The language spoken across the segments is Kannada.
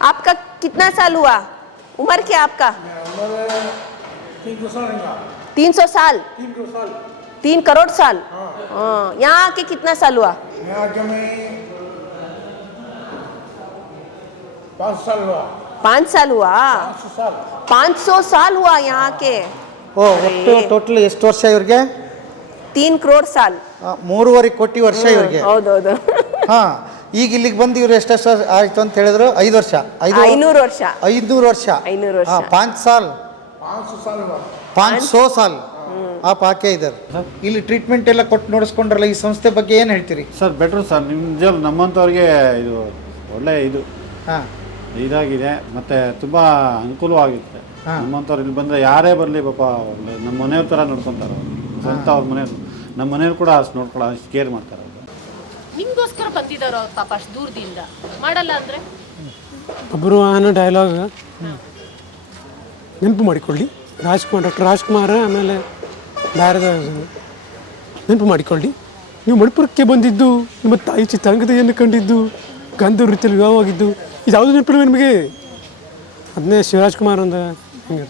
आपका कितना साल हुआ? उम्र क्या आपका? 300 साल। 3 करोड़ साल। हाँ। यहाँ आके कितना साल हुआ? 5 साल हुआ। 5 साल हुआ। 500 साल हुआ यहाँ के। ಓ ಒಟ್ಟು ಟೋಟಲ್ ಎಷ್ಟು ವರ್ಷ ಇವ್ರಿಗೆ? 3 करोड़ साल। 3.5 ಕೋಟಿ ವರ್ಷ ಇವ್ರಿಗೆ. ಹೌದೌದು. ಹಾ, ಈಗ ಇಲ್ಲಿಗೆ ಬಂದು ಇವ್ರು ಎಷ್ಟು ವರ್ಷ ಆಯ್ತು ಅಂತ ಹೇಳಿದ್ರು? 5 ವರ್ಷ. 500 ವರ್ಷ. 500 ವರ್ಷ. 500 ವರ್ಷ. 5 साल 500 साल आप आके इधर ಇಲ್ಲಿ ಟ್ರೀಟ್ಮೆಂಟ್ ಎಲ್ಲ ಕೊಟ್ಟು ನೋಡಿಸ್ಕೊಂಡ್ರಲ್ಲ, ಈ ಸಂಸ್ಥೆ ಬಗ್ಗೆ ಏನು ಹೇಳ್ತೀರಿ? ಸರ್ ಬೆಟ್ರು ಸರ್, ನಿಮ್ಮ ನಮ್ಮಂಥವ್ರಿಗೆ ಇದು ಒಳ್ಳೆ ಇದು ಹಾಂ ಇದಾಗಿದೆ, ಮತ್ತು ತುಂಬ ಅನುಕೂಲವಾಗುತ್ತೆ. ನಮ್ಮಂಥವ್ರು ಇಲ್ಲಿ ಬಂದರೆ ಯಾರೇ ಬರಲಿ ಪಾಪ ಒಳ್ಳೆ ನಮ್ಮ ಮನೆಯವ್ರ ಥರ ನೋಡ್ಕೊತಾರೆ ಅವರು. ಸ್ವಂತ ಅವ್ರ ಮನೆಯವ್ರು ನಮ್ಮ ಮನೆಯವ್ರು ಕೂಡ ಅಷ್ಟು ನೋಡ್ಕೊಳ್ಳೋ ಅಷ್ಟು ಕೇರ್ ಮಾಡ್ತಾರೆ ಅವರು. ನಿಮಗೋಸ್ಕರ ಬಂದಿದ್ದಾರೋ ಅವ್ರು ಪಾಪ ಅಷ್ಟು ದೂರದಿಂದ ಮಾಡಲ್ಲ ಅಂದರೆ ಒಬ್ಬರು ಅನ್ನೋ ಡೈಲಾಗ್ ನೆನಪು ಮಾಡಿಕೊಳ್ಳಿ. ಡಾಕ್ಟರ್ ರಾಜ್ಕುಮಾರ್ ಆಮೇಲೆ ಬೇರೆದ ನೆನಪು ಮಾಡಿಕೊಳ್ಳಿ. ನೀವು ಮಣಿಪುರಕ್ಕೆ ಬಂದಿದ್ದು, ನಿಮ್ಮ ತಾಯಿ ಚಿತ್ರಾಂಗದೆಯನ್ನು ಕಂಡಿದ್ದು, ಗಾಂಧಿ ವೃತ್ತಿಯಲ್ಲಿ ವಿವಾಹವಾಗಿದ್ದು, ಇದು ಯಾವುದು ನೆನಪಿಲ್ಲ ನಿಮಗೆ? ಅದನ್ನೇ ಶಿವರಾಜ್ಕುಮಾರ್ ಒಂದು ಹಿಂಗೆ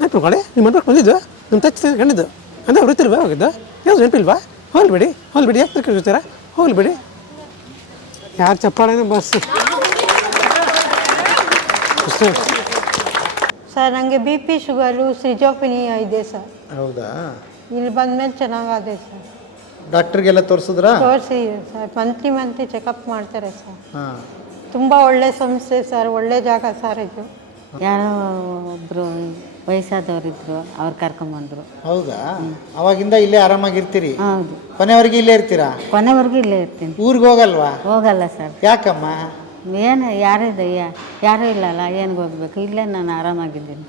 ನೆನಪುಗಳೇ. ನಿಮ್ಮ ಮನೆಗೆ ಬಂದಿದ್ದು, ನಿಮ್ಮ ತಾಯಿ ಕಂಡಿದ್ದು, ಅಂದರೆ ವೃತ್ತಿಯಲ್ಲಿ ವಿವಾಹವಾಗಿದ್ದು ಯಾವುದು ನೆನಪಿಲ್ವಾ? ಹೋಗ್ಬೇಡಿ ಯಾಕೆ ಕೇಳ್ತೀರಾ? ಹೋಗ್ಬೇಡಿ. ಯಾರು ಚಪ್ಪಾಳೆನ ಬಸ್ ಸರ್ ನನಗೆ ಬಿ ಪಿ ಶುಗರು ಸಿಜೋಪಿನಿಯಾ ಇದೆ ಸರ್. ಹೌದಾ? ಇಲ್ಲಿ ಬಂದಮೇಲೆ ಚೆನ್ನಾಗಾದೆ ಸರ್. ಡಾಕ್ಟ್ರಿಗೆಲ್ಲ ತೋರಿಸಿದ್ರಾ? ತೋರಿಸಿದೆ ಸರ್. ಮಂತ್ಲಿ ಚೆಕಪ್ ಮಾಡ್ತಾರೆ ಸರ್. ಹಾಂ, ತುಂಬ ಒಳ್ಳೆ ಸಂಸ್ಥೆ ಸರ್, ಒಳ್ಳೆ ಜಾಗ ಸರ್ ಇದು. ಯಾರೋ ಒಬ್ಬರು ವಯಸ್ಸಾದವರಿದ್ರು, ಅವ್ರು ಕರ್ಕೊಂಬಂದರು. ಹೌದಾ? ಅವಾಗಿಂದ ಇಲ್ಲೇ ಆರಾಮಾಗಿರ್ತೀರಿ? ಹೌದು, ಕೊನೆವರೆಗೆ ಇಲ್ಲೇ ಇರ್ತೀರಾ? ಕೊನೆವರೆಗೂ ಇಲ್ಲೇ ಇರ್ತೀನಿ. ಊರಿಗೆ ಹೋಗಲ್ವಾ? ಹೋಗಲ್ಲ ಸರ್. ಯಾಕಮ್ಮ? ಏನು ಯಾರೂ ಇಲ್ಲಲ್ಲ, ಏನು ಹೋಗ್ಬೇಕು, ಇಲ್ಲೇ ನಾನು ಆರಾಮಾಗಿದ್ದೀನಿ.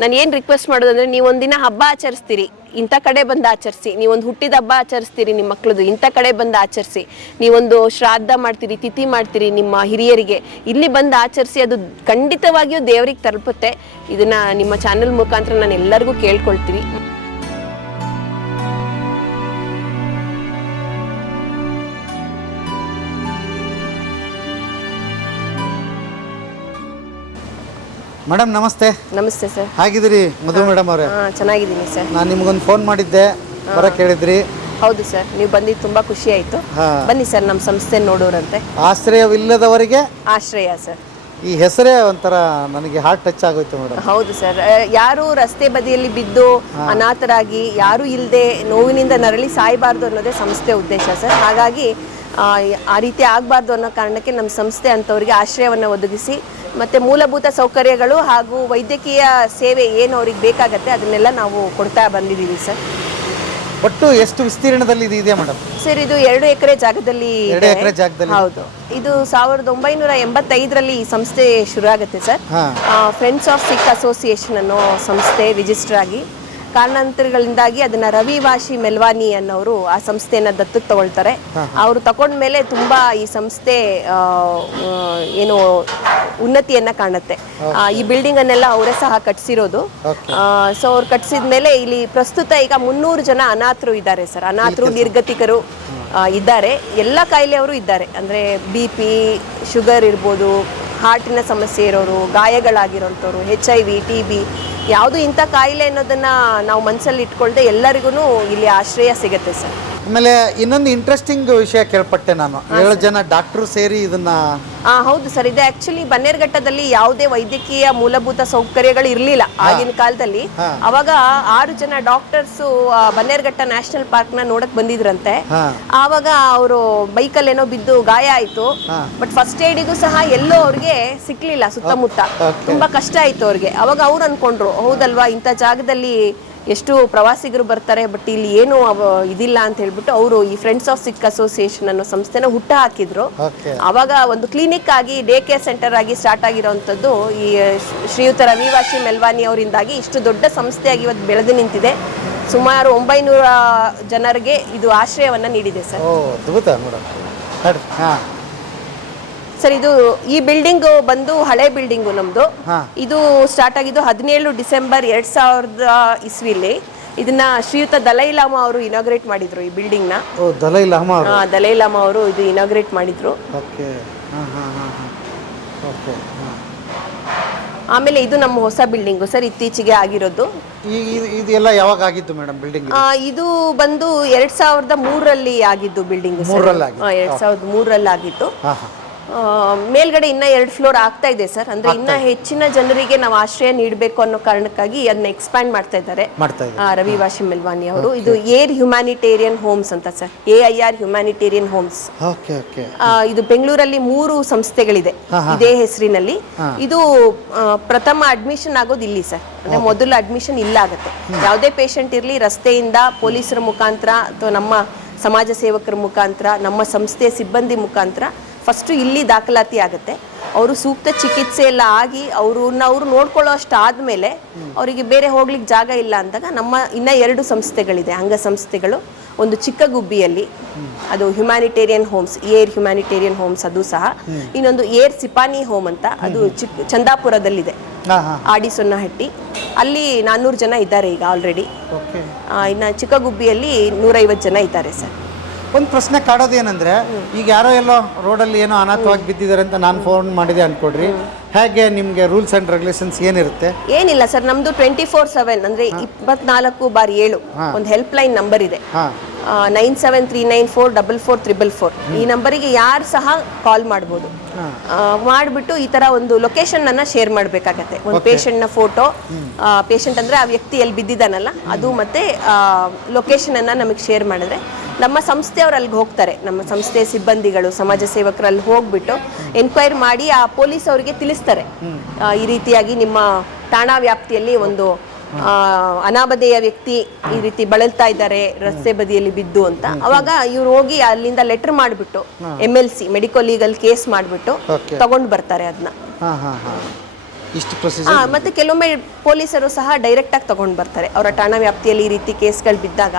ನಾನು ಏನು ರಿಕ್ವೆಸ್ಟ್ ಮಾಡೋದಂದ್ರೆ, ನೀವು ಒಂದಿನ ಹಬ್ಬ ಆಚರಿಸ್ತೀರಿ, ಇಂಥ ಕಡೆ ಬಂದು ಆಚರಿಸಿ. ನೀವೊಂದು ಹುಟ್ಟಿದ ಹಬ್ಬ ಆಚರಿಸ್ತೀರಿ ನಿಮ್ಮ ಮಕ್ಕಳದು, ಇಂಥ ಕಡೆ ಬಂದು ಆಚರಿಸಿ. ನೀವೊಂದು ಶ್ರಾದ್ದ ಮಾಡ್ತೀರಿ, ತಿಥಿ ಮಾಡ್ತೀರಿ ನಿಮ್ಮ ಹಿರಿಯರಿಗೆ, ಇಲ್ಲಿ ಬಂದು ಆಚರಿಸಿ. ಅದು ಖಂಡಿತವಾಗಿಯೂ ದೇವರಿಗೆ ತಲುಪುತ್ತೆ. ಇದನ್ನ ನಿಮ್ಮ ಚಾನೆಲ್ ಮುಖಾಂತರ ನಾನು ಎಲ್ಲರಿಗೂ ಕೇಳ್ಕೊಳ್ತೀನಿ. ಮೇಡಮ್ ನಮಸ್ತೆ. ನಮಸ್ತೆ ಸರ್. ಹೇಗಿದ್ದೀರಿ ಮಧು ಮೇಡಮ್ ಅವರೇ? ಚೆನ್ನಾಗಿದ್ದೀನಿ ಸರ್. ನಾನು ನಿಮ್ಗೊಂದು ಫೋನ್ ಮಾಡಿದ್ದೆ, ಬರೋಕ್ಕೆ ಹೇಳಿದ್ರಿ. ಹೌದು ಸರ್, ನೀವು ಬಂದಿದ್ದು ತುಂಬ ಖುಷಿ ಆಯಿತು. ಬನ್ನಿ ಸರ್, ನಮ್ಮ ಸಂಸ್ಥೆ ನೋಡೋರಂತೆ. ಆಶ್ರಯವಿಲ್ಲದವರಿಗೆ ಆಶ್ರಯ ಸರ್. ಈ ಹೆಸರೇ ಒಂಥರ ನನಗೆ ಹಾರ್ಟ್ ಟಚ್ ಆಗೋಯ್ತು ಮೇಡಮ್. ಹೌದು ಸರ್, ಯಾರು ರಸ್ತೆ ಬದಿಯಲ್ಲಿ ಬಿದ್ದು ಅನಾಥರಾಗಿ ಯಾರು ಇಲ್ಲದೆ ನೋವಿನಿಂದ ನರಳಿ ಸಾಯಬಾರ್ದು ಅನ್ನೋದೇ ಸಂಸ್ಥೆ ಉದ್ದೇಶ ಸರ್. ಹಾಗಾಗಿ ಆ ರೀತಿ ಆಗಬಾರ್ದು ಅನ್ನೋ ಕಾರಣಕ್ಕೆ ನಮ್ಮ ಸಂಸ್ಥೆ ಅಂಥವ್ರಿಗೆ ಆಶ್ರಯವನ್ನು ಒದಗಿಸಿ, ಮತ್ತು ಮೂಲಭೂತ ಸೌಕರ್ಯಗಳು ಹಾಗೂ ವೈದ್ಯಕೀಯ ಸೇವೆ ಏನು ಅವ್ರಿಗೆ ಬೇಕಾಗತ್ತೆ ಅದನ್ನೆಲ್ಲ ನಾವು ಕೊಡ್ತಾ ಬಂದಿದ್ದೀವಿ ಸರ್. ಒಟ್ಟು ಎಷ್ಟು ವಿಸ್ತೀರ್ಣದಲ್ಲಿ ಇದು ಇದೆ ಮೇಡಮ್? ಸರ್ ಇದು 2 ಎಕರೆ ಜಾಗದಲ್ಲಿ. 2 ಎಕರೆ ಜಾಗದಲ್ಲಿ? ಹೌದು. ಇದು 1985ರಲ್ಲಿ ಈ ಸಂಸ್ಥೆ ಶುರು ಆಗುತ್ತೆ sir. Friends of Sikh association ಅನ್ನೋ ಸಂಸ್ಥೆ ರಿಜಿಸ್ಟರ್ ಆಗಿ, ಕಾರಣಾಂತರಗಳಿಂದಾಗಿ ಅದನ್ನ ರವಿ ವಾಶಿ ಮೆಲ್ವಾನಿ ಅನ್ನೋರು ಆ ಸಂಸ್ಥೆಯನ್ನ ದತ್ತಕ್ಕೆ ತಗೊಳ್ತಾರೆ. ಅವರು ತಗೊಂಡ್ಮೇಲೆ ತುಂಬಾ ಈ ಸಂಸ್ಥೆ ಏನು ಉನ್ನತಿಯನ್ನ ಕಾಣುತ್ತೆ. ಈ ಬಿಲ್ಡಿಂಗ್ ಅನ್ನೆಲ್ಲ ಅವರೇ ಸಹ ಕಟ್ಸಿರೋದು. ಸೊ ಅವ್ರು ಕಟ್ಸಿದ ಮೇಲೆ ಇಲ್ಲಿ ಪ್ರಸ್ತುತ ಈಗ 300 ಜನ ಅನಾಥರು ಇದ್ದಾರೆ ಸರ್. ಅನಾಥರು, ನಿರ್ಗತಿಕರು ಇದ್ದಾರೆ. ಎಲ್ಲ ಕಾಯಿಲೆಯವರು ಇದ್ದಾರೆ. ಅಂದರೆ BP, ಶುಗರ್ ಇರ್ಬೋದು, ಹಾರ್ಟಿನ ಸಮಸ್ಯೆ ಇರೋರು, ಗಾಯಗಳಾಗಿರೋಂಥವ್ರು, HIV, TB, ಯಾವುದು ಇಂಥ ಕಾಯಿಲೆ ಅನ್ನೋದನ್ನ ನಾವು ಮನಸ್ಸಲ್ಲಿ ಇಟ್ಕೊಳ್ದೆ ಎಲ್ಲರಿಗೂ ಇಲ್ಲಿ ಆಶ್ರಯ ಸಿಗುತ್ತೆ ಸರ್. ಆಮೇಲೆ ಇನ್ನೊಂದು ಇಂಟ್ರೆಸ್ಟಿಂಗ್ ವಿಷಯ ಕೇಳ್ಪಟ್ಟೆ ನಾನು, 7 ಜನ ಡಾಕ್ಟರ್ ಸೇರಿ ಇದನ್ನ. ಹೌದು ಸರ್, ಇದು ಆಕ್ಚುಲಿ ಬನ್ನೇರ್ಘಟ್ಟದಲ್ಲಿ ಯಾವುದೇ ವೈದ್ಯಕೀಯ ಮೂಲಭೂತ ಸೌಕರ್ಯಗಳು ಇರಲಿಲ್ಲ ಆಗಿನ ಕಾಲದಲ್ಲಿ. ಅವಾಗ 6 ಜನ ಡಾಕ್ಟರ್ಸ್ ಬನ್ನೇರ್ಘಟ್ಟ ನ್ಯಾಷನಲ್ ಪಾರ್ಕ್ ನ ನೋಡಕ್ ಬಂದಿದ್ರಂತೆ. ಆವಾಗ ಅವರು ಬೈಕಲ್ಲಿ ಏನೋ ಬಿದ್ದು ಗಾಯ ಆಯ್ತು. ಬಟ್ ಫಸ್ಟ್ ಏಡಿಗೂ ಸಹ ಎಲ್ಲೋ ಅವ್ರಿಗೆ ಸಿಕ್ಲಿಲ್ಲ ಸುತ್ತಮುತ್ತ. ತುಂಬಾ ಕಷ್ಟ ಆಯ್ತು ಅವ್ರಿಗೆ. ಅವಾಗ ಅವ್ರು ಅನ್ಕೊಂಡ್ರು, ಹೌದಲ್ವಾ ಇಂಥ ಜಾಗದಲ್ಲಿ ಎಷ್ಟು ಪ್ರವಾಸಿಗರು ಬರ್ತಾರೆ, ಬಟ್ ಇಲ್ಲಿ ಏನು ಇದಿಲ್ಲ ಅಂತ ಹೇಳ್ಬಿಟ್ಟು ಅವರು ಈ ಫ್ರೆಂಡ್ಸ್ ಆಫ್ ಸಿಖ್ ಅಸೋಸಿಯೇಷನ್ ಅನ್ನೋ ಸಂಸ್ಥೆನ ಹುಟ್ಟ ಹಾಕಿದ್ರು. ಅವಾಗ ಒಂದು ಕ್ಲಿನಿಕ್ ಆಗಿ, ಡೇ ಕೇರ್ ಸೆಂಟರ್ ಆಗಿ ಸ್ಟಾರ್ಟ್ ಆಗಿರೋವಂಥದ್ದು ಈ ಶ್ರೀಯುತ ರವಿ ವಾಶಿ ಮೆಲ್ವಾನಿ ಅವರಿಂದಾಗಿ ಇಷ್ಟು ದೊಡ್ಡ ಸಂಸ್ಥೆಯಾಗಿ ಇವತ್ತು ಬೆಳೆದು ನಿಂತಿದೆ. ಸುಮಾರು 900 ಜನರಿಗೆ ಇದು ಆಶ್ರಯವನ್ನ ನೀಡಿದೆ ಸರ್. ಸರ್ ಇದು ಈ ಬಿಲ್ಡಿಂಗ್ ಬಂದು ಹಳೆ ಬಿಲ್ಡಿಂಗು ನಮ್ದು. ಇದು ಸ್ಟಾರ್ಟ್ ಆಗಿದ್ದು 17 ಡಿಸೆಂಬರ್ 2000 ಇಸ್ವಿಲಿ. ಇದನ್ನ ಶ್ರೀಯುತ ದಲೈ ಲಾಮಾ ಅವರು ಇನಾಗ್ರೇಟ್ ಮಾಡಿದ್ರು ಈ ಬಿಲ್ಡಿಂಗ್ ನ. ದಲೈ ಲಾಮಾ ಅವರು ಇದು ಇನಾಗ್ರೇಟ್ ಮಾಡಿದ್ರು. ಓಕೆ. ಆಮೇಲೆ ಇದು ನಮ್ಮ ಹೊಸ ಬಿಲ್ಡಿಂಗು ಸರ್, ಇತ್ತೀಚೆಗೆ ಆಗಿರೋದು. ಈಗ ಇದೆಲ್ಲ ಯಾವಾಗ ಆಗಿದ್ದು ಮೇಡಮ್ ಬಿಲ್ಡಿಂಗ್? ಇದು ಬಂದು 2003ರಲ್ಲಿ ಆಗಿದ್ದು ಬಿಲ್ಡಿಂಗ್. 2003ರಲ್ಲಿ ಆಗಿತ್ತು. ಹಾಂ ಹಾಂ. ಮೇಲ್ಗಡೆ ಇನ್ನ 2 ಫ್ಲೋರ್ ಆಗ್ತಾ ಇದೆ ಸರ್. ಅಂದ್ರೆ ಇನ್ನ ಹೆಚ್ಚಿನ ಜನರಿಗೆ ನಾವು ಆಶ್ರಯ ನೀಡಬೇಕು ಅನ್ನೋ ಕಾರಣಕ್ಕಾಗಿ ಅದನ್ನ ಎಕ್ಸ್ಪ್ಯಾಂಡ್ ಮಾಡ್ತಾ ಇದ್ದಾರೆ ರವಿ ವಾಶಿ ಮೆಲ್ವಾನಿ ಅವರು. ಇದು ಏರ್ ಹ್ಯುಮ್ಯಾನಿಟೇರಿಯನ್ ಹೋಮ್ಸ್ ಅಂತ ಸರ್, AIR ಹ್ಯುಮ್ಯಾನಿಟೇರಿಯನ್ ಹೋಮ್ಸ್. ಇದು ಬೆಂಗಳೂರಲ್ಲಿ 3 ಸಂಸ್ಥೆಗಳಿದೆ ಇದೇ ಹೆಸರಿನಲ್ಲಿ. ಇದು ಪ್ರಥಮ ಅಡ್ಮಿಷನ್ ಆಗೋದು ಇಲ್ಲಿ ಸರ್. ಅಂದ್ರೆ ಮೊದಲು ಅಡ್ಮಿಷನ್ ಇಲ್ಲ ಆಗುತ್ತೆ. ಯಾವುದೇ ಪೇಷಂಟ್ ಇರ್ಲಿ, ರಸ್ತೆಯಿಂದ ಪೊಲೀಸರ ಮುಖಾಂತರ ಅಥವಾ ನಮ್ಮ ಸಮಾಜ ಸೇವಕರ ಮುಖಾಂತರ, ನಮ್ಮ ಸಂಸ್ಥೆಯ ಸಿಬ್ಬಂದಿ ಮುಖಾಂತರ ಫಸ್ಟು ಇಲ್ಲಿ ದಾಖಲಾತಿ ಆಗುತ್ತೆ. ಅವರು ಸೂಕ್ತ ಚಿಕಿತ್ಸೆ ಎಲ್ಲ ಆಗಿ ಅವರು ನೋಡ್ಕೊಳ್ಳೋ ಅಷ್ಟು ಆದಮೇಲೆ ಅವರಿಗೆ ಬೇರೆ ಹೋಗ್ಲಿಕ್ಕೆ ಜಾಗ ಇಲ್ಲ ಅಂದಾಗ ನಮ್ಮ ಇನ್ನ 2 ಸಂಸ್ಥೆಗಳಿದೆ, ಅಂಗ ಸಂಸ್ಥೆಗಳು. ಒಂದು ಚಿಕ್ಕಗುಬ್ಬಿಯಲ್ಲಿ, ಅದು humanitarian homes, air humanitarian homes ಅದು ಸಹ. ಇನ್ನೊಂದು ಏರ್ ಸಿಪಾನಿ ಹೋಮ್ ಅಂತ, ಅದು ಚಂದಾಪುರದಲ್ಲಿದೆ, ಆಡಿಸೊನ್ನಹಟ್ಟಿ. ಅಲ್ಲಿ 400 ಜನ ಇದ್ದಾರೆ ಈಗ ಆಲ್ರೆಡಿ. ಇನ್ನು ಚಿಕ್ಕಗುಬ್ಬಿಯಲ್ಲಿ 150 ಜನ ಇದ್ದಾರೆ ಸರ್. ಒಂದು ಪ್ರಶ್ನೆ ಕಾಡೋದೇನೆಂದರೆ, ಈಗ ಯಾರೋ ಎಲ್ಲೋ ರೋಡಲ್ಲಿ ಏನೋ ಅನಾಥವಾಗಿ ಬಿದ್ದಿದ್ದಾರೆ ಅಂತ ನಾನು ಫೋನ್ ಮಾಡಿದೆ ಅಂದ್ಕೊಡ್ರಿ, ಹೇಗೆ ನಿಮಗೆ ರೂಲ್ಸ್ ಆ್ಯಂಡ್ ರೆಗ್ಯುಲೇಷನ್ಸ್ ಏನಿರುತ್ತೆ? ಏನಿಲ್ಲ ಸರ್, ನಮ್ಮದು 24/7 ಅಂದರೆ 24/7 ಒಂದು ಹೆಲ್ಪ್ ಲೈನ್ ನಂಬರ್ ಇದೆ. 9739444444. ಈ ನಂಬರಿಗೆ ಯಾರು ಸಹ ಕಾಲ್ ಮಾಡ್ಬೋದು. ಮಾಡಿಬಿಟ್ಟು ಈ ಥರ ಒಂದು ಲೊಕೇಶನ್ ಶೇರ್ ಮಾಡಬೇಕಾಗತ್ತೆ. ಒಂದು ಪೇಷಂಟ್ನ ಫೋಟೋ, ಪೇಷಂಟ್ ಅಂದರೆ ಆ ವ್ಯಕ್ತಿ ಎಲ್ಲಿ ಬಿದ್ದಿದ್ದಾನಲ್ಲ ಅದು, ಮತ್ತು ಲೊಕೇಶನ್ ನಮಗೆ ಶೇರ್ ಮಾಡಿದ್ರೆ ನಮ್ಮ ಸಂಸ್ಥೆಯವರು ಅಲ್ಲಿಗೆ ಹೋಗ್ತಾರೆ. ನಮ್ಮ ಸಂಸ್ಥೆಯ ಸಿಬ್ಬಂದಿಗಳು, ಸಮಾಜ ಸೇವಕರು ಅಲ್ಲಿ ಹೋಗ್ಬಿಟ್ಟು ಎನ್ಕ್ವೈರಿ ಮಾಡಿ ಆ ಪೊಲೀಸ್ ಅವರಿಗೆ ತಿಳಿಸ್ತಾರೆ, ಈ ರೀತಿಯಾಗಿ ನಿಮ್ಮ ಠಾಣಾ ವ್ಯಾಪ್ತಿಯಲ್ಲಿ ಒಂದು ಅನಾಮಧೇಯ ವ್ಯಕ್ತಿ ಈ ರೀತಿ ಬಳಲ್ತಾ ಇದ್ದಾರೆ ರಸ್ತೆ ಬದಿಯಲ್ಲಿ ಬಿದ್ದು ಅಂತ. ಅವಾಗ ಇವ್ರು ಹೋಗಿ ಅಲ್ಲಿಂದ ಲೆಟರ್ ಮಾಡಿಬಿಟ್ಟು MLC ಮೆಡಿಕೋ ಲೀಗಲ್ ಕೇಸ್ ಮಾಡಿಬಿಟ್ಟು ತಗೊಂಡು ಬರ್ತಾರೆ ಅದನ್ನ. ಮತ್ತೆ ಕೆಲವೊಮ್ಮೆ ಪೊಲೀಸರು ಸಹ ಡೈರೆಕ್ಟ್ ಆಗಿ ತಗೊಂಡು ಬರ್ತಾರೆ. ಅವರ ಠಾಣಾ ವ್ಯಾಪ್ತಿಯಲ್ಲಿ ಈ ರೀತಿ ಕೇಸ್ಗಳು ಬಿದ್ದಾಗ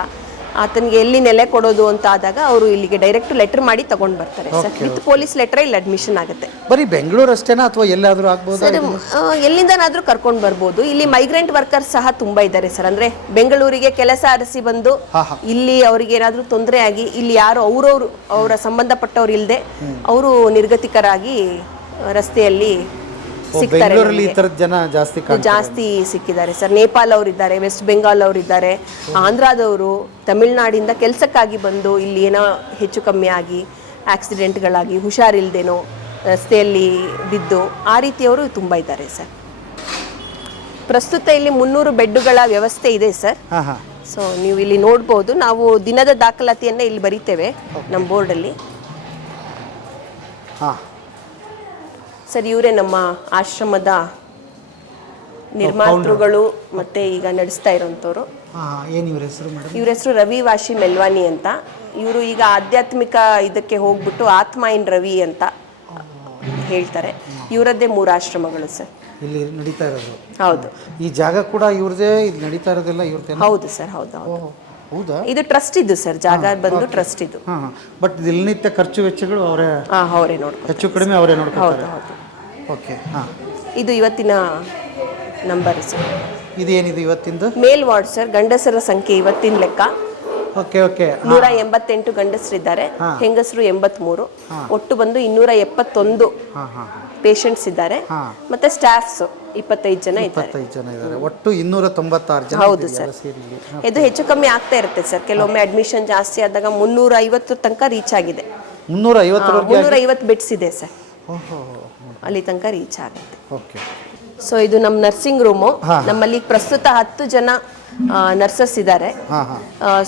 ಆತನಿಗೆ ಎಲ್ಲಿ ನೆಲೆ ಕೊಡೋದು ಅಂತ ಆದಾಗ ಅವರು ಇಲ್ಲಿಗೆ ಡೈರೆಕ್ಟ್ ಲೆಟರ್ ಮಾಡಿ ತಗೊಂಡು ಬರ್ತಾರೆ ಸರ್. ವಿತ್ ಪೊಲೀಸ್ ಲೆಟರ್ ಇಲ್ಲಿ ಅಡ್ಮಿಷನ್ ಆಗುತ್ತೆ. ಬರೀ ಬೆಂಗಳೂರು ಅಷ್ಟೇನಾ ಅಥವಾ ಎಲ್ಲಾದರೂ ಆಗ್ಬೋದು ಸರ್? ಎಲ್ಲಿಂದನಾದ್ರೂ ಕರ್ಕೊಂಡು ಬರ್ಬೋದು. ಇಲ್ಲಿ ಮೈಗ್ರೆಂಟ್ ವರ್ಕರ್ಸ್ ಸಹ ತುಂಬಾ ಇದ್ದಾರೆ ಸರ್. ಅಂದ್ರೆ ಬೆಂಗಳೂರಿಗೆ ಕೆಲಸ ಅರಸಿ ಬಂದು ಇಲ್ಲಿ ಅವ್ರಿಗೆ ಏನಾದ್ರೂ ತೊಂದರೆ ಆಗಿ ಇಲ್ಲಿ ಯಾರು ಅವರ ಸಂಬಂಧಪಟ್ಟವ್ರು ಇಲ್ಲದೆ ಅವರು ನಿರ್ಗತಿಕರಾಗಿ ರಸ್ತೆಯಲ್ಲಿ ಸಿಗ್ತಾರೆ. ಜನ ಜಾಸ್ತಿ ಸಿಕ್ಕಿದ್ದಾರೆ ಸರ್. ನೇಪಾಲ್ ಅವರಿದ್ದಾರೆ, ವೆಸ್ಟ್ ಬೆಂಗಾಲ್ ಅವರಿದ್ದಾರೆ, ಆಂಧ್ರದವರು, ತಮಿಳ್ನಾಡಿಂದ ಕೆಲಸಕ್ಕಾಗಿ ಬಂದು ಇಲ್ಲಿ ಏನೋ ಹೆಚ್ಚು ಕಮ್ಮಿ ಆಗಿ ಆಕ್ಸಿಡೆಂಟ್ಗಳಾಗಿ ಹುಷಾರಿಲ್ದೇನೋ ರಸ್ತೆಯಲ್ಲಿ ಬಿದ್ದು ಆ ರೀತಿಯವರು ತುಂಬ ಇದ್ದಾರೆ ಸರ್. ಪ್ರಸ್ತುತ ಇಲ್ಲಿ 300 ಬೆಡ್ಡುಗಳ ವ್ಯವಸ್ಥೆ ಇದೆ ಸರ್. ಸೊ ನೀವು ಇಲ್ಲಿ ನೋಡ್ಬೋದು, ನಾವು ದಿನದ ದಾಖಲಾತಿಯನ್ನ ಇಲ್ಲಿ ಬರೀತೇವೆ ನಮ್ಮ ಬೋರ್ಡಲ್ಲಿ. ಸರ್ ಇವರೇ ನಮ್ಮ ಆಶ್ರಮದ ನಿರ್ಮಾತೃಗಳು ಮತ್ತೆ ಈಗ ನಡೆಸ್ತಾ ಇರೋಂಥವ್ರು. ಇವ್ರ ಹೆಸರು ರವಿ ವಾಶಿ ಮೆಲ್ವಾನಿ ಅಂತ. ಇವರು ಈಗ ಆಧ್ಯಾತ್ಮಿಕ ಇದಕ್ಕೆ ಹೋಗ್ಬಿಟ್ಟು ಆತ್ಮ ಇನ್ ರವಿ ಅಂತ ಹೇಳ್ತಾರೆ. ಇವರದ್ದೇ 3 ಆಶ್ರಮಗಳು ಸರ್ ಇಲ್ಲಿ ನಡೀತಾ ಇರೋದು. ಹೌದು. ಈ ಜಾಗ ಕೂಡ ಇವ್ರದೇ, ಇಲ್ಲಿ ನಡೀತಾ ಇರೋದೆಲ್ಲ ಇವ್ರದೇ? ಹೌದು ಸರ್, ಹೌದು. ಹೌದಾ? ಇದು ಟ್ರಸ್ಟ್ ಇದು ಸರ್, ಜಾಗ ಬಂದು ಟ್ರಸ್ಟ್ ಇದು. ಬಟ್ ದಿನನಿತ್ಯ ಖರ್ಚು ವೆಚ್ಚಗಳು ಅವರೇ ನೋಡ್ತಾರೆ, ಹೆಚ್ಚು ಕಡಿಮೆ ಅವರೇ ನೋಡ್ತಾರೆ. ಹೌದು. ಓಕೆ. ಇದು ಇವತ್ತಿನ ನಂಬರ್ ಸರ್. ಇದೇನಿದು ಇವತ್ತಿಂದು? ಮೇಲ್ ವಾರ್ಡ್ ಸರ್. ಗಂಡಸರ ಸಂಖ್ಯೆ ಇವತ್ತಿನ ಲೆಕ್ಕ 188 ಗಂಡಸರಿದ್ದಾರೆ, ಹೆಂಗಸರು 83. ಒಟ್ಟು ಬಂದು 271 ಪೇಷಂಟ್ಸ್ ಇದ್ದಾರೆ. ಮತ್ತೆ ಸ್ಟಾಫ್ಸ್ 25 ಜನ ಇದ್ದಾರೆ. ಒಟ್ಟು 296 ಜನ. ಹೌದು ಸರ್. ಇದು ಹೆಚ್ಚು ಕಮ್ಮಿ ಆಗ್ತಾ ಇರುತ್ತೆ ಸರ್. ಕೆಲವೊಮ್ಮೆ ಅಡ್ಮಿಷನ್ ಜಾಸ್ತಿ ಆದಾಗ 350 ತನಕ ರೀಚ್ ಆಗಿದೆ. 350 ಬೆಡ್ಸ್ ಇದೆ ಸರ್, ಅಲ್ಲಿ ತನಕ ರೀಚ್ ಆಗುತ್ತೆ. ಸೊ ಇದು ನಮ್ಮ ನರ್ಸಿಂಗ್ ರೂಮು. ನಮ್ಮಲ್ಲಿ ಪ್ರಸ್ತುತ 10 ಜನ ನರ್ಸಸ್ ಇದ್ದಾರೆ.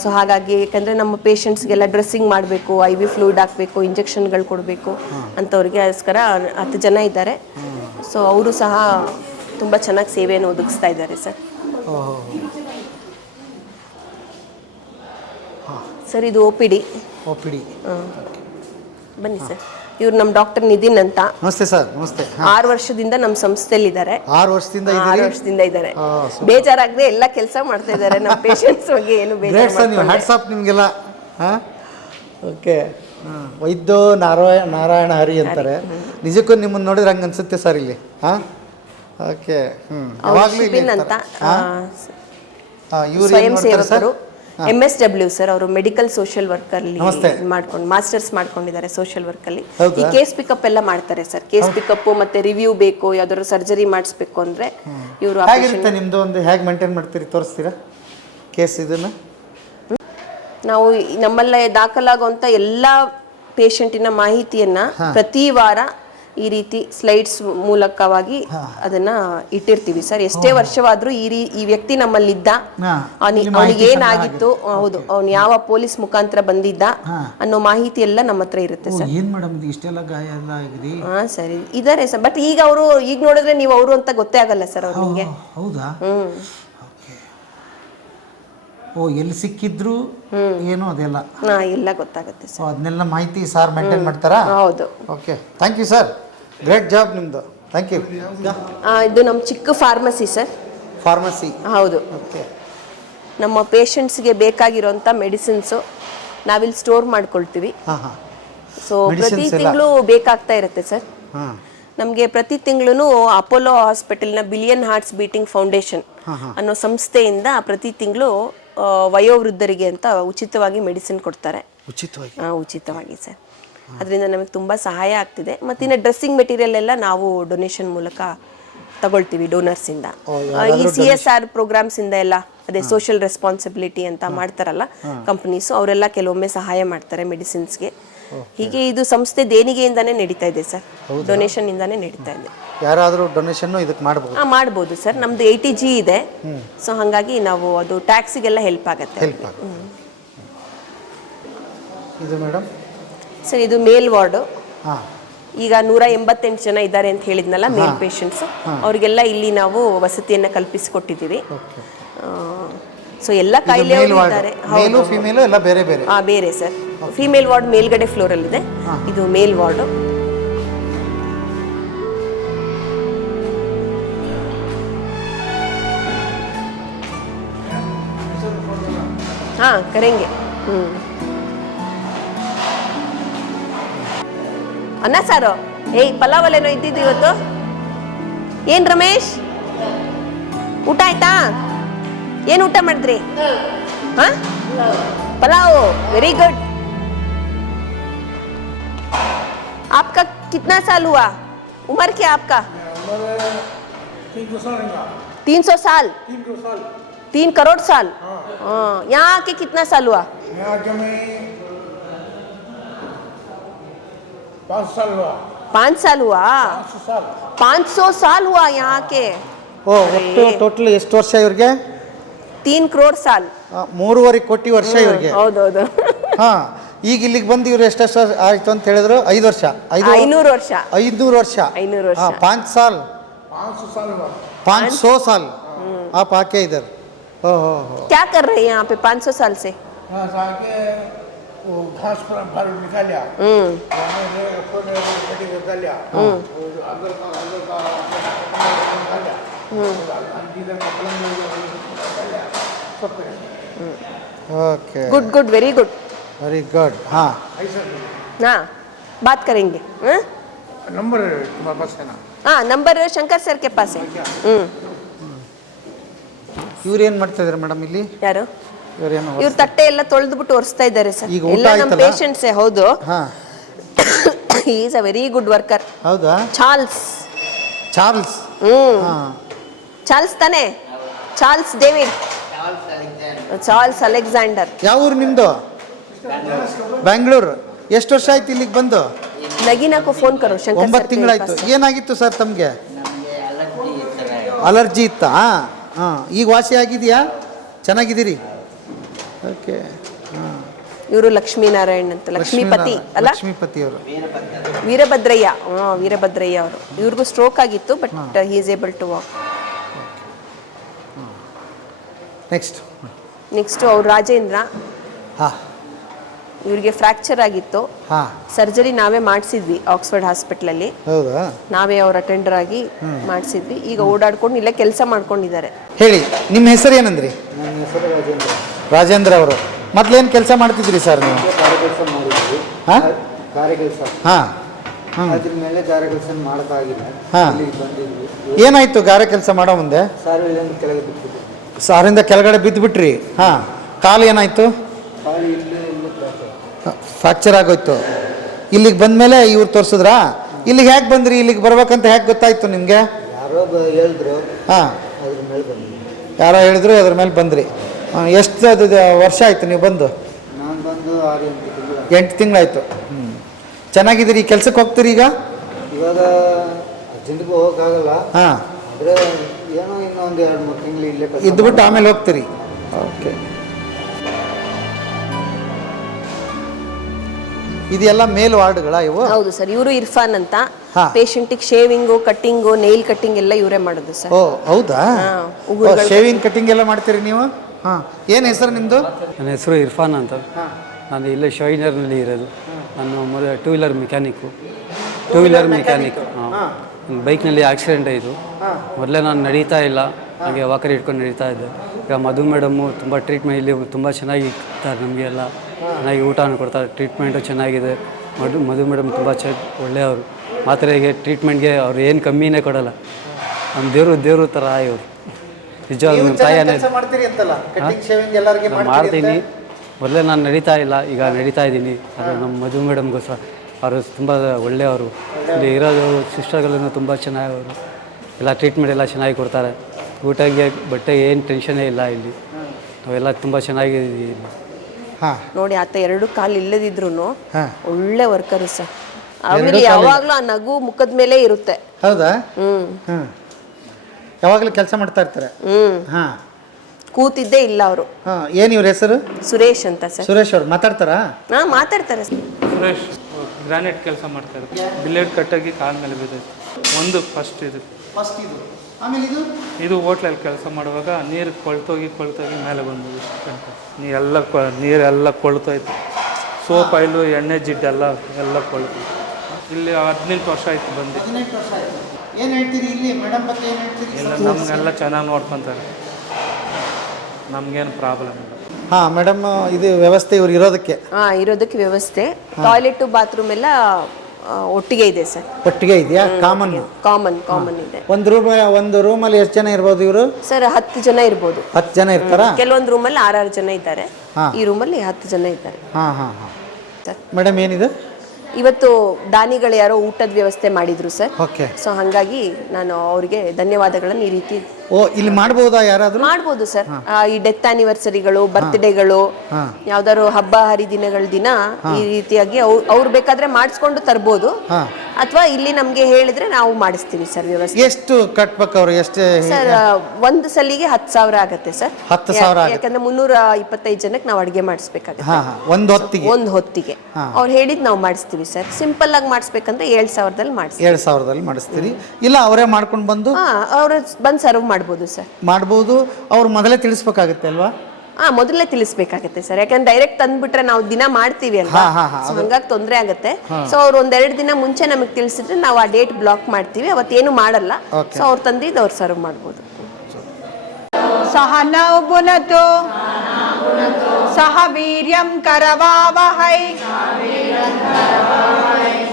ಸೊ ಹಾಗಾಗಿ ಯಾಕಂದ್ರೆ ನಮ್ಮ ಪೇಷಂಟ್ಸ್ಗೆಲ್ಲ ಡ್ರೆಸ್ಸಿಂಗ್ ಮಾಡಬೇಕು, IV ಫ್ಲೂಯಿಡ್ ಹಾಕಬೇಕು, ಇಂಜೆಕ್ಷನ್ಗಳು ಕೊಡಬೇಕು ಅಂಥವ್ರಿಗೆ ಅದಕ್ಕೋಸ್ಕರ 10 ಜನ ಇದ್ದಾರೆ. ಸೊ ಅವರು ಸಹ ತುಂಬ ಚೆನ್ನಾಗಿ ಸೇವೆಯನ್ನು ಒದಗಿಸ್ತಾ ಇದ್ದಾರೆ ಸರ್. ಸರ್ ಇದು OPD. ಬನ್ನಿ ಸರ್. ಇವ್ರು ನಮ್ಮ ಡಾಕ್ಟರ್ ನಿತಿನ್ ಅಂತ. ನಮಸ್ತೆ ಸರ್. ನಮಸ್ತೆ. 6 ವರ್ಷದಿಂದ ನಮ್ಮ ಸಂಸ್ಥೆಯಲ್ಲಿ ಇದ್ದಾರೆ. 6 ವರ್ಷದಿಂದ ಇದ್ದಾರೆ. ಬೇಜಾರಾಗದೆ ಎಲ್ಲ ಕೆಲಸ ಮಾಡ್ತಾ ಇದ್ದಾರೆ. ನಮ್ಮ ಪೇಷಂಟ್ಸ್ ಬಗ್ಗೆ ಏನು ಬೇಜಾರು ನಿಮಗೆಲ್ಲ. ಓಕೆ. ವೈದ್ಯೋ ನಾರಾಯಣ ಹರಿ ಅಂತಾರೆ. ನಿಜಕ್ಕೂ ನಿಮ್ಮನ್ನು ನೋಡಿದ್ರೆ ಹಂಗೆ ಅನ್ಸುತ್ತೆ ಸರ್ ಇಲ್ಲಿ. ಓಕೆ. ಸ್ವಯಂ ಸೇವಕರು. MSW ಸರ್, ಅವರು ಮೆಡಿಕಲ್ ಸೋಷಿಯಲ್ ವರ್ಕ್ ಅಲ್ಲಿ ನಮಸ್ತೆ. ಮಾಡ್ಕೊಂಡು ಮಾಸ್ಟರ್ಸ್ ಮಾಡ್ಕೊಂಡಿದ್ದಾರೆ ಸೋಷಿಯಲ್ ವರ್ಕ್ ಅಲ್ಲಿ. ಹೌದಾ? ಈ ಕೇಸ್ ಪಿಕಪ್ ಎಲ್ಲ ಮಾಡ್ತಾರೆ ಸರ್. ಕೇಸ್ ಪಿಕಪ್ ಮತ್ತೆ ರಿವ್ಯೂ ಬೇಕು, ಯಾವ್ದಾದ್ರು ಸರ್ಜರಿ ಮಾಡಿಸ್ಬೇಕು ಅಂದ್ರೆ ಇವರು ಹೇಗಿರುತ್ತೆ ನಿಮ್ಮದು ಒಂದು ಹೇಗೆ ಮೇಂಟೈನ್ ಮಾಡ್ತೀರಿ, ತೋರಿಸ್ತೀರಾ ಕೇಸ್ ಇದನ್ನು? ನಾವು ನಮ್ಮಲ್ಲೇ ದಾಖಲಾಗುವಂತ ಎಲ್ಲಾ ಪೇಷಂಟಿನ ಮಾಹಿತಿಯನ್ನ ಪ್ರತಿ ವಾರ ಈ ರೀತಿ ಸ್ಲೈಡ್ಸ್ ಮೂಲಕವಾಗಿ ಅದನ್ನ ಇಟ್ಟಿರ್ತೀವಿ ಸರ್. ಎಷ್ಟೇ ವರ್ಷವಾದ್ರೂ ಈ ವ್ಯಕ್ತಿ ನಮ್ಮಲ್ಲಿದ್ದ, ಅವನಿಗೆ ಏನಾಗಿತ್ತು, ಹೌದು, ಅವ್ನು ಯಾವ ಪೊಲೀಸ್ ಮುಖಾಂತರ ಬಂದಿದ್ದ ಅನ್ನೋ ಮಾಹಿತಿ ಎಲ್ಲ ನಮ್ಮ ಹತ್ರ ಇರುತ್ತೆ ಸರ್. ಏನು ಮೇಡಮ್ ಇದು ಇಷ್ಟೆಲ್ಲ ಗಾಯ ಎಲ್ಲ ಆಗಿದೆ? ಹಾ ಸರಿ ಇದಾರೆ ಸರ್, ಬಟ್ ಈಗ ಈಗ ನೋಡಿದ್ರೆ ನೀವು ಅವರು ಅಂತ ಗೊತ್ತೇ ಆಗಲ್ಲ ಸರ್ ಅವ್ರು ನಿಮಗೆ. ಹೌದಾ? ಓ, ಎಲ್ಲಿ ಸಿಕ್ಕಿದ್ರು ಏನು ಅದೆಲ್ಲ ಎಲ್ಲ ಗೊತ್ತಾಗುತ್ತೆ ಸರ್. ಅದನ್ನೆಲ್ಲ ಮಾಹಿತಿ ಸಾರ್ ಮೇಂಟೈನ್ ಮಾಡ್ತಾರಾ? ಹೌದು. Okay, thank you sir, great job ನಿಮ್ಮದು, ಥ್ಯಾಂಕ್ ಯು. ಇದು ನಮ್ಮ ಚಿಕ್ಕ ಫಾರ್ಮಸಿ ಸರ್. ಫಾರ್ಮಸಿ? ಹೌದು. ಓಕೆ. ನಮ್ಮ ಪೇಷಂಟ್ಸ್ಗೆ ಬೇಕಾಗಿರೋಂಥ ಮೆಡಿಸಿನ್ಸು ನಾವಿಲ್ಲಿ ಸ್ಟೋರ್ ಮಾಡ್ಕೊಳ್ತೀವಿ. ಸೊ ಪ್ರತಿ ತಿಂಗಳು ಬೇಕಾಗ್ತಾ ಇರುತ್ತೆ ಸರ್. ನಮಗೆ ಪ್ರತಿ ತಿಂಗಳು ಅಪೋಲೋ ಹಾಸ್ಪಿಟಲ್ನ ಬಿಲಿಯನ್ ಹಾರ್ಟ್ಸ್ ಬೀಟಿಂಗ್ ಫೌಂಡೇಶನ್ ಅನ್ನೋ ಸಂಸ್ಥೆಯಿಂದ ಪ್ರತಿ ತಿಂಗಳು ವಯೋವೃದ್ಧರಿಗೆ ಅಂತ ಉಚಿತವಾಗಿ ಮೆಡಿಸಿನ್ ಕೊಡ್ತಾರೆ. ಉಚಿತವಾಗಿ ಸರ್. ಅದರಿಂದ ನಮಗೆ ತುಂಬ ಸಹಾಯ ಆಗ್ತಿದೆ. ಮತ್ತಿನ್ನು ಡ್ರೆಸ್ಸಿಂಗ್ ಮೆಟೀರಿಯಲ್ ಎಲ್ಲ ನಾವು ಡೊನೇಷನ್ ಮೂಲಕ ತಗೊಳ್ತೀವಿ ಡೋನರ್ಸಿಂದ. ಈ CSR ಪ್ರೋಗ್ರಾಮ್ಸ್ ಇಂದ ಎಲ್ಲ ಅದೇ ಸೋಷಿಯಲ್ ರೆಸ್ಪಾನ್ಸಿಬಿಲಿಟಿ ಅಂತ ಮಾಡ್ತಾರಲ್ಲ ಕಂಪನೀಸು, ಅವರೆಲ್ಲ ಕೆಲವೊಮ್ಮೆ ಸಹಾಯ ಮಾಡ್ತಾರೆ ಮೆಡಿಸಿನ್ಸ್ಗೆ. ಹೀಗೆ ಇದು ಸಂಸ್ಥೆ ದೇಣಿಗೆಯಿಂದಾನೇ ನಡೀತಾ ಇದೆ ಸರ್, ಡೊನೇಷನ್ ಇಂದಾನೇ ನಡೀತಾ ಇದೆ. ಯಾರಾದರೂ ಡೊನೇಷನ್ ಇದಕ್ಕೆ ಮಾಡಬಹುದು? ಮಾಡ್ಬೋದು ಸರ್. ನಮ್ದು 80G ಇದೆ. ಸೊ ಹಾಗಾಗಿ ನಾವು ಅದು ಟ್ಯಾಕ್ಸಿಗೆಲ್ಲ ಹೆಲ್ಪ್ ಆಗುತ್ತೆ. ಇದು ಮೇಡಮ್ ಸರ್, ಇದು ಮೇಲ್ ವಾರ್ಡು. ಈಗ 188 ಜನ ಇದ್ದಾರೆ ಅಂತ ಹೇಳಿದ್ನಲ್ಲ ಮೇಲ್ ಪೇಷಂಟ್ಸ್, ಅವರಿಗೆಲ್ಲ ಇಲ್ಲಿ ನಾವು ವಸತಿಯನ್ನ ಕಲ್ಪಿಸಿಕೊಟ್ಟಿದ್ದೀವಿ. ಸೊ ಎಲ್ಲ ಕಾಯಿಲೆ ಇದ್ದಾರೆ. ಮೇಲು ಫೀಮೇಲು ಎಲ್ಲ ಬೇರೆ ಬೇರೆ? ಬೇರೆ ಸರ್. ಫೀಮೇಲ್ ವಾರ್ಡ್ ಮೇಲ್ಗಡೆ ಫ್ಲೋರ್ ಅಲ್ಲಿ ಇದೆ, ಇದು ಮೇಲ್ ವಾರ್ಡು. ಕರೆಂಗೆ. ಅನ್ನ ಸಾರು. ಪಲಾವ್ ಅಲ್ಲೇನೋ ಇದ್ದಿದ್ದು ಇವತ್ತು. ಏನ್ ರಮೇಶ್, ಊಟ ಆಯ್ತಾ? ಏನ್ ಊಟ ಮಾಡಿದ್ರಿ? ಪಲಾವ್. Very good. आपका कितना साल हुआ? उम्र क्या आपका? 300 साल. 3 करोड़ साल. यहाँ आके कितना साल हुआ? 5 साल हुआ. 500 साल हुआ यहाँ के. ಟೋಟಲ್ ಎಷ್ಟು ವರ್ಷ ಇವ್ರಿಗೆ? 3 करोड़ साल. 3.5 ಕೋಟಿ ವರ್ಷ ಇವ್ರಿಗೆ. ಹೌದೌದು. ಈಗ ಇಲ್ಲಿಗೆ ಬಂದು ಇವ್ರು ಎಷ್ಟು ವರ್ಷ ಆಯ್ತು ಅಂತ ಹೇಳಿದ್ರು? 5 ವರ್ಷ. 500 ವರ್ಷ. 500 ವರ್ಷ. 5 साल. 500 साल आप आके इधर. क्या कर रहे हैं यहाँ पे 500 साल से? वो घास पर निकालिया, okay, good good, very good, very good. हाँ हाँ, बात करेंगे. नंबर तुम्हारे पास है ना? हाँ, नंबर शंकर सर के पास है. ಇವ್ರು ಏನು ಮಾಡ್ತಾ ಇದ್ದಾರೆ ಮೇಡಮ್ ಇಲ್ಲಿ? ಯಾರು? ಇವ್ರ ತಟ್ಟೆ ಎಲ್ಲ ತೊಳೆದ್ಬಿಟ್ಟು ಒರೆಸ್ತಾ ಇದ್ದಾರೆ ಸರ್. ಈಗ ಎಲ್ಲ ನಮ್ಮ ಪೇಷಂಟ್ಸೇ. ಹೌದು. He is a very good worker. ಹೌದಾ? ಚಾರ್ಲ್ಸ್. ಚಾರ್ಲ್ಸ್. ಚಾರ್ಲ್ಸ್ ತಾನೇ? Charles David. Charles Alexander. ಯಾವ ಊರು ನಿಮ್ದು? ಬ್ಯಾಂಗ್ಳೂರು. ಎಷ್ಟು ವರ್ಷ ಆಯ್ತು ಇಲ್ಲಿಗೆ ಬಂದು? ನಗೀನಾಕು ಫೋನ್ ಕರೋ ಶಂಕರ್. 9 ತಿಂಗಳಾಯ್ತು. ಏನಾಗಿತ್ತು ಸರ್ ತಮಗೆ? ಅಲರ್ಜಿ ಇತ್ತಾ? ಈಗ ವಾಸಿ ಆಗಿದೆಯಾ? ಚೆನ್ನಾಗಿದ್ದೀರಿ? ಓಕೆ. ಇವರು ಲಕ್ಷ್ಮೀನಾರಾಯಣ್ ಅಂತ, ಲಕ್ಷ್ಮೀಪತಿ ಅಲ್ಲ? ಲಕ್ಷ್ಮೀಪತಿ ಅವರು. ವೀರಭದ್ರಯ್ಯ. ವೀರಭದ್ರಯ್ಯ ಅವರು. ಇವ್ರಿಗೂ ಸ್ಟ್ರೋಕ್ ಆಗಿತ್ತು, but he is able to walk. Next ಅವ್ರು ರಾಜೇಂದ್ರ. ಇವ್ರಿಗೆ ಫ್ರಾಕ್ಚರ್ ಆಗಿತ್ತು. ಸರ್ಜರಿ ನಾವೇ ಮಾಡಿಸಿದ್ವಿ ಆಕ್ಸ್ಫರ್ಡ್ ಹಾಸ್ಪಿಟಲಲ್ಲಿ. ಹೌದಾ? ನಾವೇ ಅವ್ರ ಅಟೆಂಡರ್ ಆಗಿ ಮಾಡಿಸಿದ್ವಿ. ಈಗ ಓಡಾಡ್ಕೊಂಡು ಇಲ್ಲೇ ಕೆಲಸ ಮಾಡ್ಕೊಂಡಿದ್ದಾರೆ. ಹೇಳಿ, ನಿಮ್ಮ ಹೆಸರು ಏನಂದ್ರಿ? ನನ್ನ ಹೆಸರು ರಾಜೇಂದ್ರ. ರಾಜೇಂದ್ರ ಅವರು. ಮೊದ್ಲೇನು ಕೆಲಸ ಮಾಡ್ತಿದ್ರಿ ಸರ್ ನೀವು? ಕಾರ್ಯಕೆಲಸ ಮಾಡಿದ್ವಿ. ಕಾರ್ಯಕೆಲಸ. ಅದ್ರ ಮೇಲೆ ಗಾರೆ ಕೆಲಸ ಮಾಡೋಕ್ಕಾಗಿಲ್ಲ. ಇಲ್ಲಿಗೆ ಬಂದಿದ್ವಿ. ಏನಾಯ್ತು ಗಾರೆ ಕೆಲಸ ಮಾಡೋ ಮುಂದೆ? ಸಾರಿಂದ ಕೆಳಗೆ ಬಿದ್ದುಬಿಟ್ವಿ. ಸಾರಿಂದ ಕೆಳಗಡೆ ಬಿದ್ದುಬಿಟ್ರಿ? ಕಾಲು ಏನಾಯಿತು? ಕಾಲು ಇಲ್ಲಿ ಫ್ರಾಕ್ಚರ್ ಆಗೋಯ್ತು. ಇಲ್ಲಿಗೆ ಬಂದಮೇಲೆ ಇವ್ರು ತೋರಿಸಿದ್ರಾ? ಇಲ್ಲಿಗೆ ಹೇಗೆ ಬಂದ್ರಿ? ಇಲ್ಲಿಗೆ ಬರ್ಬೇಕಂತ ಹೇಗೆ ಗೊತ್ತಾಯ್ತು ನಿಮಗೆ? ಯಾರೋ ಹೇಳಿದ್ರು, ಹಾಂ, ಅದ್ರ ಮೇಲೆ ಬಂದಿದ್ದೀನಿ. ಯಾರೋ ಹೇಳಿದ್ರು, ಅದ್ರ ಮೇಲೆ ಬಂದ್ರಿ. ಎಷ್ಟು ಅದು ವರ್ಷ ಆಯಿತು ನೀವು ಬಂದು? ನಾನು ಬಂದು 6-8 ತಿಂಗಳು. 8 ತಿಂಗಳಾಯಿತು. ಚೆನ್ನಾಗಿದ್ದೀರಿ? ಕೆಲ್ಸಕ್ಕೆ ಹೋಗ್ತೀರಿ ಈಗ? ಇವಾಗ ಅರ್ಜೆಂಟ್ಗೆ ಹೋಗೋಕ್ಕಾಗಲ್ಲ. ಹಾಂ, ಆದರೆ ಏನೋ ಇನ್ನೊಂದು 2-3 ತಿಂಗಳು ಇಲ್ಲೇ ಇದ್ಬಿಟ್ಟು ಆಮೇಲೆ ಹೋಗ್ತೀರಿ. ಓಕೆ. ಇದೆಲ್ಲ ಮೇಲ್ ವಾರ್ಡ್ಗಳ ಇವು? ಹೌದು ಸರ್. ಇವರು ಇರ್ಫಾನ್ ಅಂತ. ಹಾ. ಪೇಷಂಟಿಗೆ ಶೇವಿಂಗು, ಕಟ್ಟಿಂಗು, ನೇಲ್ ಕಟ್ಟಿಂಗ್ ಎಲ್ಲ ಇವರೇ ಮಾಡೋದು ಸರ್. ಓ ಹೌದಾ? ಉಗುರುಗಳು ಶೇವಿಂಗ್ ಕಟ್ಟಿಂಗ್ ಎಲ್ಲ ಮಾಡ್ತೀರಿ ನೀವು? ಹಾಂ. ಏನು ಹೆಸರು ನಿಮ್ಮದು? ನನ್ನ ಹೆಸರು ಇರ್ಫಾನ್ ಅಂತ. ನಾನು ಇಲ್ಲೇ ಶಾಯಿನರ್ನಲ್ಲಿ ಇರೋದು. ನಾನು ಮೊದಲು 2 ವೀಲರ್ ಮೆಕ್ಯಾನಿಕ್ಕು. 2 wheeler mechanic. ಹಾಂ, ಬೈಕ್ನಲ್ಲಿ ಆಕ್ಸಿಡೆಂಟ್ ಆಯಿತು. ಮೊದಲೇ ನಾನು ನಡೀತಾ ಇಲ್ಲ, ಹಾಗೆ ವಾಕರ್ ಇಟ್ಕೊಂಡು ನಡೀತಾ ಇದ್ದೆ. ಈಗ ಮಧು ಮೇಡಮ್ಮು ತುಂಬ ಟ್ರೀಟ್ಮೆಂಟ್ ಇಲ್ಲಿ ತುಂಬ ಚೆನ್ನಾಗಿ ಇರ್ತಾರೆ, ನಮಗೆಲ್ಲ ಚೆನ್ನಾಗಿ ಊಟನೂ ಕೊಡ್ತಾರೆ, ಟ್ರೀಟ್ಮೆಂಟು ಚೆನ್ನಾಗಿದೆ. ಮಧು ಮೇಡಮ್ ತುಂಬ ಒಳ್ಳೆಯವರು. ಮಾತ್ರೆಗೆ ಟ್ರೀಟ್ಮೆಂಟ್ಗೆ ಅವ್ರು ಏನು ಕಮ್ಮಿನೇ ಕೊಡೋಲ್ಲ. ನಮ್ಮ ದೇವರು ಥರ ಇವರು. ನಿಜವಾಗ್ಲೂ ನಮ್ಮ ತಾಯಿಯೇ. ಮಾಡ್ತೀನಿ. ಮೊದಲೇ ನಾನು ನಡೀತಾ ಇಲ್ಲ, ಈಗ ನಡೀತಾ ಇದ್ದೀನಿ. ಅದು ನಮ್ಮ ಮಧು ಮೇಡಮ್ಗೋಸ್ಕರ. ಅವರು ತುಂಬ ಒಳ್ಳೆಯವರು. ಇಲ್ಲಿ ಇರೋದು ಸಿಸ್ಟರ್ಗಳನ್ನು ತುಂಬ ಚೆನ್ನಾಗವರು. ಎಲ್ಲ ಟ್ರೀಟ್ಮೆಂಟ್ ಎಲ್ಲ ಚೆನ್ನಾಗಿ ಕೊಡ್ತಾರೆ. ಊಟಕ್ಕೆ ಬಟ್ಟೆಗೆ ಏನು ಟೆನ್ಷನ್ನೇ ಇಲ್ಲ ಇಲ್ಲಿ. ನಾವೆಲ್ಲ ತುಂಬ ಚೆನ್ನಾಗಿದ್ದೀವಿ ಇಲ್ಲಿ. ಹಾಂ ನೋಡಿ, ಆತ 2 ಕಾಲು ಇಲ್ಲದಿದ್ರು ಒಳ್ಳೆ ವರ್ಕರು ಸರ್. ಆಮೇಲೆ ಯಾವಾಗ್ಲೂ ಆ ನಗು ಮುಖದ ಮೇಲೆ ಇರುತ್ತೆ. ಹೌದಾ? ಯಾವಾಗಲೂ ಕೆಲಸ ಮಾಡ್ತಾ ಇರ್ತಾರೆ. ಹಾಂ, ಕೂತಿದ್ದೇ ಇಲ್ಲ ಅವರು. ಹಾಂ. ಏನು ಇವ್ರ ಹೆಸರು? ಸುರೇಶ್ ಅಂತ ಸರ್. ಸುರೇಶ್ ಅವ್ರು ಮಾತಾಡ್ತಾರಾ? ಹಾಂ, ಮಾತಾಡ್ತಾರೆ ಸರ್. ಸುರೇಶ್ ಗ್ರಾನೈಟ್ ಕೆಲಸ ಮಾಡ್ತಾರೆ. ಬಿಲ್ಲೆಡ್ ಕಟ್ಟಾಗಿ ಕಾಲ ಮೇಲೆ ಬಿದ್ದೈತೆ. ಒಂದು ಫಸ್ಟ್ ಇದು ಆಮೇಲೆ ಇದು ಹೋಟ್ಲಲ್ಲಿ ಕೆಲಸ ಮಾಡುವಾಗ ನೀರು ಕೊಳ್ತೋಗಿ ಮೇಲೆ ಬಂದು ನೀರೆಲ್ಲ ಕೊಳ್ತೋಯ್ತು. ಸೋಪ್ ಆಯಿಲು, ಎಣ್ಣೆ ಜಿಡ್ಡೆಲ್ಲ ಕೊಳ್ತು. ಇಲ್ಲಿ 18 ವರ್ಷ ಆಯ್ತು ಬಂದು. 18 ವರ್ಷ ಆಯಿತು. ಏನು ಹೇಳ್ತೀರಿ ಇಲ್ಲಿ ಮೇಡಮ್ ಬಗ್ಗೆ? ಏನು ಹೇಳ್ತೀರಿ? ಇಲ್ಲ, ನಮಗೆಲ್ಲ ಚೆನ್ನಾಗಿ ನೋಡ್ಕೊತಾರೆ, ನಮಗೇನು ಪ್ರಾಬ್ಲಮ್ ಇಲ್ಲ. ಹಾಂ ಮೇಡಮ್, ಇದು ವ್ಯವಸ್ಥೆ ಇವ್ರು ಇರೋದಕ್ಕೆ? ಹಾಂ, ಇರೋದಕ್ಕೆ ವ್ಯವಸ್ಥೆ. ಟಾಯ್ಲೆಟು, ಬಾತ್ರೂಮ್ ಎಲ್ಲ ಒಟ್ಟಿಗೆ ಇದೆ ಸರ್. ಒಟ್ಟಿಗೆ ಇದೆಯಾ? ಕಾಮನ್ ಇದೆ. ಒಂದು ರೂಮಲ್ಲಿ ಎಷ್ಟು ಜನ ಇರ್ಬೋದು ಇವರು? ಸರ್ 10 ಜನ ಇರ್ಬೋದು. 10 ಜನ ಇರ್ತಾರಾ? ಕೆಲವೊಂದು ರೂಮಲ್ಲಿ 6 ಜನ ಇದ್ದಾರೆ. ಈ ರೂಮಲ್ಲಿ 10 ಜನ ಇದ್ದಾರೆ. ಹಾಂ. ಮೇಡಮ್ ಏನಿದೆ? ಇವತ್ತು ದಾನಿಗಳು ಯಾರೋ ಊಟದ ವ್ಯವಸ್ಥೆ ಮಾಡಿದ್ರು ಸರ್. ಓಕೆ. ಸೊ ಹಾಗಾಗಿ ನಾನು ಅವರಿಗೆ ಧನ್ಯವಾದಗಳನ್ನು ಈ ರೀತಿ. ಓ, ಇಲ್ಲಿ ಮಾಡ್ಬೋದಾ ಯಾರಾದರೂ? ಮಾಡ್ಬೋದು ಸರ್. ಈ ಡೆತ್ ಆನಿವರ್ಸರಿಗಳು, ಬರ್ತ್ಡೇಗಳು, ಯಾವ್ದಾದ್ರು ಹಬ್ಬ ಹರಿದಿನಗಳ ದಿನ ಈ ರೀತಿಯಾಗಿ ಅವ್ರು ಬೇಕಾದ್ರೆ ಮಾಡಿಸ್ಕೊಂಡು ತರ್ಬೋದು. ಅಥವಾ ಇಲ್ಲಿ ನಮ್ಗೆ ಹೇಳಿದ್ರೆ ನಾವು ಮಾಡಿಸ್ತೀವಿ ಸರ್ ವ್ಯವಸ್ಥೆ. ಎಷ್ಟು ಕಟ್ಬೇಕು ಅವರು? ಎಷ್ಟು ಸರ್? ಒಂದು ಸಲಿಗೆ 10,000 ಆಗುತ್ತೆ ಸರ್. 10,000? ಯಾಕಂದ್ರೆ 325 ಜನಕ್ಕೆ ನಾವು ಅಡುಗೆ ಮಾಡಿಸ್ಬೇಕಾಗುತ್ತೆ ಒಂದು ಹೊತ್ತಿಗೆ. ಅವ್ರು ಹೇಳಿದ್ ನಾವು ಮಾಡಿಸ್ತೀವಿ ಸರ್. ಸಿಂಪಲ್ ಆಗಿ ಮಾಡಿಸ್ಬೇಕಂದ್ರೆ 7,000ದಲ್ಲಿ ಮಾಡಿಸ್ತೀವಿ. 7,000ದಲ್ಲಿ ಮಾಡಿಸ್ತೀರಿ? ಇಲ್ಲ ಅವರೇ ಮಾಡ್ಕೊಂಡು ಬಂದು ಅವ್ರು ಬಂದು ಸರ್ವ್ ಮಾಡ್ಬೋದು ಸರ್. ಮಾಡ್ಬೋದು. ಅವ್ರು ಮೊದಲೇ ತಿಳಿಸ್ಬೇಕಾಗುತ್ತೆ ಅಲ್ವಾ? ಮೊದಲೇ ತಿಳಿಸ್ಬೇಕಾಗತ್ತೆ ಸರ್. ಯಾಕಂದ್ರೆ ಡೈರೆಕ್ಟ್ ತಂದ್ಬಿಟ್ರೆ ನಾವು ದಿನ ಮಾಡ್ತೀವಿ ಅಲ್ವಾ, ಹಂಗಾಗಿ ತೊಂದರೆ ಆಗುತ್ತೆ. ಸೊ ಅವ್ರು 1-2 ದಿನ ಮುಂಚೆ ನಮಗೆ ತಿಳಿಸಿದ್ರೆ ನಾವು ಆ ಡೇಟ್ ಬ್ಲಾಕ್ ಮಾಡ್ತೀವಿ, ಅವತ್ತೇನು ಮಾಡಲ್ಲ. ಸೊ ಅವ್ರು ತಂದಿದ್ದು ಅವ್ರು ಸರ್ವ್ ಮಾಡ್ಬೋದು. सहनौ भुनक्तु सह वीर्यं करवावहै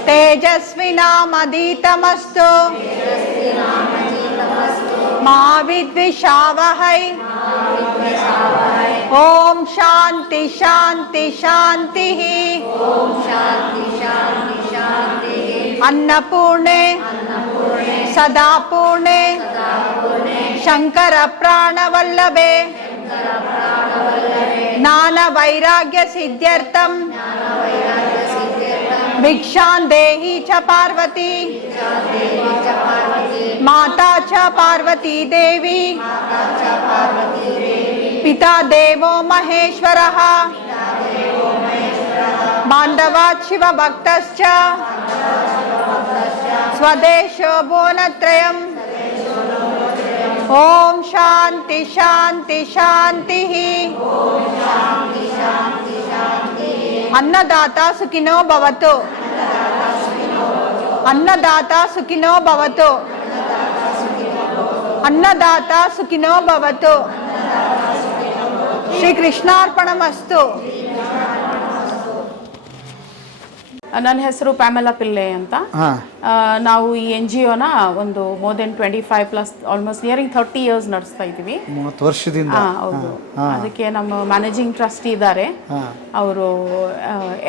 तेजस्विनामधीतमस्तु मा विद्विषावहै ओम शांति शांति शांतिः अन्नपूर्णे सदा पूर्णे शंकर प्राणवल्लभे ज्ञान वैराग्य सिद्ध्यर्थम भिक्षां देहि च पार्वती माता च पार्वती देवी पिता देवो महेश्वरः बान्धवात् शिवभक्तश्च स्वदेशो भुवनत्रयम् ओम शांति शांति शांतिः अन्नदाता सुखिनो भवतु अन्नदाता सुखिनो भवतु अन्नदाता सुखिनो भवतु श्री कृष्णार्पणमस्तु। ನನ್ನ ಹೆಸರು ಪ್ಯಾಮೆಲಾ ಪಿಲ್ಲೆ ಅಂತ. ನಾವು ಈ NGOನ ಒಂದು more than 25+ almost nearing 30 years ನಡೆಸ್ತಾ ಇದ್ದೀವಿ. 30 ವರ್ಷದಿಂದ. ಹೌದು. ಅದಕ್ಕೆ ನಮ್ಮ ಮ್ಯಾನೇಜಿಂಗ್ ಟ್ರಸ್ಟಿ ಇದ್ದಾರೆ, ಅವರು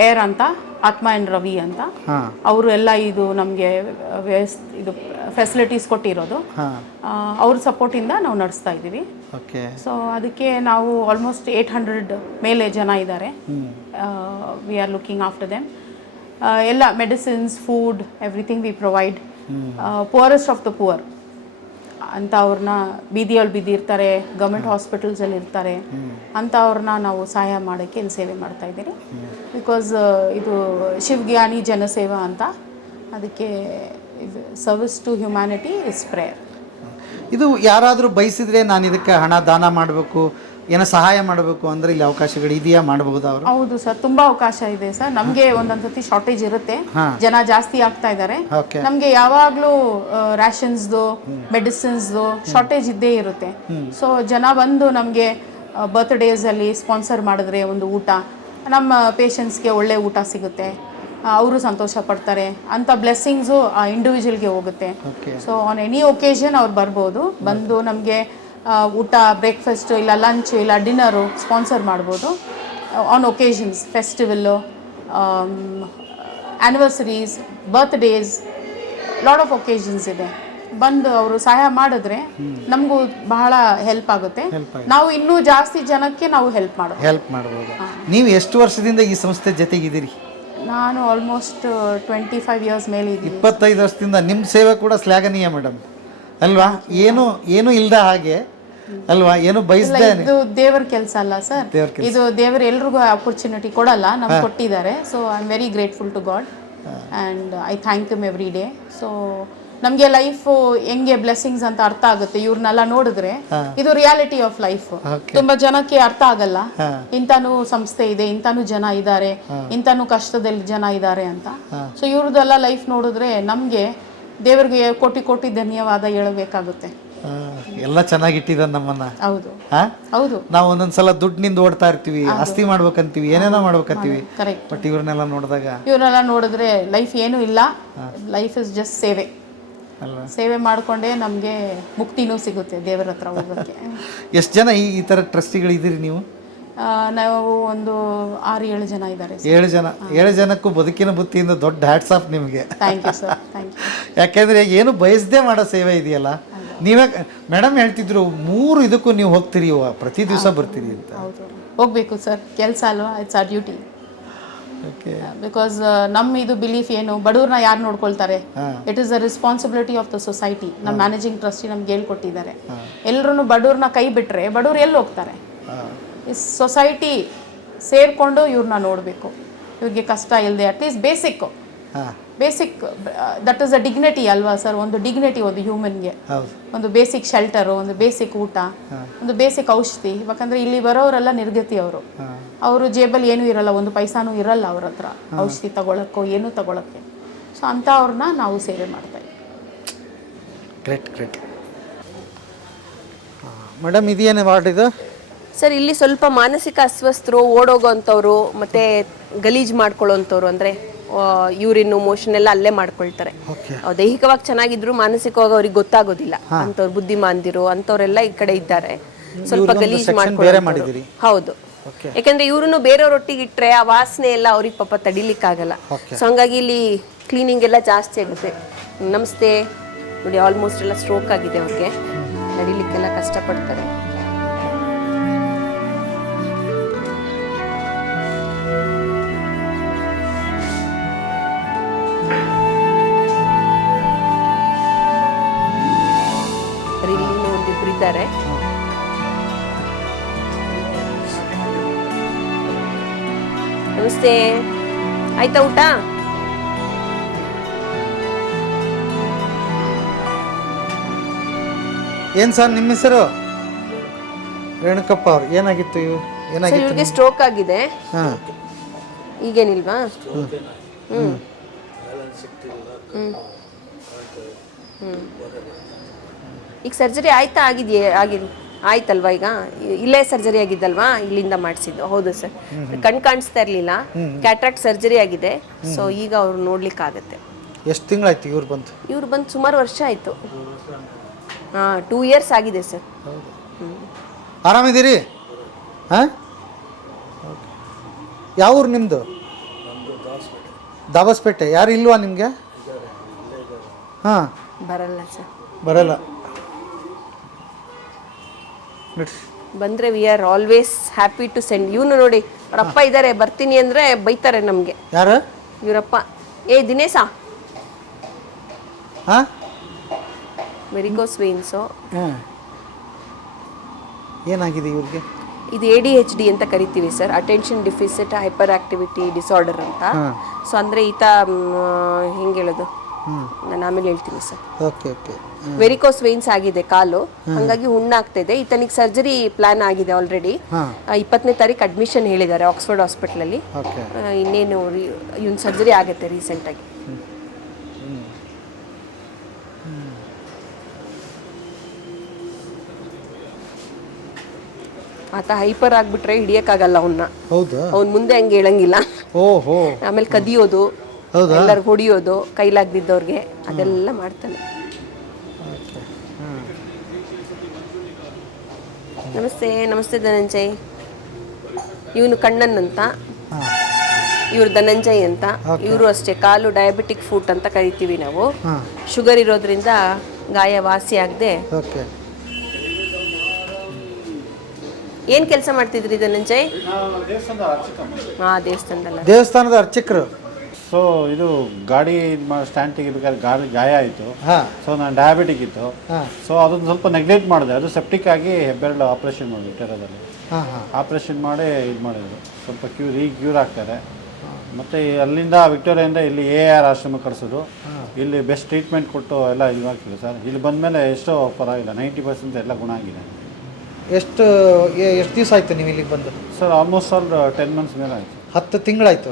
ಏರ್ ಅಂತ, ಆತ್ಮ ಅಂಡ್ ರವಿ ಅಂತ. ಅವರು ಎಲ್ಲ ಇದು ನಮಗೆ ಇದು ಫೆಸಿಲಿಟೀಸ್ ಕೊಟ್ಟಿರೋದು. ಅವ್ರ ಸಪೋರ್ಟಿಂದ ನಾವು ನಡೆಸ್ತಾ ಇದ್ದೀವಿ. ಸೊ ಅದಕ್ಕೆ ನಾವು ಆಲ್ಮೋಸ್ಟ್ 800 ಮೇಲೆ ಜನ ಇದ್ದಾರೆ. We are looking after them. ಎಲ್ಲ medicines, food, everything we provide. Poorest of the poor ಅಂತ ಅವ್ರನ್ನ ಬೀದಿಯಲ್ಲಿ ಬಿದ್ದಿರ್ತಾರೆ, ಗೌರ್ಮೆಂಟ್ ಹಾಸ್ಪಿಟಲ್ಸಲ್ಲಿ ಇರ್ತಾರೆ ಅಂಥವ್ರನ್ನ ನಾವು ಸಹಾಯ ಮಾಡೋಕ್ಕೆ ಇಲ್ಲಿ ಸೇವೆ ಮಾಡ್ತಾ ಇದ್ದೀರಿ. ಬಿಕಾಸ್ ಇದು ಶಿವಜ್ಞಾನಿ ಜನಸೇವಾ ಅಂತ. ಅದಕ್ಕೆ service to humanity is prayer. ಇದು ಯಾರಾದರೂ ಬಯಸಿದ್ರೆ ನಾನು ಇದಕ್ಕೆ ಹಣ ದಾನ ಮಾಡಬೇಕು, ಏನೋ ಸಹಾಯ ಮಾಡಬೇಕು ಅಂದರೆ ಇಲ್ಲಿ ಅವಕಾಶಗಳು ಇದೆಯಾ, ಮಾಡಬಹುದು ಅವರು? ಹೌದು ಸರ್, ತುಂಬಾ ಅವಕಾಶ ಇದೆ ಸರ್. ನಮಗೆ ಒಂದೊಂದು ಸತಿ ಶಾರ್ಟೇಜ್ ಇರುತ್ತೆ, ಜನ ಜಾಸ್ತಿ ಆಗ್ತಾ ಇದ್ದಾರೆ. ನಮಗೆ ಯಾವಾಗಲೂ ರ್ಯಾಷನ್ಸ್ದು, ಮೆಡಿಸಿನ್ಸ್ದು ಶಾರ್ಟೇಜ್ ಇದ್ದೇ ಇರುತ್ತೆ. ಸೊ ಜನ ಬಂದು ನಮಗೆ ಬರ್ತ್ಡೇಸಲ್ಲಿ ಸ್ಪಾನ್ಸರ್ ಮಾಡಿದ್ರೆ ಒಂದು ಊಟ, ನಮ್ಮ ಪೇಷಂಟ್ಸ್ಗೆ ಒಳ್ಳೆ ಊಟ ಸಿಗುತ್ತೆ, ಅವರು ಸಂತೋಷ ಪಡ್ತಾರೆ ಅಂತ ಬ್ಲೆಸ್ಸಿಂಗ್ಸು ಆ ಇಂಡಿವಿಜುವಲ್ಗೆ ಹೋಗುತ್ತೆ. ಸೊ ಆನ್ ಎನಿ ಒಕೇಶನ್ ಅವ್ರು ಬರ್ಬೋದು, ಬಂದು ನಮಗೆ ಊಟ, ಬ್ರೇಕ್ಫಾಸ್ಟ್, ಇಲ್ಲ ಲಂಚ್, ಇಲ್ಲ ಡಿನ್ನರು ಸ್ಪಾನ್ಸರ್ ಮಾಡ್ಬೋದು. On occasions, festival, ಆ್ಯನಿವರ್ಸರೀಸ್, birthdays, lot of occasions ಇದೆ. ಬಂದು ಅವರು ಸಹಾಯ ಮಾಡಿದ್ರೆ ನಮಗೂ ಬಹಳ ಹೆಲ್ಪ್ ಆಗುತ್ತೆ. ನಾವು ಇನ್ನೂ ಜಾಸ್ತಿ ಜನಕ್ಕೆ ನಾವು ಹೆಲ್ಪ್ ಮಾಡ್ಬೋದು. ನೀವು ಎಷ್ಟು ವರ್ಷದಿಂದ ಈ ಸಂಸ್ಥೆ ಜೊತೆಗಿದ್ದೀರಿ? ನಾನು ಆಲ್ಮೋಸ್ಟ್ 25 ಇಯರ್ಸ್ ಮೇಲೆ ಇದ್ದೀನಿ. 25 ವರ್ಷದಿಂದ ನಿಮ್ಮ ಸೇವೆ ಕೂಡ ಶ್ಲಾಘನೀಯ ಮೇಡಮ್ ಅಲ್ವಾ? ಏನು ಇಲ್ದ ಹಾಗೆ ಅಲ್ವಾ, ಏನು ಬಯಸ್ದೆ. ಇದು ದೇವರ ಕೆಲಸ ಅಲ್ಲ ಸರ್, ಇದು ದೇವರು ಎಲ್ರಿಗೂ ಆಪರ್ಚುನಿಟಿ ಕೊಡಲ್ಲ, ನಮ್ಗೆ ಕೊಟ್ಟಿದ್ದಾರೆ. So I am very grateful to God and I thank him every day. So ನಮಗೆ ಲೈಫ್ ಹೆಂಗೆ ಬ್ಲೆಸ್ಸಿಂಗ್ಸ್ ಅಂತ ಅರ್ಥ ಆಗುತ್ತೆ ಇವ್ರನ್ನೆಲ್ಲ ನೋಡಿದ್ರೆ. ಇದು ರಿಯಾಲಿಟಿ ಆಫ್ ಲೈಫ್. ತುಂಬಾ ಜನಕ್ಕೆ ಅರ್ಥ ಆಗಲ್ಲ, ಇಂತಾನು ಸಂಸ್ಥೆ ಇದೆ, ಇಂತಾನು ಜನ ಇದ್ದಾರೆ, ಇಂತಾನು ಕಷ್ಟದಲ್ಲಿ ಜನ ಇದ್ದಾರೆ ಅಂತ. ಸೊ ಇವ್ರದ್ದೆಲ್ಲ ಲೈಫ್ ನೋಡಿದ್ರೆ ನಮ್ಗೆ ದೇವ್ರಿಗೆ ಕೋಟಿ ಕೋಟಿ ಧನ್ಯವಾದ ಹೇಳಬೇಕಾಗುತ್ತೆ. ಎಲ್ಲ ಚೆನ್ನಾಗಿಟ್ಟಿದ ನಮ್ಮನ್ನ. ಹೌದು ಹೌದು. ನಾವು ಒಂದೊಂದ್ಸಲ ದುಡ್ಡಿನಿಂದ ಓಡ್ತಾ ಇರ್ತೀವಿ, ಆಸ್ತಿ ಮಾಡ್ಬೇಕಂತೀವಿ, ಏನೇನೋ ಮಾಡ್ಬೇಕಂತೀವಿ. ಕರೆಕ್ಟ್. ಬಟ್ ಇವ್ರನ್ನೆಲ್ಲ ನೋಡಿದ್ರೆ ಲೈಫ್ ಏನೂ ಇಲ್ಲ, ಲೈಫ್ ಇಸ್ ಜಸ್ಟ್ ಸೇವೆ. ಸೇವೆ ಮಾಡಿಕೊಂಡೇ ನಮಗೆ ಮುಕ್ತಿನೂ ಸಿಗುತ್ತೆ ದೇವರ ಹತ್ರ ಹೋಗೋಕ್ಕೆ. ಎಷ್ಟು ಜನ ಈ ಥರ ಟ್ರಸ್ಟಿಗಳು ಇದ್ದೀರಿ ನೀವು? ನಾವು ಒಂದು 6-7 ಜನ ಇದ್ದಾರೆ. 7 ಜನಕ್ಕೂ ಬದುಕಿನ ಬುತ್ತಿಯಿಂದ ದೊಡ್ಡ ಹ್ಯಾಟ್ಸ್ ಆಫ್ ನಿಮಗೆ. Thank you sir, thank you. ಯಾಕೆಂದರೆ ಏನು ಬಯಸದೆ ಮಾಡೋ ಸೇವೆ ಇದೆಯಲ್ಲ. ನೀವೇ ಮೇಡಮ್ ಹೇಳ್ತಿದ್ರು 3 ಇದಕ್ಕೂ ನೀವು ಹೋಗ್ತೀರಿ, ಪ್ರತಿ ದಿವಸ ಬರ್ತೀರಿ ಅಂತ. ಹೌದು, ಹೋಗ್ಬೇಕು ಸರ್, ಕೆಲಸ ಅಲ್ವಾ, ಇಟ್ಸ್ ಆರ್ ಡ್ಯೂಟಿ. ಬಿಕಾಸ್ ನಮ್ಮ ಇದು ಬಿಲೀಫ್ ಏನು, ಬಡವ್ರನ್ನ ಯಾರು ನೋಡ್ಕೊಳ್ತಾರೆ, it is the responsibility of the society. ನಮ್ಮ ಮ್ಯಾನೇಜಿಂಗ್ ಟ್ರಸ್ಟಿ ನಮ್ಗೆ ಹೇಳ್ಕೊಟ್ಟಿದ್ದಾರೆ, ಎಲ್ಲರೂ ಬಡವ್ರನ್ನ ಕೈ ಬಿಟ್ಟರೆ ಬಡವ್ರು ಎಲ್ಲಿ ಹೋಗ್ತಾರೆ? ಈ ಸೊಸೈಟಿ ಸೇರಿಕೊಂಡು ಇವ್ರನ್ನ ನೋಡಬೇಕು, ಇವ್ರಿಗೆ ಕಷ್ಟ ಇಲ್ಲದೆ at least basic that is a dignity ಅಲ್ವಾ ಸರ್? ಒಂದು ಡಿಗ್ನಿಟಿ ಒಂದು ಹ್ಯೂಮನ್ಗೆ, ಒಂದು ಬೇಸಿಕ್ ಶೆಲ್ಟರು, ಒಂದು ಬೇಸಿಕ್ ಊಟ, ಒಂದು ಬೇಸಿಕ್ ಔಷಧಿ. ಯಾಕಂದರೆ ಇಲ್ಲಿ ಬರೋರೆಲ್ಲ ನಿರ್ಗತಿ, ಅವರು ಜೇಬಲ್ಲಿ ಏನೂ ಇರಲ್ಲ, ಒಂದು ಪೈಸಾನೂ ಇರಲ್ಲ ಅವ್ರ ಹತ್ರ ಔಷಧಿ ತಗೊಳಕ್ಕೋ ಏನೂ ತಗೊಳಕ್ಕೆ. ಸೊ ಅಂಥವ್ರನ್ನ ನಾವು ಸೇವೆ ಮಾಡ್ತಾ ಇದ್ದೀವಿ. ಗ್ರೇಟ್. ಮೇಡಮ್ ಇದೇನು ವಾರ್ಡ್ ಇದು? ಸರ್ ಇಲ್ಲಿ ಸ್ವಲ್ಪ ಮಾನಸಿಕ ಅಸ್ವಸ್ಥರು, ಓಡೋಗೋಂಥವ್ರು, ಮತ್ತೆ ಗಲೀಜು ಮಾಡ್ಕೊಳ್ಳೋಂಥವ್ರು, ಅಂದರೆ ಯೂರಿನ್ ಮೋಷನ್ ಎಲ್ಲ ಅಲ್ಲೇ ಮಾಡ್ಕೊಳ್ತಾರೆ. ದೈಹಿಕವಾಗಿ ಚೆನ್ನಾಗಿದ್ರು ಮಾನಸಿಕವಾಗಿ ಅವ್ರಿಗೆ ಗೊತ್ತಾಗೋದಿಲ್ಲ. ಅಂಥವ್ರು ಬುದ್ಧಿಮಾಂದಿರು ಅಂಥವ್ರೆಲ್ಲ ಈ ಕಡೆ ಇದ್ದಾರೆ. ಸ್ವಲ್ಪ ಗಲೀಜು ಮಾಡ್ಕೊಳ್ಳೋ. ಹೌದು, ಯಾಕಂದ್ರೆ ಇವ್ರನ್ನು ಬೇರೆಯವ್ರೊಟ್ಟಿಗೆ ಇಟ್ಟರೆ ಆ ವಾಸನೆ ಎಲ್ಲ ಅವ್ರಿಗೆ ಪಾಪ ತಡಿಲಿಕ್ಕಾಗಲ್ಲ. ಸೊ ಹಂಗಾಗಿ ಇಲ್ಲಿ ಕ್ಲೀನಿಂಗ್ ಎಲ್ಲ ಜಾಸ್ತಿ ಆಗುತ್ತೆ. ನಮಸ್ತೆ ನೋಡಿ, ಆಲ್ಮೋಸ್ಟ್ ಎಲ್ಲ ಸ್ಟ್ರೋಕ್ ಆಗಿದೆ ಅವ್ರಿಗೆ, ನಡಿಲಿಕ್ಕೆಲ್ಲ ಕಷ್ಟಪಡ್ತಾರೆ. ಇದ್ದಾರೆ. ನಮಸ್ತೆ, ಆಯ್ತಾ ಊಟ? ಏನ್ ಸರ್ ನಿಮ್ಮ ಹೆಸರು? ರೇಣುಕಪ್ಪ ಅವ್ರು. ಏನಾಗಿತ್ತು? ಇವ್ರಿಗೆ ಸ್ಟ್ರೋಕ್ ಆಗಿದೆ. ಈಗೇನಿಲ್ವಾ? ಈಗ ಸರ್ಜರಿ ಆಯ್ತಾ? ಆಗಿದೆ. ಆಯ್ತಲ್ವಾ ಈಗ ಇಲ್ಲೇ ಸರ್ಜರಿ ಆಗಿದ್ದಲ್ವಾ ಇಲ್ಲಿಂದ ಮಾಡಿಸಿದ್ದು. ಹೌದು ಸರ್, ಕಣ್ ಕಾಣಿಸ್ತಾ ಇರಲಿಲ್ಲ, ಕ್ಯಾಟ್ರಾಕ್ಟ್ ಸರ್ಜರಿ ಆಗಿದೆ. ಸೊ ಈಗ ಅವ್ರು ನೋಡ್ಲಿಕ್ಕಾಗತ್ತೆ. ಎಷ್ಟು ತಿಂಗಳಾಯ್ತು ಇವ್ರು ಬಂತು? ಇವ್ರು ಬಂದು ಸುಮಾರು ವರ್ಷ ಆಯಿತು. 2 years ಆಗಿದೆ ಸರ್. ಆರಾಮಿದ್ದೀರಿ? ಹಾಂ, ಯಾವ ಊರು ನಿಮ್ಮದು? ದಾಬಸ್ಪೇಟೆ. ಯಾರು ಇಲ್ವಾ ನಿಮಗೆ? ಹಾಂ, ಬರಲ್ಲ ಸರ್. ಬರಲ್ಲ. ಬಂದರೆ we are always happy to send. ಇವನು ನೋಡಿ ಅವರಪ್ಪ ಇದ್ದಾರೆ, ಬರ್ತೀನಿ ಅಂದರೆ ಬೈತಾರೆ ನಮಗೆ. ಯಾರು ಇವರಪ್ಪ? ದಿನೇಶ. ಹಾಂ, ವೆರಿಕೋಸ್ ವೇನ್ಸು. ಹಾಂ, ಏನಾಗಿದೆ ಇವ್ರಿಗೆ? ಇದು ADHD ಅಂತ ಕರಿತೀವಿ sir, attention deficit hyperactivity disorder ಅಂತ. ಸೊ ಅಂದರೆ ಈತ ಹೆಂಗೆ ಹೇಳೋದು, ನಾನು ಆಮೇಲೆ ಹೇಳ್ತೀನಿ sir. Okay okay. Varicose veins ಆಗಿದೆ ಕಾಲು, ಹಾಗಾಗಿ ಹುಣ್ಣಾಗ್ತಿದೆ. ಈತನಿಗೆ ಸರ್ಜರಿ ಪ್ಲಾನ್ ಆಗಿದೆ ಆಲ್ರೆಡಿ. 20ನೇ ತಾರೀಕು ಅಡ್ಮಿಷನ್ ಹೇಳಿದ್ದಾರೆ ಆಕ್ಸ್ಫರ್ಡ್ ಹಾಸ್ಪಿಟ್ಲಲ್ಲಿ. ಇನ್ನೇನು ಇವನ್ ಸರ್ಜರಿ ಆಗುತ್ತೆ ರೀಸೆಂಟಾಗಿ. ಆತ ಹೈಪರ್ ಆಗ್ಬಿಟ್ರೆ ಹಿಡಿಯಕ್ಕಾಗಲ್ಲ ಅವನ್ನ. ಹೌದಾ? ಅವ್ನ ಮುಂದೆ ಹಂಗೆ ಹೇಳಂಗಿಲ್ಲ. ಓಹೋ. ಆಮೇಲೆ ಕದಿಯೋದು, ಎಲ್ಲರಿಗೂ ಹೊಡಿಯೋದು, ಕೈಲಾಗ್ದಿದ್ದವ್ರಿಗೆ ಅದೆಲ್ಲ ಮಾಡ್ತಾನೆ. ನಮಸ್ತೆ. ನಮಸ್ತೆ ಧನಂಜಯ್. ಇವನು ಕಣ್ಣನ್ ಅಂತ, ಇವ್ರು ಧನಂಜಯ್ ಅಂತ. ಇವರು ಅಷ್ಟೇ, ಕಾಲು ಡಯಾಬಿಟಿಕ್ ಫುಟ್ ಅಂತ ಕರಿತೀವಿ ನಾವು. ಶುಗರ್ ಇರೋದ್ರಿಂದ ಗಾಯ ವಾಸಿ ಆಗದೆ. ಏನ್ ಕೆಲಸ ಮಾಡ್ತಿದ್ರಿ ಧನಂಜಯ್? ದೇವಸ್ಥಾನದ ಅರ್ಚಕರು. ಸೊ ಇದು ಗಾಡಿ ಸ್ಟ್ಯಾಂಡ್ ತೆಗಿಬೇಕಾದ್ರೆ ಗಾಯ ಆಯಿತು. ಸೊ ನಾನು ಡಯಾಬಿಟಿಕ್ ಇತ್ತು. ಸೊ ಅದನ್ನು ಸ್ವಲ್ಪ ನೆಗ್ಲೆಕ್ಟ್ ಮಾಡಿದೆ. ಅದು ಸೆಪ್ಟಿಕ್ ಆಗಿ ಹೆಬ್ಬೆರಳು ಆಪ್ರೇಷನ್ ಮಾಡಿದ್ವಿ ಟೆರದಲ್ಲಿ. ಆಪ್ರೇಷನ್ ಮಾಡಿ ಇದು ಮಾಡಿದ್ರು. ಸ್ವಲ್ಪ ಕ್ಯೂರ್ ಆಗ್ತಾರೆ. ಮತ್ತು ಅಲ್ಲಿಂದ ವಿಕ್ಟೋರಿಯಿಂದ ಇಲ್ಲಿ AR ಆಶ್ರಮ ಕಳಿಸೋದು. ಇಲ್ಲಿ ಬೆಸ್ಟ್ ಟ್ರೀಟ್ಮೆಂಟ್ ಕೊಟ್ಟು ಎಲ್ಲ ಇದಾಗ್ತಿದೆ ಸರ್. ಇಲ್ಲಿ ಬಂದಮೇಲೆ ಎಷ್ಟೋ ಪರವಾಗಿಲ್ಲ, 90% ಎಲ್ಲ ಗುಣ ಆಗಿದೆ. ಎಷ್ಟು ದಿವಸ ಆಯಿತು ನೀವು ಇಲ್ಲಿಗೆ ಬಂದು? ಸರ್ ಆಲ್ಮೋಸ್ಟ್ ಆಲ್ 10 months ಮೇಲೆ ಆಯಿತು. 10 ತಿಂಗಳಾಯ್ತು.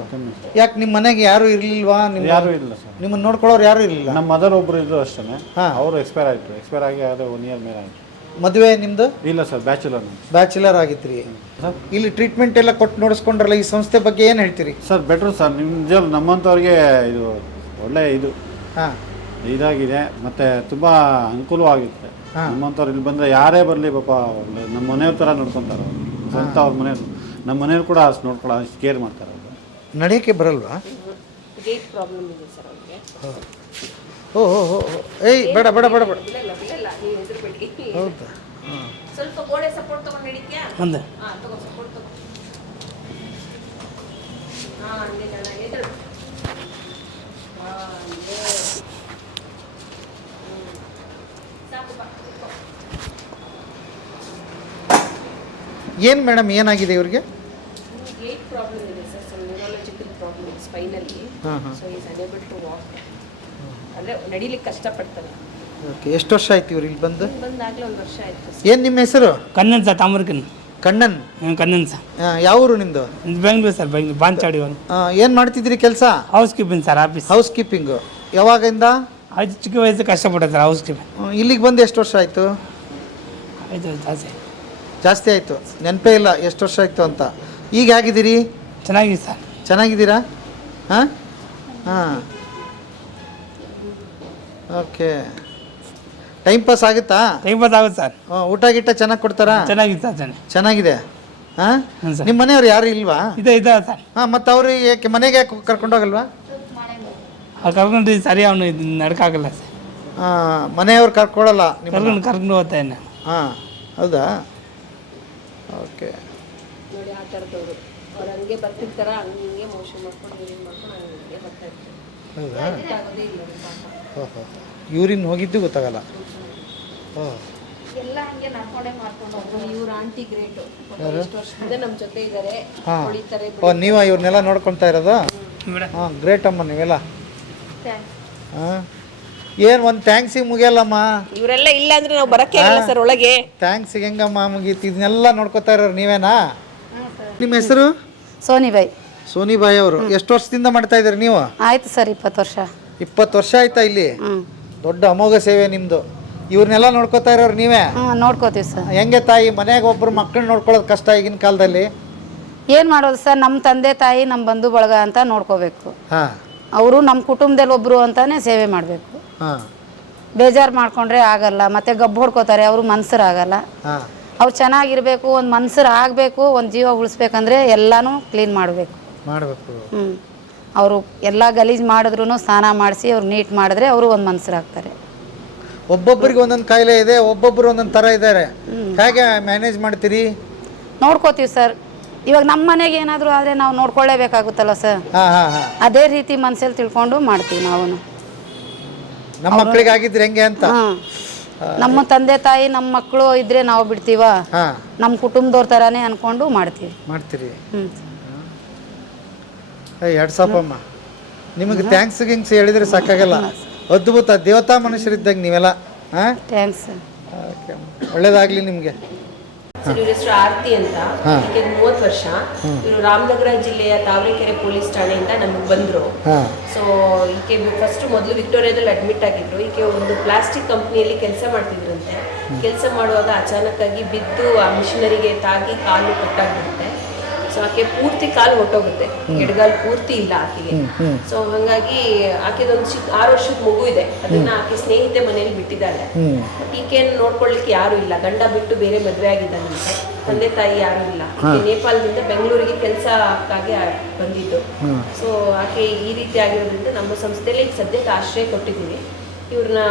ಯಾಕೆ ನಿಮ್ಮ ಮನೆಗೆ ಯಾರು ಇರಲಿಲ್ವಾ? ಯಾರು ಇಲ್ಲ ಸರ್. ನಿಮ್ಮನ್ನು ನೋಡ್ಕೊಳ್ಳೋರು ಯಾರು ಇರಲಿಲ್ಲ? ನಮ್ಮ ಮದರ್ ಒಬ್ಬರು ಇದ್ರು ಅಷ್ಟೇ. ಅವರು ಎಕ್ಸ್ಪೈರ್ ಆಯಿತು. ಎಕ್ಸ್ಪೈರ್ ಆಗಿ ಅದೇ 1 year ಮೇಲೆ ಆಯಿತು. ಮದುವೆ ನಿಮ್ಮದು? ಇಲ್ಲ ಸರ್, ಬ್ಯಾಚುಲರ್ ಆಗಿದ್ರಿ. ಇಲ್ಲಿ ಟ್ರೀಟ್ಮೆಂಟ್ ಎಲ್ಲ ಕೊಟ್ಟು ನೋಡಿಸ್ಕೊಂಡ್ರಲ್ಲ, ಈ ಸಂಸ್ಥೆ ಬಗ್ಗೆ ಏನು ಹೇಳ್ತೀರಿ? Sir better sir. ನಿಜ ನಮ್ಮಂಥವ್ರಿಗೆ ಇದು ಒಳ್ಳೆ ಇದಾಗಿದೆ. ಮತ್ತು ತುಂಬ ಅನುಕೂಲವಾಗುತ್ತೆ. ನಮ್ಮಂಥವ್ರು ಇಲ್ಲಿ ಬಂದರೆ ಯಾರೇ ಬರಲಿ ಪಾಪ ಒಳ್ಳೆ ನಮ್ಮ ಮನೆಯವ್ರ ಥರ ನೋಡ್ಕೊತಾರೆ. ಸ್ವಂತ ಅವ್ರ ಮನೆಯವರು. ನಮ್ಮ ಮನೆಯವ್ರು ಕೂಡ ಅಷ್ಟು ನೋಡ್ಕೊಳ್ಳೋ, ಅಷ್ಟು ಕೇರ್ ಮಾಡ್ತಾರೆ. ಅವರು ನಡೆಯೋಕ್ಕೆ ಬರಲ್ವಾ? ಗೇಟ್ ಪ್ರಾಬ್ಲಮ್ ಇದೆ ಸರ್ ಅವ್ರಿಗೆ. ಏಯ್ ಬೇಡ ಬೇಡ ಬೇಡ ಬೇಡ. ಹೌದಾ? ಸ್ವಲ್ಪ ಗೋಡೆ ಸಪೋರ್ಟ್ ತಗೊಂಡು ನಡೀತೀಯಾ? ಒಂದೇ. ತಗೋ ಸಪೋರ್ಟ್ ತಗೋ. ಏನು ಮೇಡಮ್ ಏನಾಗಿದೆ ಇವ್ರಿಗೆ? ಗೇಟ್ ಪ್ರಾಬ್ಲಮ್ ಇದೆ ಸರ್, ಸ್ವಲ್ಪ ನ್ಯೂರಾಲಜಿಕಲ್ ಪ್ರಾಬ್ಲಮ್ ಸ್ಪೈನಲ್ಲಿ. So is unable to walk. ಅಂದರೆ ನಡಿಲಿಕ್ಕೆ ಕಷ್ಟಪಡ್ತಾರೆ. ಓಕೆ. ಎಷ್ಟು ವರ್ಷ ಆಯ್ತು ಇವ್ರು ಇಲ್ಲಿ ಬಂದಾಗಲೇ 1 ವರ್ಷ ಆಯಿತು. ಏನು ನಿಮ್ಮ ಹೆಸರು? ಕಣ್ಣನ್ ಸರ್, ತಾಮ್ರಕನ್. ಕಣ್ಣನ್? ಕಣ್ಣನ್ ಸರ್. ಯಾವ ಊರು ನಿಮ್ಮದು? ಬೆಂಗಳೂರು ಸರ್, ಬೆಂಗಳೂರು ಬಾಂಚಾಡಿ. ಏನು ಮಾಡ್ತಿದ್ರಿ ಕೆಲಸ? House keeping sir, office. House keeping. ಯಾವಾಗಿಂದ? ಅದು ಚಿಕ್ಕ ವಯಸ್ಸು ಕಷ್ಟಪಟ್ಟೆ ಸರ್ ಹೌಸ್ ಕೀಪಿಂಗ್. ಇಲ್ಲಿಗೆ ಬಂದು ಎಷ್ಟು ವರ್ಷ ಆಯಿತು? ಜಾಸ್ತಿ ಆಯಿತು. ನೆನಪೇ ಇಲ್ಲ ಎಷ್ಟು ವರ್ಷ ಆಯಿತು ಅಂತ. ಈಗ ಹೇಗಿದ್ದೀರಿ? ಚೆನ್ನಾಗಿದೆ ಸರ್. ಚೆನ್ನಾಗಿದ್ದೀರಾ? ಹಾಂ ಹಾಂ. ಓಕೆ. ಟೈಮ್ ಪಾಸ್ ಆಗುತ್ತಾ? ಟೈಮ್ ಪಾಸ್ ಆಗುತ್ತೆ ಸರ್. ಊಟ ಗಿಟ್ಟ ಚೆನ್ನಾಗಿ ಕೊಡ್ತಾರಾ? ಚೆನ್ನಾಗಿದೆ ಸರ್. ಚೆನ್ನಾಗಿದೆ. ಹಾಂ. ನಿಮ್ಮ ಮನೆಯವ್ರು ಯಾರು ಇಲ್ವಾ? ಇದೆ ಸರ್. ಹಾಂ, ಮತ್ತು ಅವರು ಏಕೆ ಮನೆಗೆ ಯಾಕೆ ಕರ್ಕೊಂಡೋಗಲ್ವಾ? ಕರ್ಕೊಂಡು ಸರಿ ಅವನು ನಡ್ಕಾಗಲ್ಲ ಸರ್. ಹಾಂ, ಮನೆಯವ್ರು ಕರ್ಕೊಳ್ಳಲ್ಲ? ಕರ್ಕೊಂಡು ಹೋಗ್ತಾನೆ. ಹಾಂ, ಹೌದಾ? ಓಕೆ. ನೋಡಿ ಆ ಥರದವರು ಅವ್ರು ಹಂಗೆ ಬರ್ತಿರ್ತಾರ, ಹಂಗೆ ಮೋಷನ್ ಮಾಡ್ಕೊಂಡು ಯೂರಿನ್ ಮಾಡ್ಕೊಂಡು ಹಂಗೆ ಬರ್ತಾ ಇರ್ತಾರೆ. ಹೌದಾ? ಆಗೋದೇ ಇಲ್ಲ ಪಾಪ. ಓಹೋ. ಯೂರಿನ್ ಹೋಗಿದ್ದು ಗೊತ್ತಾಗಲ್ಲ. ಎಲ್ಲ ಹಂಗೆ ನಡ್ಕೊಂಡೇ ಮಾಡ್ಕೊಂಡು ಹೋಗ್ತಾರೆ. ಇವ್ರ ಆಂಟಿ ಗ್ರೇಟು, ಎಷ್ಟು ವರ್ಷದಿಂದ ನಮ್ಮ ಜೊತೆ ಇದ್ದಾರೆ, ಹೊಡಿತಾರೆ. ನೀವು ಇವ್ರನ್ನೆಲ್ಲ ನೋಡ್ಕೊತಾ ಇರೋದು? ಹಾಂ, ಗ್ರೇಟ್ ಅಮ್ಮ ನೀವೆಲ್ಲ. ಹಾಂ, ಏನು ಒಂದು ಥ್ಯಾಂಕ್ಸಿಗೆ ಮುಗಿಯಲ್ಲಮ್ಮ. ಇವರೆಲ್ಲ ಇಲ್ಲ ಅಂದ್ರೆ ನಾವು ಬರಕ್ಕೆ ಆಗಲ್ಲ ಸರ್ ಒಳಗೆ. ಥ್ಯಾಂಕ್ಸಿಗೆ ಹೆಂಗಮ್ಮ ಮುಗೀತು? ಇದನ್ನೆಲ್ಲ ನೋಡ್ಕೊತಾ ಇರೋರು ನೀವೇನಾ? ನಿಮ್ಮ ಹೆಸರು? ಸೋನಿಬಾಯಿ. ಸೋನಿಬಾಯಿ ಅವರು ಎಷ್ಟು ವರ್ಷದಿಂದ ಮಾಡ್ತಾ ಇದ್ದೀರಿ ನೀವು? ಆಯ್ತು ಸರ್, 20 ವರ್ಷ. 20 ವರ್ಷ ಆಯ್ತಾ ಇಲ್ಲಿ? ದೊಡ್ಡ ಅಮೋಘ ಸೇವೆ ನಿಮ್ಮದು. ಇವ್ರನ್ನೆಲ್ಲ ನೋಡ್ಕೋತಾ ಇರೋರು ನೀವೇ? ಹಾಂ ನೋಡ್ಕೋತೀವಿ ಸರ್. ಹೆಂಗೆ ತಾಯಿ ಮನೆಯಾಗ ಒಬ್ಬರು ಮಕ್ಕಳು ನೋಡ್ಕೊಳ್ಳೋದು ಕಷ್ಟ ಈಗಿನ ಕಾಲದಲ್ಲಿ? ಏನು ಮಾಡೋದು ಸರ್, ನಮ್ಮ ತಂದೆ ತಾಯಿ ನಮ್ಮ ಬಂಧು ಬಳಗ ಅಂತ ನೋಡ್ಕೋಬೇಕು. ಹಾಂ ಅವರು ನಮ್ಮ ಕುಟುಂಬದಲ್ಲಿ ಒಬ್ಬರು ಅಂತಾನೆ ಸೇವೆ ಮಾಡಬೇಕು. ಹಾಂ ಬೇಜಾರು ಮಾಡ್ಕೊಂಡ್ರೆ ಆಗಲ್ಲ, ಮತ್ತು ಗಬ್ಬು ಹೊಡ್ಕೋತಾರೆ, ಅವರು ಮನ್ಸರಾಗಲ್ಲ. ಹಾಂ ಅವ್ರು ಚೆನ್ನಾಗಿರಬೇಕು, ಒಂದು ಮನ್ಸರು ಆಗಬೇಕು, ಒಂದು ಜೀವ ಉಳಿಸ್ಬೇಕಂದ್ರೆ ಎಲ್ಲನೂ ಕ್ಲೀನ್ ಮಾಡಬೇಕು. ಮಾಡಬೇಕು. ಅವರು ಎಲ್ಲ ಗಲೀಜು ಮಾಡಿದ್ರು ಸ್ನಾನ ಮಾಡಿಸಿ ಅವ್ರು ನೀಟ್ ಮಾಡಿದ್ರೆ ಅವರು ಒಂದು ಮನ್ಸರಾಗ್ತಾರೆ. ಒಬ್ಬೊಬ್ಬರಿಗೆ ಒಂದೊಂದು ಕಾಯಿಲೆ ಇದೆ, ಒಬ್ಬೊಬ್ಬರು ಒಂದೊಂದು ಥರ ಇದ್ದಾರೆ. ಹೇಗೆ ಮ್ಯಾನೇಜ್ ಮಾಡ್ತೀರಿ? ನೋಡ್ಕೋತೀವಿ ಸರ್. ಇವಾಗ ನಮ್ಮ ಮನೆಗೆ ಏನಾದರೂ ಆದರೆ ನಾವು ನೋಡ್ಕೊಳ್ಳೇಬೇಕಾಗುತ್ತಲ್ಲ ಸರ್. ಹಾಂ ಹಾಂ ಹಾಂ. ಅದೇ ರೀತಿ ಮನಸ್ಸಲ್ಲಿ ತಿಳ್ಕೊಂಡು ಮಾಡ್ತೀವಿ ನಾವು. ನಮ್ಮ ಮಕ್ಕಳಿಗೆ ಆಗಿದ್ರೆ ಹೆಂಗೆ ಅಂತ? ಹಾಂ, ನಮ್ಮ ತಂದೆ ತಾಯಿ ನಮ್ಮ ಮಕ್ಕಳು ಇದ್ರೆ ನಾವು ಬಿಡ್ತೀವ, ಹಾಂ ನಮ್ಮ ಕುಟುಂಬದವ್ರ ಥರನೇ ಅಂದ್ಕೊಂಡು ಮಾಡ್ತೀವಿ. ಮಾಡ್ತೀರಿ? ಹ್ಞೂ. ಎರಡು ಸಾಪಮ್ಮ, ನಿಮಗೆ ಥ್ಯಾಂಕ್ಸ್ ಗಿಂಕ್ಸ್ ಹೇಳಿದ್ರೆ ಸಾಕಾಗಲ್ಲ. ಅದ್ಭುತ ದೇವತಾ ಮನುಷ್ಯರಿದ್ದಂಗೆ ನೀವೆಲ್ಲ. ಹಾಂ ಥ್ಯಾಂಕ್ಸ್ ಸರ್. ಓಕೆ, ಒಳ್ಳೇದಾಗಲಿ ನಿಮಗೆ. ಸರ್ ಇವ್ರ ಹೆಸರು ಆರತಿ ಅಂತ. ಇದಕ್ಕೆ 30 ವರ್ಷ. ಇವರು ರಾಮನಗರ ಜಿಲ್ಲೆಯ ತಾವರೆಕೆರೆ ಪೊಲೀಸ್ ಠಾಣೆಯಿಂದ ನಮಗೆ ಬಂದರು. ಸೊ ಈಕೆ ಫಸ್ಟ್ ಮೊದಲು ವಿಕ್ಟೋರಿಯಾದಲ್ಲಿ ಅಡ್ಮಿಟ್ ಆಗಿದ್ರು. ಈಕೆ ಒಂದು ಪ್ಲಾಸ್ಟಿಕ್ ಕಂಪ್ನಿಯಲ್ಲಿ ಕೆಲಸ ಮಾಡ್ತಿದ್ರಂತೆ. ಕೆಲಸ ಮಾಡುವಾಗ ಅಚಾನಕ್ ಆಗಿ ಬಿದ್ದು ಆ ಮಿಷನರಿಗೆ ತಾಗಿ ಕಾಲು ಕಟ್ಟಾಗ್ಬಿಡುತ್ತೆ. ಸೊ ಆಕೆ ಪೂರ್ತಿ ಕಾಲು ಹೊಟ್ಟೋಗುತ್ತೆ, ಎಡಗಾಲು ಪೂರ್ತಿ ಇಲ್ಲ ಆಕೆಗೆ. ಸೊ ಹಾಗಾಗಿ ಆಕೆದೊಂದು 6 ವರ್ಷದ ಮಗು ಇದೆ, ಅದನ್ನ ಆಕೆ ಸ್ನೇಹಿತೆ ಮನೆಯಲ್ಲಿ ಬಿಟ್ಟಿದ್ದಾಳೆ. ಬಟ್ ಈಕೆಯನ್ನು ನೋಡ್ಕೊಳ್ಳಿಕ್ಕೆ ಯಾರು ಇಲ್ಲ, ಗಂಡ ಬಿಟ್ಟು ಬೇರೆ ಮದುವೆ ಆಗಿದ್ದಾನಂತೆ, ತಂದೆ ತಾಯಿ ಯಾರು ಇಲ್ಲ. ಈಕೆ ನೇಪಾಳದಿಂದ ಬೆಂಗಳೂರಿಗೆ ಕೆಲಸಕ್ಕಾಗಿ ಬಂದಿದ್ದು. ಸೊ ಆಕೆ ಈ ರೀತಿ ಆಗಿರೋದ್ರಿಂದ ನಮ್ಮ ಸಂಸ್ಥೆಯಲ್ಲಿ ಈಗ ಸದ್ಯಕ್ಕೆ ಆಶ್ರಯ ಕೊಟ್ಟಿದ್ದೀವಿ. ಇವ್ರನ್ನ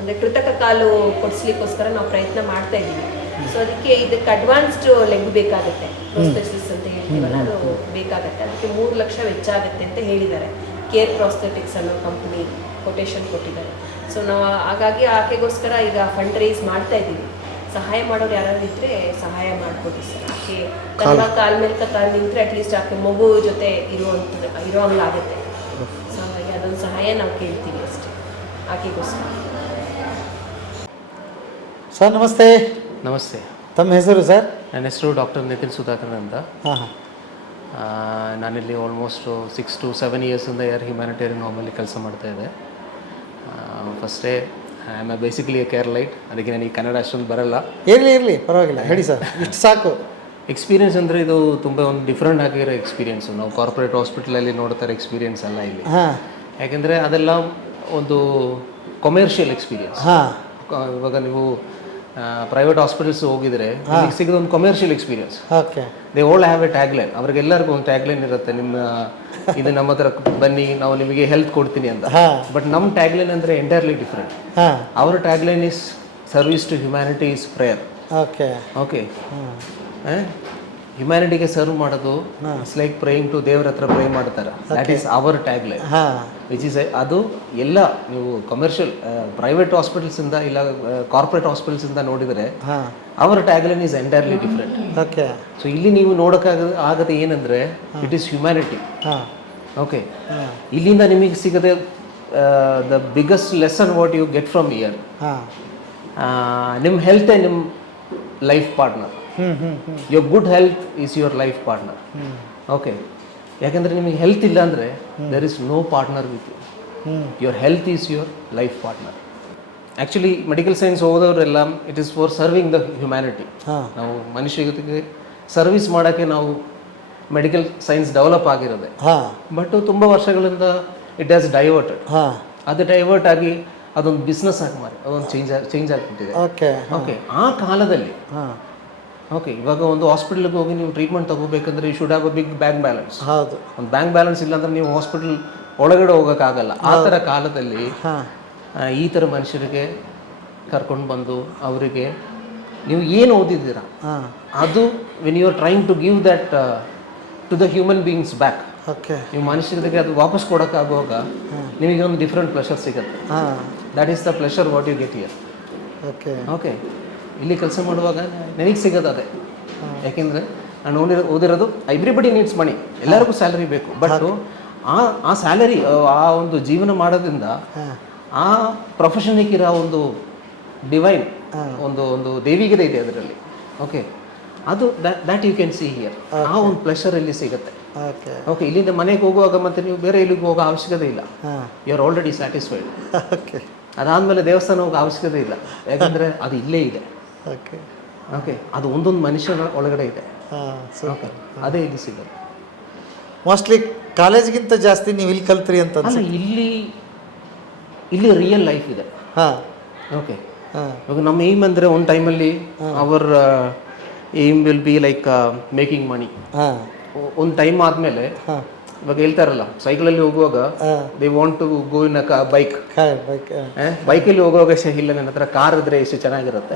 ಅಂದ್ರೆ ಕೃತಕ ಕಾಲು ಕೊಡಿಸ್ಲಿಕ್ಕೋಸ್ಕರ ನಾವು ಪ್ರಯತ್ನ ಮಾಡ್ತಾ ಇದ್ದೀವಿ. ಸೊ ಅದಕ್ಕೆ ಇದಕ್ಕೆ ಅಡ್ವಾನ್ಸ್ಡ್ ಲೆಗ್ ಬೇಕಾಗುತ್ತೆ, ಪ್ರೋಸ್ಥೆಸಿಸ್ ಅಂತ ಹೇಳ್ತೀವಲ್ಲ, ಅದು ಬೇಕಾಗುತ್ತೆ. ಅದಕ್ಕೆ 3 ಲಕ್ಷ ವೆಚ್ಚ ಆಗುತ್ತೆ ಅಂತ ಹೇಳಿದ್ದಾರೆ. ಕೇರ್ ಪ್ರಾಸ್ಥೆಟಿಕ್ಸ್ ಅನ್ನೋ ಕಂಪನಿ ಕೊಟೇಶನ್ ಕೊಟ್ಟಿದ್ದಾರೆ. ಸೊ ನಾವು ಹಾಗಾಗಿ ಆಕೆಗೋಸ್ಕರ ಈಗ ಫಂಡ್ ರೈಸ್ ಮಾಡ್ತಾ ಇದ್ದೀವಿ. ಸಹಾಯ ಮಾಡೋರು ಯಾರು ಇದ್ರೆ ಸಹಾಯ ಮಾಡ್ಕೊಡಿ ಸರ್. ಆಕೆ ತನ್ನ ಕಾಲ ಮೇಲೆ ಕಾಲು ನಿಂತರೆ ಅಟ್ಲೀಸ್ಟ್ ಆಕೆ ಮಗು ಜೊತೆ ಇರೋ ಹಂಗಾಗುತ್ತೆ. ಸೊ ಹಾಗಾಗಿ ಅದೊಂದು ಸಹಾಯ ನಾವು ಕೇಳ್ತೀವಿ ಅಷ್ಟೇ ಆಕೆಗೋಸ್ಕರ. ಸರ್ ನಮಸ್ತೆ. ನಮಸ್ತೆ. ತಮ್ಮ ಹೆಸರು ಸರ್? ನನ್ನ ಹೆಸರು ಡಾಕ್ಟರ್ ನಿತಿನ್ ಸುಧಾಕರ್ ಅಂತ. ಹಾಂ ನಾನಿಲ್ಲಿ ಆಲ್ಮೋಸ್ಟ್ 6 to 7 ಇಯರ್ಸಿಂದ ಏರ್ ಹ್ಯುಮ್ಯಾನಿಟೇರಿಯನ್ ಹೋಮಲ್ಲಿ ಕೆಲಸ ಮಾಡ್ತಾಯಿದ್ದೆ. ಫಸ್ಟೇ I am basically A care light, ಅದಕ್ಕೆ ನನಗೆ ಕನ್ನಡ ಅಷ್ಟೊಂದು ಬರಲ್ಲ. ಇರಲಿ ಪರವಾಗಿಲ್ಲ, ಹೇಳಿ ಸರ್, ಇಷ್ಟು ಸಾಕು. ಎಕ್ಸ್ಪೀರಿಯನ್ಸ್ ಅಂದರೆ ಇದು ತುಂಬ ಒಂದು ಡಿಫ್ರೆಂಟ್ ಆಗಿರೋ ಎಕ್ಸ್ಪೀರಿಯೆನ್ಸು. ನಾವು ಕಾರ್ಪೊರೇಟ್ ಹಾಸ್ಪಿಟಲಲ್ಲಿ ನೋಡ್ತಾರೆ ಎಕ್ಸ್ಪೀರಿಯೆನ್ಸ್ ಅಲ್ಲ ಇಲ್ಲಿ. ಯಾಕೆಂದರೆ ಅದೆಲ್ಲ ಒಂದು ಕೊಮರ್ಷಿಯಲ್ ಎಕ್ಸ್ಪೀರಿಯೆನ್ಸ್. ಇವಾಗ ನೀವು ಪ್ರೈವೇಟ್ ಹಾಸ್ಪಿಟಲ್ಸ್ ಹೋಗಿದ್ರೆ ನಿಮಗೆ ಸಿಗೋದು ಒಂದು commercial experience. They all have a tagline. ಅವ್ರಿಗೆಲ್ಲರಿಗೂ ಒಂದು ಟ್ಯಾಗ್ಲೈನ್ ಇರುತ್ತೆ, ನಿಮ್ಮ ಇದು ನಮ್ಮ ಹತ್ರ ಬನ್ನಿ, ನಾವು ನಿಮಗೆ ಹೆಲ್ತ್ ಕೊಡ್ತೀನಿ ಅಂತ. ಬಟ್ ನಮ್ಮ ಟ್ಯಾಗ್ಲೈನ್ ಅಂದರೆ ಎಂಟೈರ್ಲಿ ಡಿಫ್ರೆಂಟ್. ಅವರ tagline is service to humanity is prayer. Okay, ಹ್ಯುಮ್ಯಾನಿಟಿಗೆ ಸರ್ವ್ ಮಾಡೋದು ಇಟ್ಸ್ ಲೈಕ್ ಪ್ರೇಯಿಂಗ್ ಟು ದೇವ್ರ ಹತ್ರ ಪ್ರೇ ಮಾಡ್ತಾರೆ. That is our tagline, which is ಅದು ಎಲ್ಲ ನೀವು ಕಮರ್ಷಿಯಲ್ ಪ್ರೈವೇಟ್ ಹಾಸ್ಪಿಟಲ್ಸಿಂದ ಇಲ್ಲ ಕಾರ್ಪೊರೇಟ್ ಹಾಸ್ಪಿಟಲ್ಸಿಂದ ನೋಡಿದರೆ ಅವರ tagline is entirely different. So ಇಲ್ಲಿ ನೀವು ನೋಡೋಕ್ಕಾಗತ್ತೆ ಏನಂದರೆ ಇಟ್ ಈಸ್ ಹ್ಯುಮ್ಯಾನಿಟಿ. ಓಕೆ, ಇಲ್ಲಿಂದ ನಿಮಗೆ ಸಿಗದೆ the biggest lesson what you get from here, ನಿಮ್ಮ ಹೆಲ್ತೇ ನಿಮ್ಮ life partner. Your good health is your life partner. Okay, ಯಾಕೆಂದರೆ ನಿಮಗೆ ಹೆಲ್ತ್ ಇಲ್ಲ ಅಂದರೆ there is no partner with you. Your health is your life partner. Actually medical science ಓದೋರೆಲ್ಲ it is for serving the humanity. ನಾವು ಮನುಷ್ಯರಿಗೆ ಸರ್ವಿಸ್ ಮಾಡೋಕ್ಕೆ ನಾವು ಮೆಡಿಕಲ್ ಸೈನ್ಸ್ ಡೆವಲಪ್ ಆಗಿರೋದೆ. ಬಟ್ ತುಂಬ ವರ್ಷಗಳಿಂದ ಇಟ್ ಹ್ಯಾಸ್ ಡೈವರ್ಟೆಡ್. ಅದು ಡೈವರ್ಟ್ ಆಗಿ ಅದೊಂದು ಬಿಸ್ನೆಸ್ ಆಗಿ ಮಾರಿ ಅದೊಂದು ಚೇಂಜ್ ಆಗಿಬಿಟ್ಟಿದೆ. ಓಕೆ, ಆ ಕಾಲದಲ್ಲಿ ಓಕೆ, ಇವಾಗ ಒಂದು ಹಾಸ್ಪಿಟಲ್ಗೆ ಹೋಗಿ ನೀವು ಟ್ರೀಟ್ಮೆಂಟ್ ತಗೋಬೇಕಂದ್ರೆ you should have a big bank balance. ಹೌದು, ಒಂದು ಬ್ಯಾಂಕ್ ಬ್ಯಾಲೆನ್ಸ್ ಇಲ್ಲ ಅಂದ್ರೆ ನೀವು ಹಾಸ್ಪಿಟಲ್ ಒಳಗಡೆ ಹೋಗೋಕ್ಕಾಗಲ್ಲ. ಆ ಥರ ಕಾಲದಲ್ಲಿ ಈ ಥರ ಮನುಷ್ಯರಿಗೆ ಕರ್ಕೊಂಡು ಬಂದು ಅವರಿಗೆ ನೀವು ಏನು ಓದಿದ್ದೀರಾ ಅದು when you are trying to give that to the human beings back, ನೀವು ಮನುಷ್ಯರಿಗೆ ಅದು ವಾಪಸ್ ಕೊಡೋಕ್ಕಾಗುವಾಗ ನಿಮಗೆ ಒಂದು ಡಿಫ್ರೆಂಟ್ ಪ್ಲೆಷರ್ ಸಿಗುತ್ತೆ. That is the pleasure what you get here. Okay, ಇಲ್ಲಿ ಕೆಲಸ ಮಾಡುವಾಗ ನನಗೆ ಸಿಗೋದು ಅದೇ. ಯಾಕೆಂದರೆ ನಾನು ಓದಿರೋದು ಎವ್ರಿಬಡಿ ನೀಡ್ಸ್ ಮನಿ, ಎಲ್ಲರಿಗೂ ಸ್ಯಾಲರಿ ಬೇಕು. ಬಟ್ ಆ ಸ್ಯಾಲರಿ ಆ ಒಂದು ಜೀವನ ಮಾಡೋದ್ರಿಂದ ಆ ಪ್ರೊಫೆಷನಿಗಿರೋ ಒಂದು ಡಿವೈನ್ ಒಂದು ದೈವಿಕತೆ ಇದೆ ಅದರಲ್ಲಿ. ಓಕೆ, ಅದು that you can see here. ಆ ಒಂದು ಪ್ಲೆಷರ್ ಇಲ್ಲಿ ಸಿಗುತ್ತೆ. ಓಕೆ, ಇಲ್ಲಿಂದ ಮನೆಗೆ ಹೋಗುವಾಗ ಮತ್ತೆ ನೀವು ಬೇರೆ ಎಲ್ಲಿಗೆ ಹೋಗೋ ಅವಶ್ಯಕತೆ ಇಲ್ಲ. You are already satisfied. ಅದಾದಮೇಲೆ ದೇವಸ್ಥಾನ ಹೋಗೋ ಅವಶ್ಯಕತೆ ಇಲ್ಲ, ಯಾಕಂದರೆ ಅದು ಇಲ್ಲೇ ಇದೆ. ಓಕೆ ಓಕೆ, ಅದು ಒಂದೊಂದು ಮನುಷ್ಯನ ಒಳಗಡೆ ಇದೆ. ಓಕೆ, ಅದೇ ಇಲ್ಲಿ ಸಿಗೋದು. ಮೋಸ್ಟ್ಲಿ ಕಾಲೇಜ್ಗಿಂತ ಜಾಸ್ತಿ ನೀವು ಇಲ್ಲಿ ಕಲ್ತ್ರಿ ಅಂತ ಅಲ್ಲ, ಇಲ್ಲಿ ರಿಯಲ್ ಲೈಫ್ ಇದೆ. ಹಾಂ ಓಕೆ, ಇವಾಗ ನಮ್ಮ ಏಮ್ ಅಂದರೆ ಒಂದು ಟೈಮಲ್ಲಿ our aim will be like making money. ಒಂದು ಟೈಮ್ ಆದಮೇಲೆ ಇವಾಗ ಹೇಳ್ತಾರಲ್ಲ, ಸೈಕಲಲ್ಲಿ ಹೋಗುವಾಗ they want to go in bike, ಬೈಕಲ್ಲಿ ಹೋಗುವಾಗ ಇಲ್ಲ ನನ್ನ ಹತ್ರ ಕಾರ್ ಇದ್ರೆ ಎಷ್ಟು ಚೆನ್ನಾಗಿರುತ್ತೆ.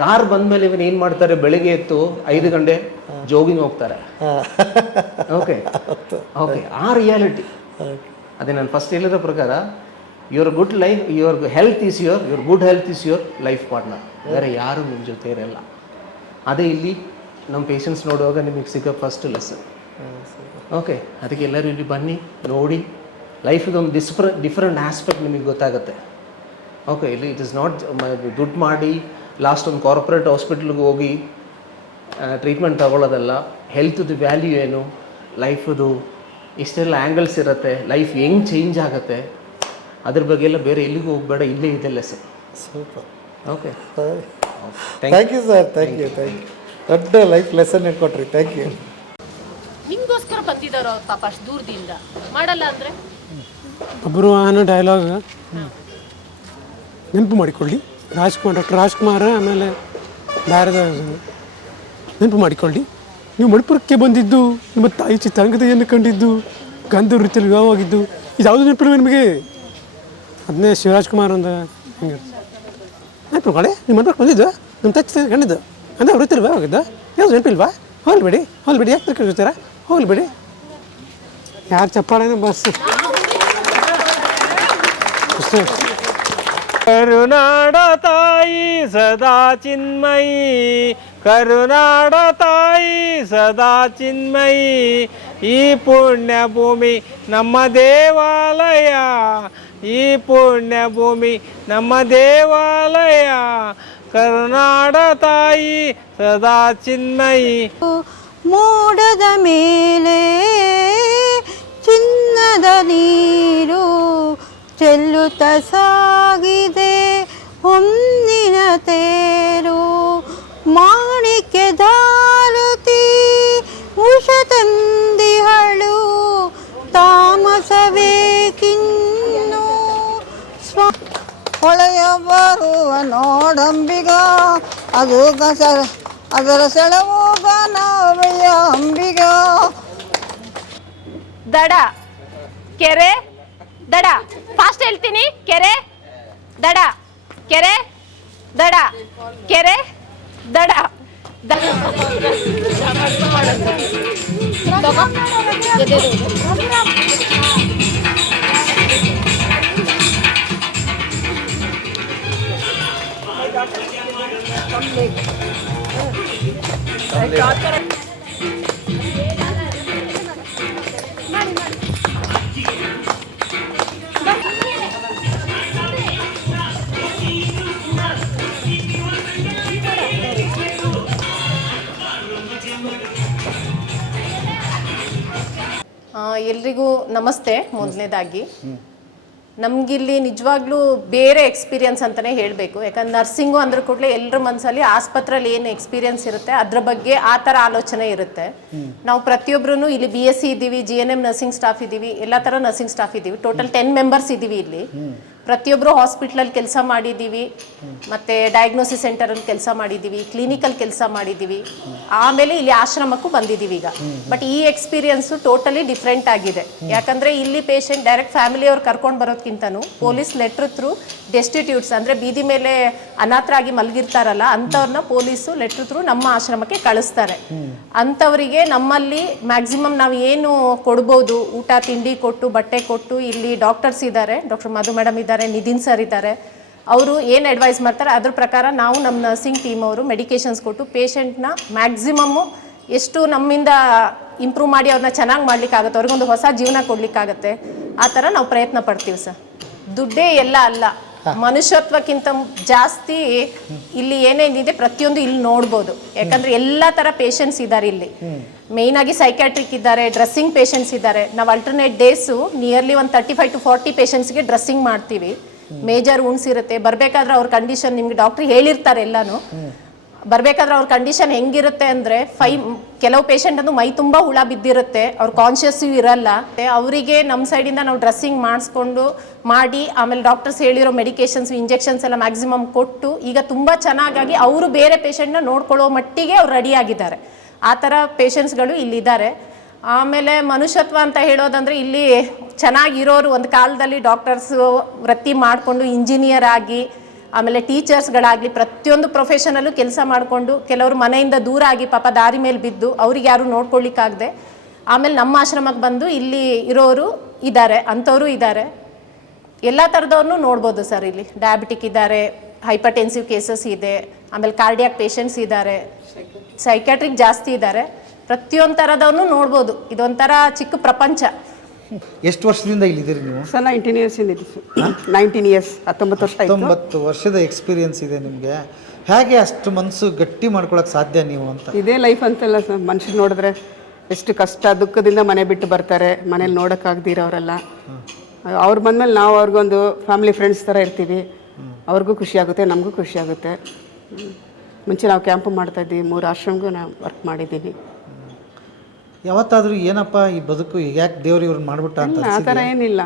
ಕಾರ್ ಬಂದ್ಮೇಲೆ ಇವನ್ ಏನ್ ಮಾಡ್ತಾರೆ, ಬೆಳಿಗ್ಗೆ ಎತ್ತು 5 ಗಂಟೆ ಜೋಗಿಂಗ್ ಹೋಗ್ತಾರೆ. ಓಕೆ ಓಕೆ, ಆ ರಿಯಾಲಿಟಿ ಅದೇ ನಾನು ಫಸ್ಟ್ ಹೇಳಿರೋ ಪ್ರಕಾರ, your good life, your health is your good health is your life partner. ಬೇರೆ ಯಾರು ನಿಮ್ಮ ಜೊತೆ ಇರಲ್ಲ. ಅದೇ ಇಲ್ಲಿ ನಮ್ಮ ಪೇಷಂಟ್ಸ್ ನೋಡುವಾಗ ನಿಮಗೆ ಸಿಗೋ ಫಸ್ಟ್ ಲೆಸನ್. ಓಕೆ, ಅದಕ್ಕೆ ಎಲ್ಲರೂ ಇಲ್ಲಿ ಬನ್ನಿ, ನೋಡಿ, ಲೈಫಿದೊಂದು ಡಿಫ್ರೆಂಟ್ ಆಸ್ಪೆಕ್ಟ್ ನಿಮಗೆ ಗೊತ್ತಾಗುತ್ತೆ. ಓಕೆ, ಇಲ್ಲಿ ಇಟ್ ಇಸ್ ನಾಟ್ ದುಡ್ಡು ಮಾಡಿ ಲಾಸ್ಟ್ ಒಂದು ಕಾರ್ಪೊರೇಟ್ ಹಾಸ್ಪಿಟ್ಲಿಗೆ ಹೋಗಿ ಟ್ರೀಟ್ಮೆಂಟ್ ತಗೊಳ್ಳೋದಲ್ಲ. ಹೆಲ್ತ್ದು ವ್ಯಾಲ್ಯೂ ಏನು, ಲೈಫದು ಇಷ್ಟೆಲ್ಲ ಆ್ಯಂಗಲ್ಸ್ ಇರುತ್ತೆ, ಲೈಫ್ ಹೆಂಗೆ ಚೇಂಜ್ ಆಗುತ್ತೆ, ಅದ್ರ ಬಗ್ಗೆ ಎಲ್ಲ ಬೇರೆ ಎಲ್ಲಿಗೂ ಹೋಗಬೇಡ, ಇಲ್ಲೇ ಇದೆ lesson. Super. Okay, thank you sir, thank you. ದೊಡ್ಡ ಲೈಫ್ ಲೆಸನ್ ಹೇಳ್ಕೊಟ್ರಿ. Thank you. ನಿಮ್ಗೋಸ್ಕರ ಬಂದಿದ್ದಾರೋ ಪಾಪ ಅಷ್ಟು ದೂರದಿಂದ, ಮಾಡಲ್ಲ ಅಂದರೆ ಒಬ್ಬರು ಅನ್ನೋ ಡೈಲಾಗ್ ನೆನಪು ಮಾಡಿಕೊಳ್ಳಿ. ಡಾಕ್ಟರ್ ರಾಜ್ಕುಮಾರ್, ಆಮೇಲೆ ಬೇರೆದ ನೆನಪು ಮಾಡಿಕೊಳ್ಳಿ. ನೀವು ಮಣಿಪುರಕ್ಕೆ ಬಂದಿದ್ದು, ನಿಮ್ಮ ತಾಯಿ ಚಿತ್ರಾಂಗದೆಯನ್ನು ಕಂಡಿದ್ದು, ಗಾಂಧಿ ವೃತ್ತಿಯಲ್ಲಿ ವಿವಾಹವಾಗಿದ್ದು, ಇದು ಯಾವುದು ನೆನಪಿಲ್ಲ ನಿಮಗೆ? ಅದನ್ನೇ ಶಿವರಾಜ್ಕುಮಾರ್ ಒಂದು ಹಿಂಗೆ ನೆನಪುಗಳೇ. ನಿಮ್ಮ ಮನೆಗೆ ಬಂದಿದ್ದು, ನಿಮ್ಮ ತಾಯಿ ಕಂಡಿದ್ದು, ಅಂದರೆ ವೃತ್ತಿಯಲ್ಲಿ ವಿವಾಹವಾಗಿದ್ದು, ಯಾವುದು ನೆನಪಿಲ್ವಾ? ಹೋಗ್ಲಿಬಿಡಿ, ಯಾಕೆ ತಿಳ್ಕೊಳ್ತೀರಾ? ಹೋಗ್ಲಿಬಿಡಿ. ಯಾರು ಚಪ್ಪಾಳೆನೋ ಬಸ್. ಕರುನಾಡ ತಾಯಿ ಸದಾ ಚಿನ್ಮಯಿ, ಕರುನಾಡ ತಾಯಿ ಸದಾ ಚಿನ್ಮಯಿ, ಈ ಪುಣ್ಯ ಭೂಮಿ ನಮ್ಮ ದೇವಾಲಯ, ಈ ಪುಣ್ಯ ಭೂಮಿ ನಮ್ಮ ದೇವಾಲಯ, ಕರುನಾಡ ತಾಯಿ ಸದಾ ಚಿನ್ಮಯಿ. ಮೋಡದ ಮೇಲೆ ಚಿನ್ನದ ನೀರು ಚೆಲ್ಲುತ್ತ ಸಾಗಿದೆ ಹೊನ್ನಿನ ತೇರು, ಮಾಣಿಕ್ಯ ಧಾರುತಿ ಉಷ ತಂದಿಹಳು, ತಾಮಸವೇಕಿನ್ನು ಹೊಳೆಯ ಬರುವ ನೋಡಂಬಿಗ, ಅದು ಅದರ ಸೆಳವು ಗಾನವಯ್ಯ ಅಂಬಿಗ. ದಡ ಕೆರೆ ದಡ, ಫಾಸ್ಟ್ ಹೇಳ್ತೀನಿ. ಕೆರೆ ದಡ, ಕೆರೆ ದಡ, ಕೆರೆ ದಡ. ಎಲ್ರಿಗೂ ನಮಸ್ತೆ. ಮೊದಲನೇದಾಗಿ ನಮಗಿಲ್ಲಿ ನಿಜವಾಗ್ಲೂ ಬೇರೆ ಎಕ್ಸ್ಪೀರಿಯನ್ಸ್ ಅಂತಲೇ ಹೇಳಬೇಕು. ಯಾಕಂದ್ರೆ ನರ್ಸಿಂಗು ಅಂದ್ರ ಕೂಡಲೇ ಎಲ್ಲರ ಮನಸ್ಸಲ್ಲಿ ಆಸ್ಪತ್ರೆಯಲ್ಲಿ ಏನು ಎಕ್ಸ್ಪೀರಿಯನ್ಸ್ ಇರುತ್ತೆ ಅದ್ರ ಬಗ್ಗೆ ಆ ಥರ ಆಲೋಚನೆ ಇರುತ್ತೆ. ನಾವು ಪ್ರತಿಯೊಬ್ಬರೂ ಇಲ್ಲಿ BSc ಇದ್ದೀವಿ, GNM ನರ್ಸಿಂಗ್ ಸ್ಟಾಫ್ ಇದ್ದೀವಿ, ಎಲ್ಲ ಥರ ನರ್ಸಿಂಗ್ ಸ್ಟಾಫ್ ಇದ್ದೀವಿ. ಟೋಟಲ್ 10 ಮೆಂಬರ್ಸ್ ಇದ್ದೀವಿ ಇಲ್ಲಿ. ಪ್ರತಿಯೊಬ್ಬರು ಹಾಸ್ಪಿಟ್ಲಲ್ಲಿ ಕೆಲಸ ಮಾಡಿದ್ದೀವಿ, ಮತ್ತು ಡಯಾಗ್ನೋಸಿಸ್ ಸೆಂಟರಲ್ಲಿ ಕೆಲಸ ಮಾಡಿದ್ದೀವಿ, ಕ್ಲಿನಿಕಲ್ ಕೆಲಸ ಮಾಡಿದ್ದೀವಿ, ಆಮೇಲೆ ಇಲ್ಲಿ ಆಶ್ರಮಕ್ಕೂ ಬಂದಿದ್ದೀವಿ ಈಗ. ಬಟ್ ಈ ಎಕ್ಸ್ಪೀರಿಯನ್ಸು ಟೋಟಲಿ ಡಿಫ್ರೆಂಟ್ ಆಗಿದೆ. ಯಾಕಂದರೆ ಇಲ್ಲಿ ಪೇಷಂಟ್ ಡೈರೆಕ್ಟ್ ಫ್ಯಾಮಿಲಿಯವ್ರು ಕರ್ಕೊಂಡು ಬರೋದಕ್ಕಿಂತನೂ ಪೊಲೀಸ್ ಲೆಟ್ರ್ ಥ್ರೂ ಡೆಸ್ಟಿಟ್ಯೂಟ್ಸ್, ಅಂದರೆ ಬೀದಿ ಮೇಲೆ ಅನಾಥರಾಗಿ ಮಲಗಿರ್ತಾರಲ್ಲ ಅಂಥವ್ರನ್ನ ಪೊಲೀಸು ಲೆಟ್ರ್ ಥ್ರೂ ನಮ್ಮ ಆಶ್ರಮಕ್ಕೆ ಕಳಿಸ್ತಾರೆ. ಅಂಥವರಿಗೆ ನಮ್ಮಲ್ಲಿ ಮ್ಯಾಕ್ಸಿಮಮ್ ನಾವು ಏನು ಕೊಡ್ಬೋದು, ಊಟ ತಿಂಡಿ ಕೊಟ್ಟು, ಬಟ್ಟೆ ಕೊಟ್ಟು, ಇಲ್ಲಿ ಡಾಕ್ಟರ್ಸ್ ಇದ್ದಾರೆ, ಡಾಕ್ಟರ್ ಮಧು ಮೇಡಮ್ ಇದ್ದಾರೆ, ನಿತಿನ್ ಸರ್ ಇದ್ದಾರೆ, ಅವರು ಏನು ಅಡ್ವೈಸ್ ಮಾಡ್ತಾರೆ ಅದ್ರ ಪ್ರಕಾರ ನಾವು ನಮ್ಮ ನರ್ಸಿಂಗ್ ಟೀಮ್ ಅವರು ಮೆಡಿಕೇಶನ್ಸ್ ಕೊಟ್ಟು ಪೇಷಂಟ್ನ ಮ್ಯಾಕ್ಸಿಮಮ್ಮು ಎಷ್ಟು ನಮ್ಮಿಂದ ಇಂಪ್ರೂವ್ ಮಾಡಿ ಅವ್ರನ್ನ ಚೆನ್ನಾಗಿ ಮಾಡ್ಲಿಕ್ಕಾಗತ್ತೆ, ಅವ್ರಿಗೊಂದು ಹೊಸ ಜೀವನ ಕೊಡ್ಲಿಕ್ಕಾಗತ್ತೆ, ಆ ಥರ ನಾವು ಪ್ರಯತ್ನ ಪಡ್ತೀವಿ ಸರ್. ದುಡ್ಡೇ ಎಲ್ಲ ಅಲ್ಲ, ಮನುಷ್ಯತ್ವಕ್ಕಿಂತ ಜಾಸ್ತಿ ಇಲ್ಲಿ ಏನೇನಿದೆ ಪ್ರತಿಯೊಂದು ಇಲ್ಲಿ ನೋಡ್ಬೋದು. ಯಾಕಂದರೆ ಎಲ್ಲ ಥರ ಪೇಷಂಟ್ಸ್ ಇದ್ದಾರೆ ಇಲ್ಲಿ. ಮೇಯ್ನಾಗಿ ಸೈಕ್ಯಾಟ್ರಿಕ್ ಇದ್ದಾರೆ, ಡ್ರೆಸ್ಸಿಂಗ್ ಪೇಷಂಟ್ಸ್ ಇದ್ದಾರೆ. ನಾವು ಅಲ್ಟರ್ನೇಟ್ ಡೇಸು ನಿಯರ್ಲಿ ಒಂದು 35 to 40 ಪೇಷಂಟ್ಸ್ಗೆ ಡ್ರೆಸ್ಸಿಂಗ್ ಮಾಡ್ತೀವಿ. ಮೇಜರ್ ವುಂಡ್ಸ್ ಇರುತ್ತೆ. ಬರಬೇಕಾದ್ರೆ ಅವ್ರ ಕಂಡೀಷನ್ ನಿಮ್ಗೆ ಡಾಕ್ಟ್ರ್ ಹೇಳಿರ್ತಾರೆ ಎಲ್ಲಾನು. ಬರಬೇಕಾದ್ರೆ ಅವ್ರ ಕಂಡೀಷನ್ ಹೆಂಗಿರುತ್ತೆ ಅಂದರೆ ಕೆಲವು ಪೇಷಂಟ್ ಅಂದು ಮೈ ತುಂಬ ಹುಳ ಬಿದ್ದಿರುತ್ತೆ, ಅವ್ರು ಕಾನ್ಷಿಯಸ್ಸು ಇರಲ್ಲ. ಅವರಿಗೆ ನಮ್ಮ ಸೈಡಿಂದ ನಾವು ಡ್ರೆಸ್ಸಿಂಗ್ ಮಾಡಿ ಆಮೇಲೆ ಡಾಕ್ಟರ್ಸ್ ಹೇಳಿರೋ ಮೆಡಿಕೇಶನ್ಸ್ ಇಂಜೆಕ್ಷನ್ಸ್ ಎಲ್ಲ ಮ್ಯಾಕ್ಸಿಮಮ್ ಕೊಟ್ಟು ಈಗ ತುಂಬ ಚೆನ್ನಾಗಿ ಅವರು ಬೇರೆ ಪೇಷಂಟ್ನ ನೋಡ್ಕೊಳ್ಳೋ ಮಟ್ಟಿಗೆ ಅವ್ರು ರೆಡಿ ಆಗಿದ್ದಾರೆ. ಆ ಥರ ಪೇಷಂಟ್ಸ್ಗಳು ಇಲ್ಲಿದ್ದಾರೆ. ಆಮೇಲೆ ಮನುಷ್ಯತ್ವ ಅಂತ ಹೇಳೋದಂದರೆ ಇಲ್ಲಿ ಚೆನ್ನಾಗಿರೋರು ಒಂದು ಕಾಲದಲ್ಲಿ ಡಾಕ್ಟರ್ಸು ವೃತ್ತಿ ಮಾಡಿಕೊಂಡು ಇಂಜಿನಿಯರ್ ಆಗಿ ಆಮೇಲೆ ಟೀಚರ್ಸ್ಗಳಾಗಲಿ ಪ್ರತಿಯೊಂದು ಪ್ರೊಫೆಷನಲ್ಲೂ ಕೆಲಸ ಮಾಡಿಕೊಂಡು ಕೆಲವರು ಮನೆಯಿಂದ ದೂರ ಆಗಿ ಪಾಪ ದಾರಿ ಮೇಲೆ ಬಿದ್ದು ಅವ್ರಿಗೆ ಯಾರು ನೋಡ್ಕೊಳ್ಳಿಕ್ಕಾಗದೆ ಆಮೇಲೆ ನಮ್ಮ ಆಶ್ರಮಕ್ಕೆ ಬಂದು ಇಲ್ಲಿ ಇರೋರು ಇದ್ದಾರೆ, ಅಂಥವರು ಇದ್ದಾರೆ. ಎಲ್ಲ ಥರದವ್ರನ್ನೂ ನೋಡ್ಬೋದು ಸರ್. ಇಲ್ಲಿ ಡಯಾಬಿಟಿಕ್ ಇದ್ದಾರೆ, ಹೈಪರ್ಟೆನ್ಸಿವ್ ಕೇಸಸ್ ಇದೆ, ಆಮೇಲೆ ಕಾರ್ಡಿಯಾಕ್ ಪೇಷಂಟ್ಸ್ ಇದ್ದಾರೆ, ಸೈಕ್ಯಾಟ್ರಿಕ್ ಜಾಸ್ತಿ ಇದ್ದಾರೆ. ಪ್ರತಿಯೊಂದು ಥರದವ್ರನ್ನೂ ನೋಡ್ಬೋದು. ಇದೊಂಥರ ಚಿಕ್ಕ ಪ್ರಪಂಚ. ಎಷ್ಟು ವರ್ಷದಿಂದ ಇಲ್ಲಿದ್ದೀರಿ ನೀವು? ಸರ್ 19 ಇಯರ್ಸ್ ಇದ್ದೀವಿ ಸರ್. 19 ಇಯರ್ಸ್ 19 ವರ್ಷ ಆಯಿತು. 19 ವರ್ಷದ ಎಕ್ಸ್ಪೀರಿಯನ್ಸ್ ಇದೆ ನಿಮಗೆ. ಹೇಗೆ ಅಷ್ಟು ಮನಸ್ಸು ಗಟ್ಟಿ ಮಾಡ್ಕೊಳಕ್ಕೆ ಸಾಧ್ಯ ನೀವು ಅಂತ? ಇದೇ ಲೈಫ್ ಅಂತಲ್ಲ ಸರ್. ಮನುಷ್ಯರು ನೋಡಿದ್ರೆ ಎಷ್ಟು ಕಷ್ಟ ದುಃಖದಿಂದ ಮನೆ ಬಿಟ್ಟು ಬರ್ತಾರೆ, ಮನೇಲಿ ನೋಡೋಕ್ಕಾಗ್ದಿರೋರೆಲ್ಲ. ಅವ್ರು ಬಂದಮೇಲೆ ನಾವು ಅವ್ರಿಗೊಂದು ಫ್ಯಾಮಿಲಿ ಫ್ರೆಂಡ್ಸ್ ಥರ ಇರ್ತೀವಿ. ಅವ್ರಿಗೂ ಖುಷಿ ಆಗುತ್ತೆ, ನಮಗೂ ಖುಷಿ ಆಗುತ್ತೆ. ಮುಂಚೆ ನಾವು ಕ್ಯಾಂಪು ಮಾಡ್ತಾಯಿದ್ವಿ, 3 ಆಶ್ರಮಗೂ ನಾವು ವರ್ಕ್ ಮಾಡಿದ್ದೀವಿ. ಯಾವತ್ತಾದರೂ ಏನಪ್ಪ ಈ ಬದುಕು ಯಾಕೆ ದೇವ್ರು ಇವ್ರನ್ನ ಮಾಡ್ಬಿಟ್ಟ ಅಂತ? ಆ ಥರ ಏನಿಲ್ಲ,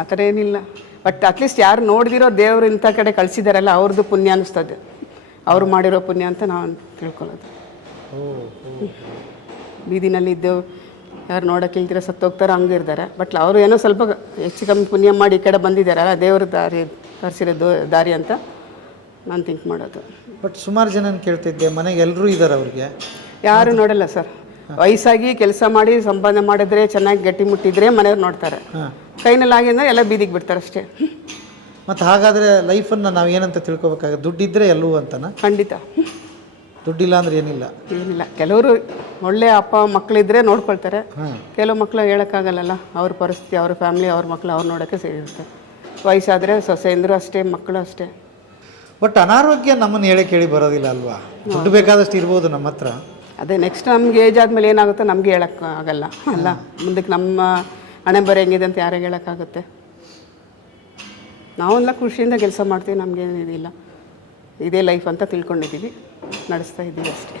ಆ ಥರ ಏನಿಲ್ಲ. ಬಟ್ ಅಟ್ಲೀಸ್ಟ್ ಯಾರು ನೋಡ್ದಿರೋ ದೇವ್ರು ಇಂಥ ಕಡೆ ಕಳಿಸಿದಾರಲ್ಲ ಅವ್ರದ್ದು ಪುಣ್ಯ ಅನ್ನಿಸ್ತದೆ. ಅವ್ರು ಮಾಡಿರೋ ಪುಣ್ಯ ಅಂತ ನಾವು ತಿಳ್ಕೊಳ್ಳೋದು. ಬೀದಿನಲ್ಲಿದ್ದು ಯಾರು ನೋಡೋಕೆ ಇಲ್ದಿರೋ ಸತ್ತೋಗ್ತಾರೋ ಹಂಗಿರ್ತಾರೆ. ಬಟ್ ಅವರು ಏನೋ ಸ್ವಲ್ಪ ಹೆಚ್ಚು ಕಮ್ಮಿ ಪುಣ್ಯ ಮಾಡಿ ಈ ಕಡೆ ಬಂದಿದ್ದಾರಲ್ಲ, ದೇವ್ರ ದಾರಿ ತರಿಸಿರೋ ದಾರಿ ಅಂತ ನಾನು ಥಿಂಕ್ ಮಾಡೋದು. ಬಟ್ ಸುಮಾರು ಜನ ಕೇಳ್ತಿದ್ದೆ, ಮನೆಗೆ ಎಲ್ಲರೂ ಇದ್ದಾರೆ, ಅವ್ರಿಗೆ ಯಾರು ನೋಡಲ್ಲ ಸರ್. ವಯಸ್ಸಾಗಿ ಕೆಲಸ ಮಾಡಿ ಸಂಪಾದನೆ ಮಾಡಿದ್ರೆ ಚೆನ್ನಾಗಿ ಗಟ್ಟಿ ಮುಟ್ಟಿದ್ರೆ ಮನೆಯವ್ರು ನೋಡ್ತಾರೆ. ಕೈನಲ್ಲಿ ಆಗಿದ್ರೆ ಎಲ್ಲ ಬೀದಿಗೆ ಬಿಡ್ತಾರೆ ಅಷ್ಟೇ. ಮತ್ತು ಹಾಗಾದರೆ ಲೈಫನ್ನು ನಾವು ಏನಂತ ತಿಳ್ಕೊಬೇಕಾಗ? ದುಡ್ಡಿದ್ರೆ ಎಲ್ಲವೂ ಅಂತನಾ? ಖಂಡಿತ. ದುಡ್ಡಿಲ್ಲ ಅಂದ್ರೆ ಏನಿಲ್ಲ. ಕೆಲವರು ಒಳ್ಳೆ ಅಪ್ಪ ಮಕ್ಕಳಿದ್ರೆ ನೋಡ್ಕೊಳ್ತಾರೆ. ಕೆಲವು ಮಕ್ಕಳು ಹೇಳೋಕ್ಕಾಗಲ್ಲ. ಅವ್ರ ಪರಿಸ್ಥಿತಿ, ಅವ್ರ ಫ್ಯಾಮಿಲಿ, ಅವ್ರ ಮಕ್ಕಳು ಅವ್ರು ನೋಡೋಕ್ಕೆ ಸೇರಿರುತ್ತೆ. ವಯಸ್ಸಾದರೆ ಸೊಸೆಂದರು ಅಷ್ಟೇ, ಮಕ್ಕಳು ಅಷ್ಟೇ. ಬಟ್ ಅನಾರೋಗ್ಯ ನಮ್ಮನ್ನು ಹೇಳಿ ಕೇಳಿ ಬರೋದಿಲ್ಲ ಅಲ್ವಾ? ದುಡ್ಡು ಬೇಕಾದಷ್ಟು ಇರ್ಬೋದು ನಮ್ಮ ಹತ್ರ. ಅದೇ ನೆಕ್ಸ್ಟ್ ನಮ್ಗೆ ಏಜ್ ಆದಮೇಲೆ ಏನಾಗುತ್ತೋ ನಮಗೆ ಹೇಳೋಕ್ಕಾಗಲ್ಲ ಅಲ್ಲ. ಮುಂದಕ್ಕೆ ನಮ್ಮ ಹಣೆ ಬರ ಹೆಂಗಿದೆ ಅಂತ ಯಾರಿಗೆ ಹೇಳೋಕ್ಕಾಗುತ್ತೆ? ನಾವೆಲ್ಲ ಖುಷಿಯಿಂದ ಕೆಲಸ ಮಾಡ್ತೀವಿ, ನಮಗೇನಿದಿಲ್ಲ. ಇದೇ ಲೈಫ್ ಅಂತ ತಿಳ್ಕೊಂಡಿದ್ದೀವಿ, ನಡೆಸ್ತಾ ಇದ್ದೀವಿ ಅಷ್ಟೇ.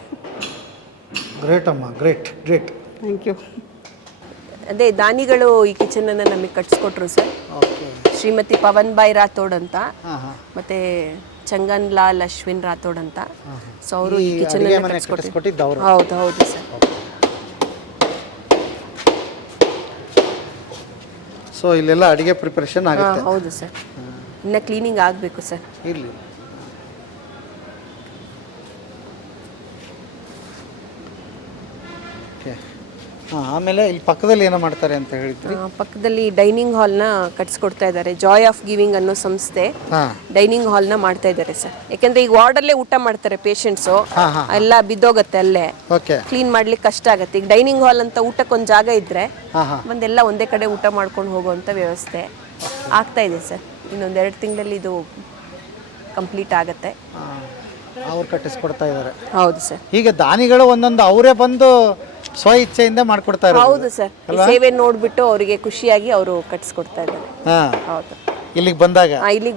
ಗ್ರೇಟ್ ಅಮ್ಮ, ಗ್ರೇಟ್ ಗ್ರೇಟ್. Thank you. ಅದೇ ದಾನಿಗಳು ಈ ಕಿಚನನ್ನು ನಮಗೆ ಕಟ್ಸ್ಕೊಟ್ರು ಸರ್. ಶ್ರೀಮತಿ ಪವನ್ ಬಾಯ್ ರಾಥೋಡ್ ಅಂತ, ಮತ್ತು ಚಂಗನ್ ಲಾಲ್ ಅಶ್ವಿನ್ ರಾಥೋಡ್ ಅಂತ. ಸೊ ಅವರು ಈ ಕಿಚನ್ ಕಟ್ಸ್ಕೊಟ್ಟಿದ್ದು. ಹೌದು ಹೌದು ಸರ್. ಸೊ ಇಲ್ಲೆಲ್ಲ ಅಡುಗೆ ಪ್ರಿಪರೇಷನ್ ಆಗುತ್ತೆ. ಹೌದು ಸರ್. ಇನ್ನು ಕ್ಲೀನಿಂಗ್ ಆಗಬೇಕು ಸರ್. ಇರಲಿ. ಆಮೇಲೆ ಇಲ್ಲಿ ಪಕ್ಕದಲ್ಲಿ ಏನೋ ಮಾಡ್ತಾರೆ ಅಂತ ಹೇಳಿದ್ರಿ? ಪಕ್ಕದಲ್ಲಿ ಡೈನಿಂಗ್ ಹಾಲ್ನ ಕಟ್ಸ್ಕೊಡ್ತಾ ಇದ್ದಾರೆ. ಜಾಯ್ ಆಫ್ ಗಿವಿಂಗ್ ಅನ್ನೋ ಸಂಸ್ಥೆ ಡೈನಿಂಗ್ ಹಾಲ್ನ ಮಾಡ್ತಾ ಇದ್ದಾರೆ ಸರ್. ಯಾಕೆಂದ್ರೆ ಈಗ ವಾರ್ಡಲ್ಲೇ ಊಟ ಮಾಡ್ತಾರೆ ಪೇಷಂಟ್ಸು, ಎಲ್ಲ ಬಿದ್ದೋಗತ್ತೆ, ಅಲ್ಲೇ ಕ್ಲೀನ್ ಮಾಡ್ಲಿಕ್ಕೆ ಕಷ್ಟ ಆಗತ್ತೆ. ಈಗ ಡೈನಿಂಗ್ ಹಾಲ್ ಅಂತ ಊಟಕ್ಕೊಂದು ಜಾಗ ಇದ್ರೆ ಒಂದೆಲ್ಲ ಒಂದೇ ಕಡೆ ಊಟ ಮಾಡ್ಕೊಂಡು ಹೋಗುವಂಥ ವ್ಯವಸ್ಥೆ ಆಗ್ತಾ ಇದೆ ಸರ್. ಇನ್ನೊಂದು 2 ತಿಂಗಳಲ್ಲಿ ಇದು ಕಂಪ್ಲೀಟ್ ಆಗತ್ತೆ. ಅವ್ರು ಕಟ್ಟಿಸ್ಕೊಡ್ತಾ ಇದ್ದಾರೆ. ಹೌದು ಸರ್. ಈಗ ದಾನಿಗಳು ಒಂದೊಂದು ಅವರೇ ಬಂದು ಸ್ವ ಇಚ್ಛೆಯಿಂದ ಮಾಡ್ಕೊಡ್ತಾ ಇದ್ದಾರೆ. ಹೌದು ಸರ್. ಸೇವೆ ನೋಡ್ಬಿಟ್ಟು ಅವರಿಗೆ ಖುಷಿಯಾಗಿ ಅವರು ಕಟ್ಸ್ಕೊಡ್ತಾ ಇದ್ದಾರೆ. ಹೌದು. ಇಲ್ಲಿಗೆ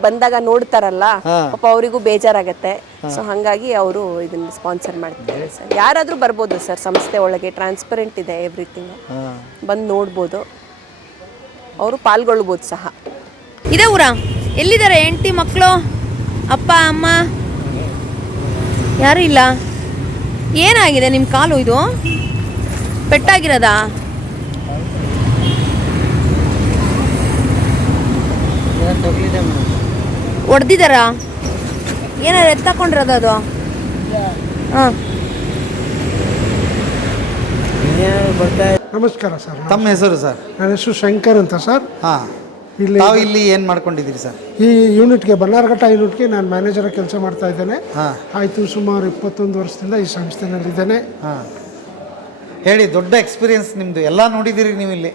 ಬಂದಾಗ ನೋಡ್ತಾರಲ್ಲ, ಪಾಪ ಅವರಿಗೂ ಬೇಜಾರಾಗತ್ತೆ. ಸೊ ಹಾಗಾಗಿ ಅವರು ಇದನ್ನ ಸ್ಪಾನ್ಸರ್ ಮಾಡ್ತಿದ್ದಾರೆ ಸರ್. ಯಾರಾದ್ರೂ ಬರ್ಬೋದು ಸರ್, ಸಂಸ್ಥೆ ಒಳಗೆ ಟ್ರಾನ್ಸ್ಪರೆಂಟ್ ಇದೆ ಎವ್ರಿಥಿಂಗ್. ಬಂದು ನೋಡ್ಬೋದು, ಅವರು ಪಾಲ್ಗೊಳ್ಬೋದು ಸಹ. ಇದೇ ಊರ? ಎಲ್ಲಿದ್ದಾರೆ ಹೆಂಡತಿ ಮಕ್ಕಳು, ಅಪ್ಪ ಅಮ್ಮ? ಯಾರು ಇಲ್ಲ. ಏನಾಗಿದೆ ನಿಮ್ಮ ಕಾಲು? ಇದು ಪೆಟ್ಟಾಗಿರೋದಾ? ಹೊಡೆದಿದ್ದಾರಾ? ಏನಾರು ಎತ್ತಾಕೊಂಡಿರೋದು ಅದು? ಹಾಂ. ನಮಸ್ಕಾರ ಸರ್. ತಮ್ಮ ಹೆಸರು ಸರ್? ನನ್ನ ಹೆಸರು ಶಂಕರ್ ಅಂತ ಸರ್. ಇಲ್ಲಿ ಏನು ಮಾಡ್ಕೊಂಡಿದ್ದೀರಿ ಸರ್? ಈ ಯೂನಿಟ್ಗೆ, ಬನ್ನಾರಘಟ್ಟ ಯೂನಿಟ್ಗೆ ನಾನು ಮ್ಯಾನೇಜರ್ ಕೆಲಸ ಮಾಡ್ತಾ ಇದ್ದೇನೆ. ಆಯಿತು, ಸುಮಾರು 21 ವರ್ಷದಿಂದ ಈ ಸಂಸ್ಥೆನಲ್ಲಿದ್ದೇನೆ. ಹೇಳಿ, ದೊಡ್ಡ ಎಕ್ಸ್ಪೀರಿಯನ್ಸ್ ನಿಮ್ಮದು, ಎಲ್ಲ ನೋಡಿದ್ದೀರಿ ನೀವು ಇಲ್ಲಿ?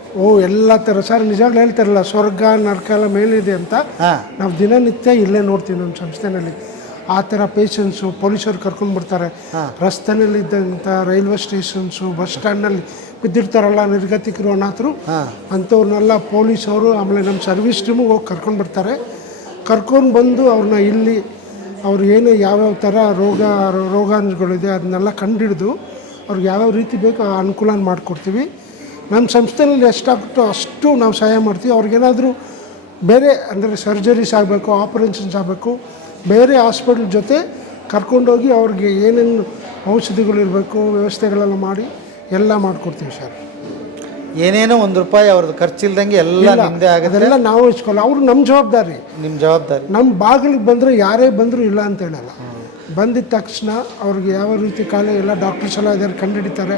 ಎಲ್ಲ ಥರ ಸರ್. ನಿಜವಾಗ್ಲೂ ಹೇಳ್ತಾರಲ್ಲ, ಸ್ವರ್ಗ ನರಕ ಎಲ್ಲ ಮೇಲಿದೆ ಅಂತ. ನಾವು ದಿನನಿತ್ಯ ಇಲ್ಲೇ ನೋಡ್ತೀವಿ ನಮ್ಮ ಸಂಸ್ಥೆನಲ್ಲಿ. ಆ ಥರ ಪೇಷಂಟ್ಸು ಪೊಲೀಸರು ಕರ್ಕೊಂಡ್ಬರ್ತಾರೆ. ರಸ್ತೆನಲ್ಲಿದ್ದಂಥ ರೈಲ್ವೆ ಸ್ಟೇಷನ್ಸು, ಬಸ್ ಸ್ಟ್ಯಾಂಡ್ನಲ್ಲಿ ಬಿದ್ದಿರ್ತಾರಲ್ಲ ನಿರ್ಗತಿಕರು, ಅನಾಥರು, ಅಂಥವ್ರನ್ನೆಲ್ಲ ಪೊಲೀಸವರು ಆಮೇಲೆ ನಮ್ಮ ಸರ್ವಿಸ್ ಟೀಮಿಗೆ ಹೋಗಿ ಕರ್ಕೊಂಡ್ಬರ್ತಾರೆ. ಕರ್ಕೊಂಡು ಬಂದು ಅವ್ರನ್ನ ಇಲ್ಲಿ ಅವ್ರು ಏನು ಯಾವ್ಯಾವ ಥರ ರೋಗಾಣುಗಳಿದೆ ಅದನ್ನೆಲ್ಲ ಕಂಡುಹಿಡಿದು ಅವ್ರಿಗೆ ಯಾವ್ಯಾವ ರೀತಿ ಬೇಕೋ ಆ ಅನುಕೂಲ ಮಾಡಿಕೊಡ್ತೀವಿ. ನಮ್ಮ ಸಂಸ್ಥೆಯಲ್ಲಿ ಎಷ್ಟಾಗುತ್ತೋ ಅಷ್ಟು ನಾವು ಸಹಾಯ ಮಾಡ್ತೀವಿ. ಅವ್ರಿಗೇನಾದರೂ ಬೇರೆ ಅಂದರೆ ಸರ್ಜರೀಸ್ ಆಗಬೇಕು, ಆಪರೇಷನ್ಸ್ ಆಗಬೇಕು, ಬೇರೆ ಹಾಸ್ಪಿಟ್ಲ್ ಜೊತೆ ಕರ್ಕೊಂಡೋಗಿ ಅವ್ರಿಗೆ ಏನೇನು ಔಷಧಿಗಳಿರಬೇಕು ವ್ಯವಸ್ಥೆಗಳೆಲ್ಲ ಮಾಡಿ ಎಲ್ಲ ಮಾಡಿಕೊಡ್ತೀವಿ ಸರ್. ಏನೇನೋ ₹1 ಅವ್ರದ್ದು ಖರ್ಚಿಲ್ದಂಗೆ ಎಲ್ಲ ನಿಮ್ಮದೇ ಆಗುತ್ತೆ. ಅದೆಲ್ಲ ನಾವು ಇಸ್ಕೊಳ್ಳ, ಅವರು ನಮ್ಮ ಜವಾಬ್ದಾರಿ. ನಿಮ್ಮ ಜವಾಬ್ದಾರಿ. ನಮ್ಮ ಬಾಗಿಲಿಗೆ ಬಂದರೆ ಯಾರೇ ಬಂದರೂ ಇಲ್ಲ ಅಂತ ಹೇಳಲ್ಲ. ಬಂದಿದ್ದ ತಕ್ಷಣ ಅವ್ರಿಗೆ ಯಾವ ರೀತಿ ಕಾಯಿಲೆ ಎಲ್ಲ ಡಾಕ್ಟರ್ಸ್ ಎಲ್ಲ ಇದ್ದಾರೆ ಕಂಡುಹಿಡಿತಾರೆ.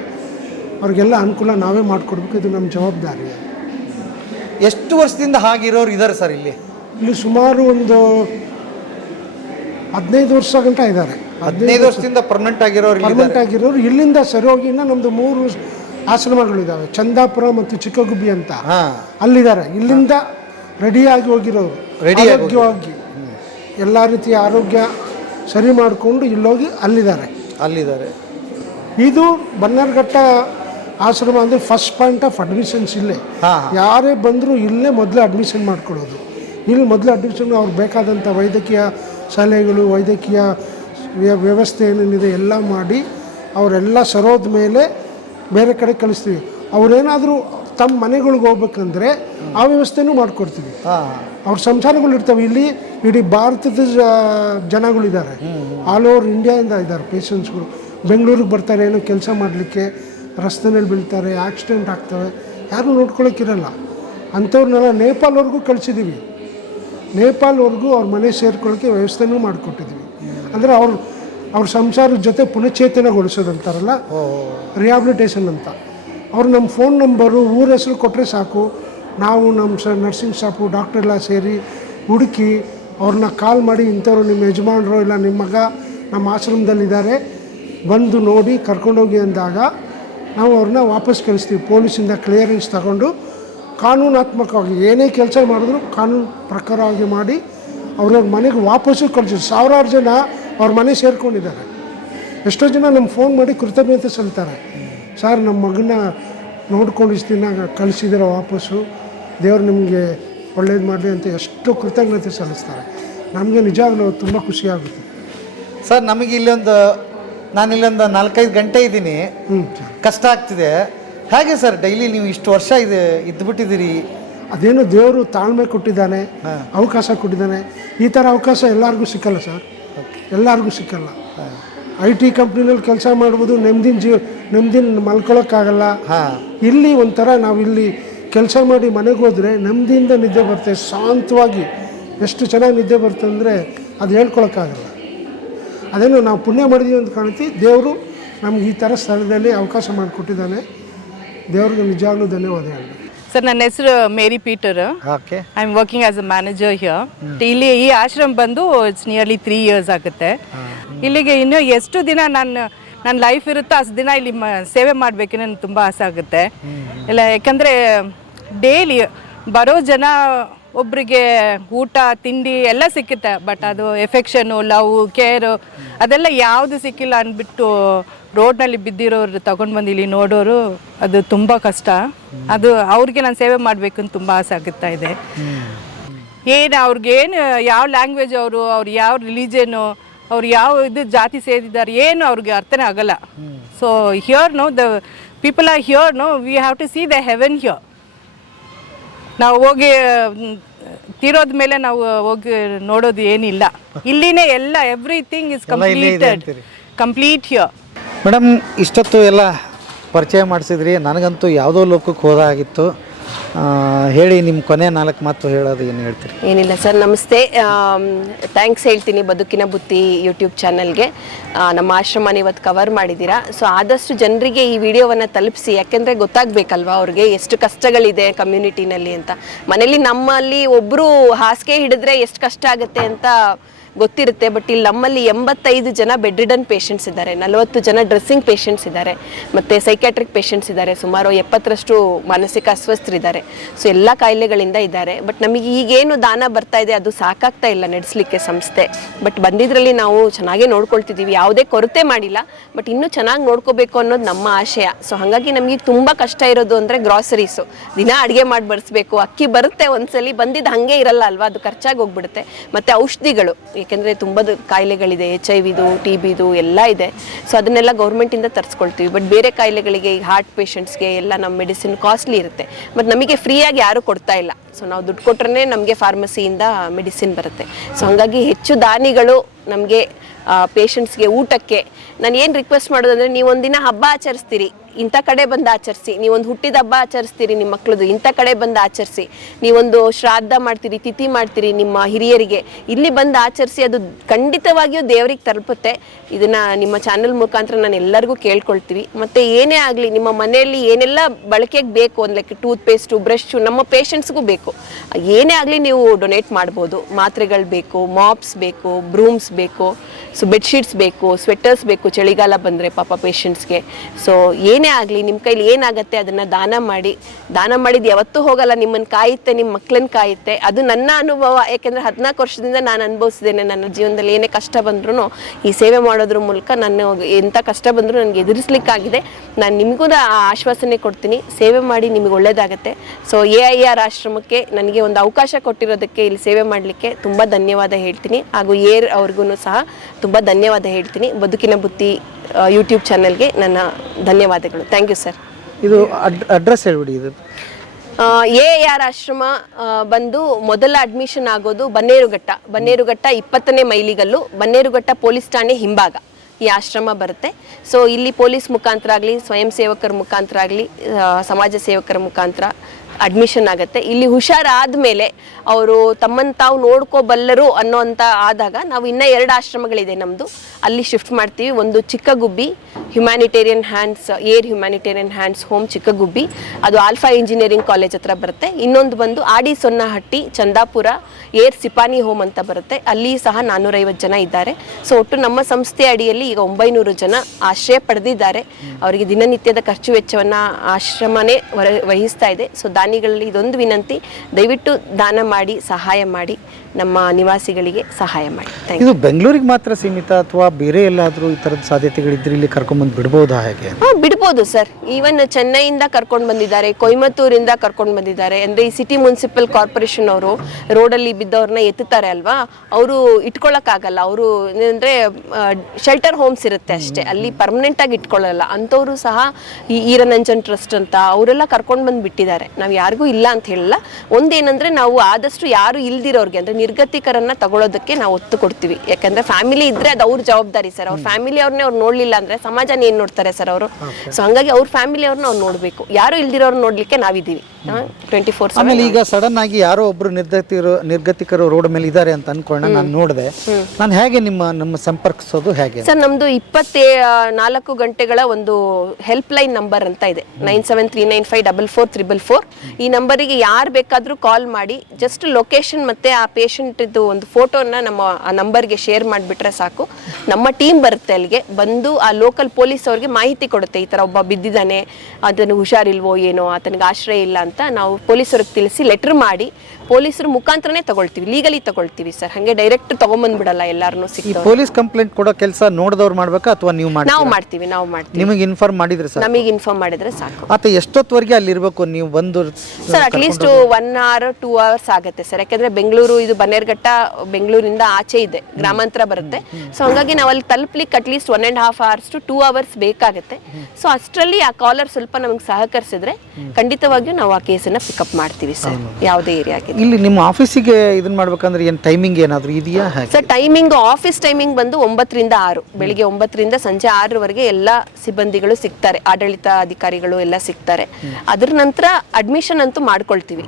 ಅವ್ರಿಗೆಲ್ಲ ಅನುಕೂಲ ನಾವೇ ಮಾಡಿಕೊಡ್ಬೇಕು. ಇದು ನಮ್ಮ ಜವಾಬ್ದಾರಿ. ಎಷ್ಟು ವರ್ಷದಿಂದ ಹಾಗಿರೋರು ಇದ್ದಾರೆ ಸರ್ ಇಲ್ಲಿ? ಇಲ್ಲಿ ಸುಮಾರು ಒಂದು 15 ವರ್ಷ ಗಂಟ ಇದ್ದಾರೆ. 15 ವರ್ಷದಿಂದ ಪರ್ಮನೆಂಟ್ ಆಗಿರೋರು ಇಲ್ಲಿಂದ ಸರಿ ಹೋಗಿ ಇನ್ನು ನಮ್ಮದು 3 ಆಶ್ರಮಗಳಿದ್ದಾವೆ, ಚಂದಾಪುರ ಮತ್ತು ಚಿಕ್ಕಗುಬ್ಬಿ ಅಂತ ಅಲ್ಲಿದ್ದಾರೆ. ಇಲ್ಲಿಂದ ರೆಡಿಯಾಗಿ ಹೋಗಿರೋರು, ಆರೋಗ್ಯವಾಗಿ ಎಲ್ಲ ರೀತಿಯ ಆರೋಗ್ಯ ಸರಿ ಮಾಡಿಕೊಂಡು ಇಲ್ಲೋಗಿ ಅಲ್ಲಿದ್ದಾರೆ. ಇದು ಬನ್ನರ್ಘಟ್ಟ ಆಶ್ರಮ ಅಂದರೆ ಫಸ್ಟ್ ಪಾಯಿಂಟ್ ಆಫ್ ಅಡ್ಮಿಷನ್ಸ್ ಇಲ್ಲೇ. ಯಾರೇ ಬಂದರೂ ಇಲ್ಲೇ ಮೊದಲು ಅಡ್ಮಿಷನ್ ಮಾಡ್ಕೊಳ್ಳೋದು. ಇಲ್ಲಿ ಮೊದಲು ಅಡ್ಮಿಷನ್ ಅವ್ರಿಗೆ ಬೇಕಾದಂಥ ವೈದ್ಯಕೀಯ ಸಲಹೆಗಳು, ವೈದ್ಯಕೀಯ ವ್ಯವಸ್ಥೆ ಏನೇನಿದೆ ಎಲ್ಲ ಮಾಡಿ ಅವರೆಲ್ಲ ಸರೋದ ಮೇಲೆ ಬೇರೆ ಕಡೆ ಕಳಿಸ್ತೀವಿ. ಅವರೇನಾದರೂ ತಮ್ಮ ಮನೆಗಳಿಗೆ ಹೋಗ್ಬೇಕಂದ್ರೆ ಆ ವ್ಯವಸ್ಥೆನೂ ಮಾಡಿಕೊಡ್ತೀವಿ. ಅವ್ರ ಸಂಸಾರಗಳಿರ್ತವೆ. ಇಲ್ಲಿ ಇಡೀ ಭಾರತದ ಜನಗಳಿದ್ದಾರೆ, ಆಲ್ ಓವರ್ ಇಂಡಿಯಾದಿಂದ ಇದ್ದಾರೆ ಪೇಷಂಟ್ಸ್ಗಳು. ಬೆಂಗಳೂರಿಗೆ ಬರ್ತಾರೆ ಏನೋ ಕೆಲಸ ಮಾಡಲಿಕ್ಕೆ, ರಸ್ತೆನಲ್ಲಿ ಬೀಳ್ತಾರೆ, ಆಕ್ಸಿಡೆಂಟ್ ಆಗ್ತವೆ, ಯಾರೂ ನೋಡ್ಕೊಳ್ಳೋಕ್ಕಿರಲ್ಲ. ಅಂಥವ್ರನ್ನೆಲ್ಲ ನೇಪಾಲ್ವರೆಗೂ ಕಳಿಸಿದ್ದೀವಿ. ನೇಪಾಲ್ವರೆಗೂ ಅವ್ರ ಮನೆ ಸೇರ್ಕೊಳ್ಳೋಕ್ಕೆ ವ್ಯವಸ್ಥೆನೂ ಮಾಡಿಕೊಟ್ಟಿದ್ದೀವಿ. ಅಂದರೆ ಅವ್ರ ಸಂಸಾರದ ಜೊತೆ ಪುನಶ್ಚೇತನಗೊಳಿಸೋದಂತಾರಲ್ಲ, ರಿಹಾಬಿಲಿಟೇಷನ್ ಅಂತ. ಅವ್ರು ನಮ್ಮ ಫೋನ್ ನಂಬರು, ಊರ ಹೆಸರು ಕೊಟ್ಟರೆ ಸಾಕು, ನಾವು ನಮ್ಮ ನರ್ಸಿಂಗ್ ಸ್ಟಾಫು ಡಾಕ್ಟ್ರೆಲ್ಲ ಸೇರಿ ಹುಡುಕಿ ಅವ್ರನ್ನ ಕಾಲ್ ಮಾಡಿ, ಇಂಥವ್ರು ನಿಮ್ಮ ಯಜಮಾನರು ಇಲ್ಲ ನಿಮ್ಮ ಮಗ ನಮ್ಮ ಆಶ್ರಮದಲ್ಲಿದ್ದಾರೆ, ಬಂದು ನೋಡಿ ಕರ್ಕೊಂಡೋಗಿ ಅಂದಾಗ ನಾವು ಅವ್ರನ್ನ ವಾಪಸ್ ಕಳಿಸ್ತೀವಿ. ಪೊಲೀಸಿಂದ ಕ್ಲಿಯರೆನ್ಸ್ ತಗೊಂಡು ಕಾನೂನಾತ್ಮಕವಾಗಿ ಏನೇ ಕೆಲಸ ಮಾಡಿದ್ರು ಕಾನೂನು ಪ್ರಕಾರವಾಗಿ ಮಾಡಿ ಅವ್ರವ್ರ ಮನೆಗೆ ವಾಪಸ್ಸು ಕಳಿಸಿದ್ರು. ಸಾವಿರಾರು ಜನ ಅವ್ರ ಮನೆ ಸೇರ್ಕೊಂಡಿದ್ದಾರೆ. ಎಷ್ಟೋ ಜನ ನಮ್ಗೆ ಫೋನ್ ಮಾಡಿ ಕೃತಜ್ಞತೆ ಸಲ್ತಾರೆ. ಸರ್ ನಮ್ಮ ಮಗನ ನೋಡ್ಕೊಂಡು ಇಷ್ಟು ದಿನ ಕಳಿಸಿದ್ದೀರ ವಾಪಸ್ಸು, ದೇವ್ರು ನಿಮಗೆ ಒಳ್ಳೇದು ಮಾಡಲಿ ಅಂತ ಎಷ್ಟು ಕೃತಜ್ಞತೆ ಸಲ್ಲಿಸ್ತಾರೆ. ನಮಗೆ ನಿಜವಾಗ್ಲೂ ತುಂಬ ಖುಷಿಯಾಗುತ್ತೆ ಸರ್. ನಮಗೆ ನಾನಿಲ್ಲೊಂದು 4-5 ಗಂಟೆ ಇದ್ದೀನಿ, ಕಷ್ಟ ಆಗ್ತಿದೆ. ಹೇಗೆ ಸರ್ ಡೈಲಿ ನೀವು ಇಷ್ಟು ವರ್ಷ ಇದ್ದುಬಿಟ್ಟಿದ್ದೀರಿ? ಅದೇನು ದೇವರು ತಾಳ್ಮೆ ಕೊಟ್ಟಿದ್ದಾನೆ, ಅವಕಾಶ ಕೊಟ್ಟಿದ್ದಾನೆ. ಈ ಥರ ಅವಕಾಶ ಎಲ್ಲರಿಗೂ ಸಿಕ್ಕಲ್ಲ ಸರ್, ಎಲ್ಲರಿಗೂ ಸಿಕ್ಕಲ್ಲ. IT ಕಂಪ್ನಿನಲ್ಲಿ ಕೆಲಸ ಮಾಡ್ಬೋದು, ನೆಮ್ಮದಿನ ಮಲ್ಕೊಳ್ಳೋಕ್ಕಾಗಲ್ಲ. ಇಲ್ಲಿ ಒಂಥರ ನಾವು ಇಲ್ಲಿ ಕೆಲಸ ಮಾಡಿ ಮನೆಗೆ ಹೋದರೆ ನೆಮ್ಮದಿಯಿಂದ ನಿದ್ದೆ ಬರ್ತದೆ, ಶಾಂತವಾಗಿ ಎಷ್ಟು ಚೆನ್ನಾಗಿ ನಿದ್ದೆ ಬರ್ತದೆ ಅಂದರೆ ಅದು ಹೇಳ್ಕೊಳಕ್ಕಾಗಲ್ಲ. ಅದೇನು ನಾವು ಪುಣ್ಯ ಮಾಡಿದ್ದೀವಿ ಅಂತ ಕಾಣ್ತೀವಿ. ದೇವರು ನಮ್ಗೆ ಈ ಥರ ಸ್ಥಳದಲ್ಲಿ ಅವಕಾಶ ಮಾಡಿಕೊಟ್ಟಿದ್ದಾನೆ. ದೇವ್ರಿಗೆ ನಿಜವಾಗ್ಲೂ ಧನ್ಯವಾದ ಹೇಳಿ. ಸರ್, ನನ್ನ ಹೆಸರು Mary Peter. I am working as a manager here. ಇಲ್ಲಿ ಈ ಆಶ್ರಮ ಬಂದು ಇಟ್ಸ್ ನಿಯರ್ಲಿ 3 years ಆಗುತ್ತೆ. ಇಲ್ಲಿಗೆ ಇನ್ನೂ ಎಷ್ಟು ದಿನ ನನ್ನ ಲೈಫ್ ಇರುತ್ತೋ ಅಷ್ಟು ದಿನ ಇಲ್ಲಿ ಸೇವೆ ಮಾಡಬೇಕು ನನಗೆ ತುಂಬ ಆಸೆ ಆಗುತ್ತೆ. ಇಲ್ಲ, ಯಾಕಂದರೆ ಡೈಲಿ ಬರೋ ಜನ ಒಬ್ಬರಿಗೆ ಊಟ ತಿಂಡಿ ಎಲ್ಲ ಸಿಕ್ಕುತ್ತೆ, ಬಟ್ ಅದು ಎಫೆಕ್ಷನು, ಲವ್, ಕೇರು ಅದೆಲ್ಲ ಯಾವುದು ಸಿಕ್ಕಿಲ್ಲ ಅಂದ್ಬಿಟ್ಟು ರೋಡ್ನಲ್ಲಿ ಬಿದ್ದಿರೋರು ತಗೊಂಡು ಬಂದು ಇಲ್ಲಿ ನೋಡೋರು ಅದು ತುಂಬ ಕಷ್ಟ. ಅದು ಅವ್ರಿಗೆ ನಾನು ಸೇವೆ ಮಾಡಬೇಕು ಅಂತ ತುಂಬ ಆಸೆ ಆಗುತ್ತಾ ಇದೆ. ಅವ್ರಿಗೇನು ಯಾವ ಲ್ಯಾಂಗ್ವೇಜ್ ಅವ್ರು ಯಾವ ರಿಲಿಜನು, ಅವ್ರು ಯಾವ ಜಾತಿ ಸೇರಿದ್ದಾರೆ ಏನು ಅವ್ರಿಗೆ ಅರ್ಥನೇ ಆಗಲ್ಲ. So here the people are here we have to see the heaven here. ನಾವು ಹೋಗಿ ತೀರೋದ ಮೇಲೆ ನಾವು ಹೋಗಿ ನೋಡೋದು ಏನಿಲ್ಲ. ಇಲ್ಲಿನೇ ಎಲ್ಲ everything is complete here. Madam, ಇಷ್ಟೊತ್ತು ಎಲ್ಲ ಪರಿಚಯ ಮಾಡಿಸಿದ್ರಿ. ನನಗಂತೂ ಯಾವುದೋ ಲೋಕಕ್ಕೆ ಹೋದಾಗಿತ್ತು. ಹೇಳಿ, ನಿಮ್ಮ ಕೊನೆ 4 ಮಾತು ಹೇಳೋದು ಏನು ಹೇಳ್ತೀರಿ? ಏನಿಲ್ಲ ಸರ್, ನಮಸ್ತೆ. ಥ್ಯಾಂಕ್ಸ್ ಹೇಳ್ತೀನಿ ಬದುಕಿನ ಬುತ್ತಿ ಯೂಟ್ಯೂಬ್ ಚಾನಲ್ಗೆ. ನಮ್ಮ ಆಶ್ರಮನ ಇವತ್ತು ಕವರ್ ಮಾಡಿದ್ದೀರಾ. ಸೊ ಆದಷ್ಟು ಜನರಿಗೆ ಈ ವಿಡಿಯೋವನ್ನು ತಲುಪಿಸಿ, ಯಾಕೆಂದರೆ ಗೊತ್ತಾಗಬೇಕಲ್ವಾ ಅವ್ರಿಗೆ ಎಷ್ಟು ಕಷ್ಟಗಳಿದೆ ಕಮ್ಯುನಿಟಿನಲ್ಲಿ ಅಂತ. ಮನೇಲಿ ನಮ್ಮಲ್ಲಿ ಒಬ್ಬರು ಹಾಸಿಗೆ ಹಿಡಿದ್ರೆ ಎಷ್ಟು ಕಷ್ಟ ಆಗುತ್ತೆ ಅಂತ ಗೊತ್ತಿರುತ್ತೆ. ಬಟ್ ಇಲ್ಲಿ ನಮ್ಮಲ್ಲಿ 85 ಜನ ಬೆಡ್ ರಿಡನ್ ಪೇಷಂಟ್ಸ್ ಇದ್ದಾರೆ, 40 ಜನ ಡ್ರೆಸ್ಸಿಂಗ್ ಪೇಷಂಟ್ಸ್ ಇದ್ದಾರೆ, ಮತ್ತು ಸೈಕ್ಯಾಟ್ರಿಕ್ ಪೇಷಂಟ್ಸ್ ಇದ್ದಾರೆ, ಸುಮಾರು 70ರಷ್ಟು ಮಾನಸಿಕ ಅಸ್ವಸ್ಥರಿದ್ದಾರೆ. ಸೊ ಎಲ್ಲ ಕಾಯಿಲೆಗಳಿಂದ ಇದ್ದಾರೆ. ಬಟ್ ನಮಗೆ ಈಗೇನು ದಾನ ಬರ್ತಾ ಇದೆ ಅದು ಸಾಕಾಗ್ತಾ ಇಲ್ಲ ನಡೆಸಲಿಕ್ಕೆ ಸಂಸ್ಥೆ. ಬಟ್ ಬಂದಿದ್ರಲ್ಲಿ ನಾವು ಚೆನ್ನಾಗೇ ನೋಡ್ಕೊಳ್ತಿದ್ದೀವಿ, ಯಾವುದೇ ಕೊರತೆ ಮಾಡಿಲ್ಲ. ಬಟ್ ಇನ್ನೂ ಚೆನ್ನಾಗಿ ನೋಡ್ಕೋಬೇಕು ಅನ್ನೋದು ನಮ್ಮ ಆಶಯ. ಸೊ ಹಾಗಾಗಿ ನಮಗೆ ತುಂಬ ಕಷ್ಟ ಇರೋದು ಅಂದರೆ ಗ್ರಾಸರೀಸು. ದಿನ ಅಡುಗೆ ಮಾಡಿ ಬಡಿಸ್ಬೇಕು, ಅಕ್ಕಿ ಬರುತ್ತೆ ಒಂದ್ಸಲಿ, ಬಂದಿದ್ದು ಹಾಗೆ ಇರಲ್ಲ ಅಲ್ವಾ, ಅದು ಖರ್ಚಾಗಿ ಹೋಗ್ಬಿಡುತ್ತೆ. ಮತ್ತು ಔಷಧಿಗಳು, ಏಕೆಂದರೆ ತುಂಬ ಕಾಯಿಲೆಗಳಿದೆ, HIV-ದು, TB-ದು ಎಲ್ಲ ಇದೆ. ಸೊ ಅದನ್ನೆಲ್ಲ ಗೌರ್ಮೆಂಟಿಂದ ತರಿಸ್ಕೊಳ್ತೀವಿ. ಬಟ್ ಬೇರೆ ಕಾಯಿಲೆಗಳಿಗೆ, ಈಗ ಹಾರ್ಟ್ ಪೇಷಂಟ್ಸ್ಗೆ ಎಲ್ಲ ನಮ್ಮ ಮೆಡಿಸಿನ್ ಕಾಸ್ಟ್ಲಿ ಇರುತ್ತೆ. ಬಟ್ ನಮಗೆ ಫ್ರೀಯಾಗಿ ಯಾರೂ ಕೊಡ್ತಾ ಇಲ್ಲ. ಸೊ ನಾವು ದುಡ್ಡು ಕೊಟ್ರೆ ನಮಗೆ ಫಾರ್ಮಸಿಯಿಂದ ಮೆಡಿಸಿನ್ ಬರುತ್ತೆ. ಸೊ ಹಾಗಾಗಿ ಹೆಚ್ಚು ದಾನಿಗಳು ನಮಗೆ ಪೇಷಂಟ್ಸ್ಗೆ ಊಟಕ್ಕೆ ನಾನು ಏನು ರಿಕ್ವೆಸ್ಟ್ ಮಾಡೋದಂದರೆ, ನೀವು ಒಂದಿನ ಹಬ್ಬ ಆಚರಿಸ್ತೀರಿ, ಇಂಥ ಕಡೆ ಬಂದು ಆಚರಿಸಿ. ನೀವೊಂದು ಹುಟ್ಟಿದ ಹಬ್ಬ ಆಚರಿಸ್ತೀರಿ ನಿಮ್ಮ ಮಕ್ಕಳದು, ಇಂಥ ಕಡೆ ಬಂದು ಆಚರಿಸಿ. ನೀವೊಂದು ಶ್ರಾದ್ದ ಮಾಡ್ತೀರಿ, ತಿಥಿ ಮಾಡ್ತೀರಿ ನಿಮ್ಮ ಹಿರಿಯರಿಗೆ, ಇಲ್ಲಿ ಬಂದು ಆಚರಿಸಿ. ಅದು ಖಂಡಿತವಾಗಿಯೂ ದೇವರಿಗೆ ತಲುಪುತ್ತೆ. ಇದನ್ನು ನಿಮ್ಮ ಚಾನಲ್ ಮುಖಾಂತರ ನಾನು ಎಲ್ಲರಿಗೂ ಕೇಳ್ಕೊಳ್ತೀವಿ. ಮತ್ತು ಏನೇ ಆಗಲಿ ನಿಮ್ಮ ಮನೆಯಲ್ಲಿ ಏನೆಲ್ಲ ಬಳಕೆಗೆ ಬೇಕು, ಒಂದು ಲೈಕ್ ಟೂತ್ ಪೇಸ್ಟು, ಬ್ರಷು, ನಮ್ಮ ಪೇಷಂಟ್ಸ್ಗೂ ಬೇಕು, ಏನೇ ಆಗಲಿ ನೀವು ಡೊನೇಟ್ ಮಾಡ್ಬೋದು. ಮಾತ್ರೆಗಳು ಬೇಕು, ಮಾಪ್ಸ್ ಬೇಕು, ಬ್ರೂಮ್ಸ್ ಬೇಕು, ಸೊ ಬೆಡ್ಶೀಟ್ಸ್ ಬೇಕು, ಸ್ವೆಟರ್ಸ್ ಬೇಕು ಚಳಿಗಾಲ ಬಂದರೆ ಪಾಪ ಪೇಷಂಟ್ಸ್ಗೆ. ಸೊ ಏನೇ ಆಗಲಿ ನಿಮ್ಮ ಕೈಲಿ ಏನಾಗುತ್ತೆ ಅದನ್ನು ದಾನ ಮಾಡಿ. ದಾನ ಮಾಡಿದ್ದು ಯಾವತ್ತೂ ಹೋಗಲ್ಲ, ನಿಮ್ಮನ್ನು ಕಾಯುತ್ತೆ, ನಿಮ್ಮ ಮಕ್ಕಳನ್ನ ಕಾಯುತ್ತೆ. ಅದು ನನ್ನ ಅನುಭವ. ಯಾಕೆಂದರೆ 14 ವರ್ಷದಿಂದ ನಾನು ಅನುಭವಿಸಿದ್ದೇನೆ. ನನ್ನ ಜೀವನದಲ್ಲಿ ಏನೇ ಕಷ್ಟ ಬಂದ್ರೂ ಈ ಸೇವೆ ಮಾಡೋದ್ರ ಮೂಲಕ ನಾನು ಎಂಥ ಕಷ್ಟ ಬಂದರೂ ನನಗೆ ಎದುರಿಸ್ಲಿಕ್ಕಾಗಿದೆ. ನಾನು ನಿಮಗೂ ಆಶ್ವಾಸನೆ ಕೊಡ್ತೀನಿ, ಸೇವೆ ಮಾಡಿ, ನಿಮಗೆ ಒಳ್ಳೆಯದಾಗುತ್ತೆ. ಸೊ AIR ಆಶ್ರಮಕ್ಕೆ ನನಗೆ ಒಂದು ಅವಕಾಶ ಕೊಟ್ಟಿರೋದಕ್ಕೆ, ಇಲ್ಲಿ ಸೇವೆ ಮಾಡಲಿಕ್ಕೆ ತುಂಬ ಧನ್ಯವಾದ ಹೇಳ್ತೀನಿ. ಹಾಗೂ ಏರ್ ಅವ್ರಿಗೂ ಸಹ ತುಂಬ ಧನ್ಯವಾದ ಹೇಳ್ತೀನಿ. ಬದುಕಿನ ಬುತ್ತಿ ಯೂಟ್ಯೂಬ್ ಚಾನಲ್ಗೆ ನನ್ನ ಧನ್ಯವಾದಗಳು. Thank you sir. ಇದು ಅಡ್ರೆಸ್ ಹೇಳ್ಬಿಡಿ. ಇದು AIR ಆಶ್ರಮ ಬಂದು ಮೊದಲ ಅಡ್ಮಿಷನ್ ಆಗೋದು ಬನ್ನೇರುಘಟ್ಟ 20ನೇ ಮೈಲಿಗಲ್ಲು, ಬನ್ನೇರುಘಟ್ಟ ಪೊಲೀಸ್ ಠಾಣೆ ಹಿಂಭಾಗ ಈ ಆಶ್ರಮ ಬರುತ್ತೆ. ಸೊ ಇಲ್ಲಿ ಪೊಲೀಸ್ ಮುಖಾಂತರ ಆಗಲಿ, ಸ್ವಯಂ ಸೇವಕರ ಮುಖಾಂತರ ಆಗಲಿ, ಸಮಾಜ ಸೇವಕರ ಮುಖಾಂತರ ಅಡ್ಮಿಷನ್ ಆಗುತ್ತೆ. ಇಲ್ಲಿ ಹುಷಾರಾದ್ಮೇಲೆ ಅವರು ತಮ್ಮನ್ನು ತಾವು ನೋಡ್ಕೋಬಲ್ಲರು ಅನ್ನೋಂಥ ಆದಾಗ ನಾವು ಇನ್ನೂ 2 ಆಶ್ರಮಗಳಿದೆ ನಮ್ಮದು, ಅಲ್ಲಿ ಶಿಫ್ಟ್ ಮಾಡ್ತೀವಿ. ಒಂದು Chikkagubbi humanitarian hands, our humanitarian hands home Chikkagubbi, ಅದು ಆಲ್ಫಾ ಇಂಜಿನಿಯರಿಂಗ್ ಕಾಲೇಜ್ ಹತ್ರ ಬರುತ್ತೆ. ಇನ್ನೊಂದು ಬಂದು ಆಡಿಸೊನ್ನಹಟ್ಟಿ ಚಂದಾಪುರ ಏರ್ ಸಿಪಾನಿ ಹೋಮ್ ಅಂತ ಬರುತ್ತೆ, ಅಲ್ಲಿ ಸಹ 450 ಜನ ಇದ್ದಾರೆ. ಸೊ ಒಟ್ಟು ನಮ್ಮ ಸಂಸ್ಥೆ ಅಡಿಯಲ್ಲಿ ಈಗ 900 ಜನ ಆಶ್ರಯ ಪಡೆದಿದ್ದಾರೆ. ಅವರಿಗೆ ದಿನನಿತ್ಯದ ಖರ್ಚು ವೆಚ್ಚವನ್ನು ಆಶ್ರಮನೇ ವಹಿಸ್ತಾ ಇದೆ. ಸೊ ದಾನಿಗಳಲ್ಲಿ ಇದೊಂದು ವಿನಂತಿ, ದಯವಿಟ್ಟು ದಾನ ಮಾಡಿ, ಸಹಾಯ ಮಾಡಿ, ನಮ್ಮ ನಿವಾಸಿಗಳಿಗೆ ಸಹಾಯ ಮಾಡಿ. ಇದು ಬೆಂಗಳೂರಿಗೆ ಮಾತ್ರ ಸೀಮಿತ ಅಥವಾ ಬೇರೆ ಎಲ್ಲಾದರೂ ಈ ಥರದ ಸಾಧ್ಯತೆಗಳಿದ್ರೆ ಇಲ್ಲಿ ಕರ್ಕೊಂಡ್ಬಂದು ಬಿಡ್ಬೋದಾ ಹೇಗೆ? ಬಿಡ್ಬೋದು ಸರ್. ಈವನ್ ಚೆನ್ನೈಯಿಂದ ಕರ್ಕೊಂಡು ಬಂದಿದ್ದಾರೆ, ಕೊಯಮತ್ತೂರಿಂದ ಕರ್ಕೊಂಡು ಬಂದಿದ್ದಾರೆ. ಅಂದರೆ ಈ ಸಿಟಿ ಮುನ್ಸಿಪಲ್ ಕಾರ್ಪೊರೇಷನ್ ಅವರು ರೋಡಲ್ಲಿ ಬಿದ್ದವ್ರನ್ನ ಎತ್ತುತ್ತಾರೆ ಅಲ್ವಾ, ಅವರು ಇಟ್ಕೊಳ್ಳೋಕ್ಕಾಗಲ್ಲ. ಅವರು ಏನಂದರೆ ಶೆಲ್ಟರ್ ಹೋಮ್ಸ್ ಇರುತ್ತೆ ಅಷ್ಟೇ, ಅಲ್ಲಿ ಪರ್ಮನೆಂಟಾಗಿ ಇಟ್ಕೊಳ್ಳಲ್ಲ. ಅಂಥವರು ಸಹ ಈ ಈರನಂಜನ್ ಟ್ರಸ್ಟ್ ಅಂತ ಅವರೆಲ್ಲ ಕರ್ಕೊಂಡು ಬಂದು ಬಿಟ್ಟಿದ್ದಾರೆ. ನಾವು ಯಾರಿಗೂ ಇಲ್ಲ ಅಂತ ಹೇಳಲ್ಲ. ಒಂದೇನಂದರೆ ನಾವು ಆದಷ್ಟು ಯಾರು ಇಲ್ದಿರೋರಿಗೆ, ಅಂದರೆ ನಿರ್ಗತಿಕರನ್ನ ತಗೊಳ್ಳೋದಕ್ಕೆ ನಾವು ಒತ್ತು ಕೊಡ್ತೀವಿ. ಯಾಕಂದರೆ ಫ್ಯಾಮಿಲಿ ಇದ್ದರೆ ಅದು ಅವ್ರ ಜವಾಬ್ದಾರಿ ಸರ್. ಅವ್ರ ಫ್ಯಾಮಿಲಿ ಅವ್ರನ್ನೇ ಅವ್ರು ನೋಡಲಿಲ್ಲ ಅಂದರೆ ಸಮಾಜನ ಏನು ನೋಡ್ತಾರೆ ಸರ್ ಅವರು. ಸೊ ಹಂಗಾಗಿ ಅವ್ರ ಫ್ಯಾಮಿಲಿ ಅವ್ರನ್ನ ಅವ್ರು ನೋಡಬೇಕು. ಯಾರು ಇಲ್ದಿರೋರು ನೋಡಲಿಕ್ಕೆ ನಾವಿದ್ದೀವಿ 24/7. ಆಮೇಲೆ ಈಗ ಸಡನ್ ಆಗಿ ಯಾರೋ ಒಬ್ರು ನಿರ್ಗತಿಕರು ರೋಡ್ ಮೇಲೆ ಇದ್ದಾರೆ ಅಂತ ಅನ್ಕೊಂಡ ನಾನು ನೋಡಿದೆ. ನಾನು ಹೇಗೆ ನಮ್ಮ ಸಂಪರ್ಕಿಸೋದು ಹೇಗೆ ಸರ್? ನಮ್ದು 24 ಗಂಟೆಗಳ ಒಂದು ಹೆಲ್ಪ್ ಲೈನ್ ನಂಬರ್ ಅಂತ ಇದೆ, 9739544444. ಈ ನಂಬರಿಗೆ ಯಾರು ಬೇಕಾದರೂ ಕಾಲ್ ಮಾಡಿ ಜಸ್ಟ್ ಲೊಕೇಶನ್ ಮತ್ತೆ ಆ ಪೇಷಂಟ್ದು ಒಂದು ಫೋಟೋನ ನಮ್ಮ ಆ ನಂಬರ್ಗೆ ಶೇರ್ ಮಾಡಿಬಿಟ್ರೆ ಸಾಕು. ನಮ್ಮ ಟೀಮ್ ಬರುತ್ತೆ ಅಲ್ಲಿಗೆ ಬಂದು, ಆ ಲೋಕಲ್ ಪೊಲೀಸ್ ಅವ್ರಿಗೆ ಮಾಹಿತಿ ಕೊಡುತ್ತೆ, ಈ ಥರ ಒಬ್ಬ ಬಿದ್ದಿದ್ದಾನೆ, ಅದನ್ನು ಹುಷಾರಿಲ್ವೋ ಏನೋ, ಆತನಿಗೆ ಆಶ್ರಯ ಇಲ್ಲ ಅಂತ ನಾವು ಪೊಲೀಸರಿಗೆ ತಿಳಿಸಿ ಲೆಟರ್ ಮಾಡಿ ಪೊಲೀಸರ ಮುಖಾಂತರನೇ ತಗೊಳ್ತೀವಿ, ಲೀಗಲಿ ತಗೊಳ್ತೀವಿ ಸರ್. ಹಾಗೆ ಡೈರೆಕ್ಟ್ ತಗೊಂಬಂದ್ಬಿಡಲ್ಲ ಎಲ್ಲಾರನ್ನೂ. ಪೊಲೀಸ್ ಕಂಪ್ಲೇಂಟ್ ಕೊಡೋ ಕೆಲಸ ನೋಡಿದವ್ರು ಮಾಡ್ಬೇಕಾ ಅಥವಾ ನೀವು ನಾವು ಮಾಡ್ತೀವಿ? ನಿಮಗೆ ಇನ್ಫಾರ್ಮ್ ಮಾಡಿದ್ರೆ ಸಾಕು. ನಮಗೆ ಇನ್ಫಾರ್ಮ್ ಮಾಡಿದ್ರೆ ಸಾಕು. ಆತ ಎಷ್ಟೊತ್ತವರೆಗೆ ಅಲ್ಲಿ ಇರಬೇಕು ನೀವು ಬಂದು? ಸರ್ ಅಟ್ಲೀಸ್ಟ್ 1 hour 2 hours ಆಗುತ್ತೆ ಸರ್. ಯಾಕಂದ್ರೆ ಬೆಂಗಳೂರು, ಇದು ಬನ್ನೇರುಘಟ್ಟ ಬೆಂಗಳೂರಿಂದ ಆಚೆ ಇದೆ, ಗ್ರಾಮಾಂತರ ಬರುತ್ತೆ. ಸೊ ಹಂಗಾಗಿ ನಾವು ಅಲ್ಲಿ ತಲುಪಲಿಕ್ಕೆ ಅಟ್ಲೀಸ್ಟ್ 1.5 hours to 2 hours ಬೇಕಾಗುತ್ತೆ. ಸೊ ಅಷ್ಟರಲ್ಲಿ ಆ ಕಾಲರ್ ಸ್ವಲ್ಪ ನಮಗೆ ಸಹಕರಿಸಿದ್ರೆ ಖಂಡಿತವಾಗಿಯೂ ನಾವು ಆ ಕೇಸನ್ನ ಪಿಕಪ್ ಮಾಡ್ತೀವಿ ಸರ್, ಯಾವುದೇ ಏರಿಯಾಗೆ. ಇಲ್ಲಿ ನಿಮ್ಮ ಆಫೀಸಿಗೆ ಇದನ್ನ ಮಾಡ್ಬೇಕಂದ್ರೆ ಏನು ಟೈಮಿಂಗ್ ಏನಾದರೂ ಇದೆಯಾ? ಸರ್ ಟೈಮಿಂಗ್, ಆಫೀಸ್ ಟೈಮಿಂಗ್ ಬಂದು 9 ರಿಂದ 6, ಬೆಳಿಗ್ಗೆ 9 ರಿಂದ ಸಂಜೆ 6ರವರೆಗೆ ಎಲ್ಲ ಸಿಬ್ಬಂದಿಗಳು ಸಿಗ್ತಾರೆ, ಆಡಳಿತ ಅಧಿಕಾರಿಗಳು ಎಲ್ಲ ಸಿಗ್ತಾರೆ. ಅದ್ರ ನಂತರ ಅಡ್ಮಿಷನ್ ಅಂತೂ ಮಾಡ್ಕೊಳ್ತೀವಿ.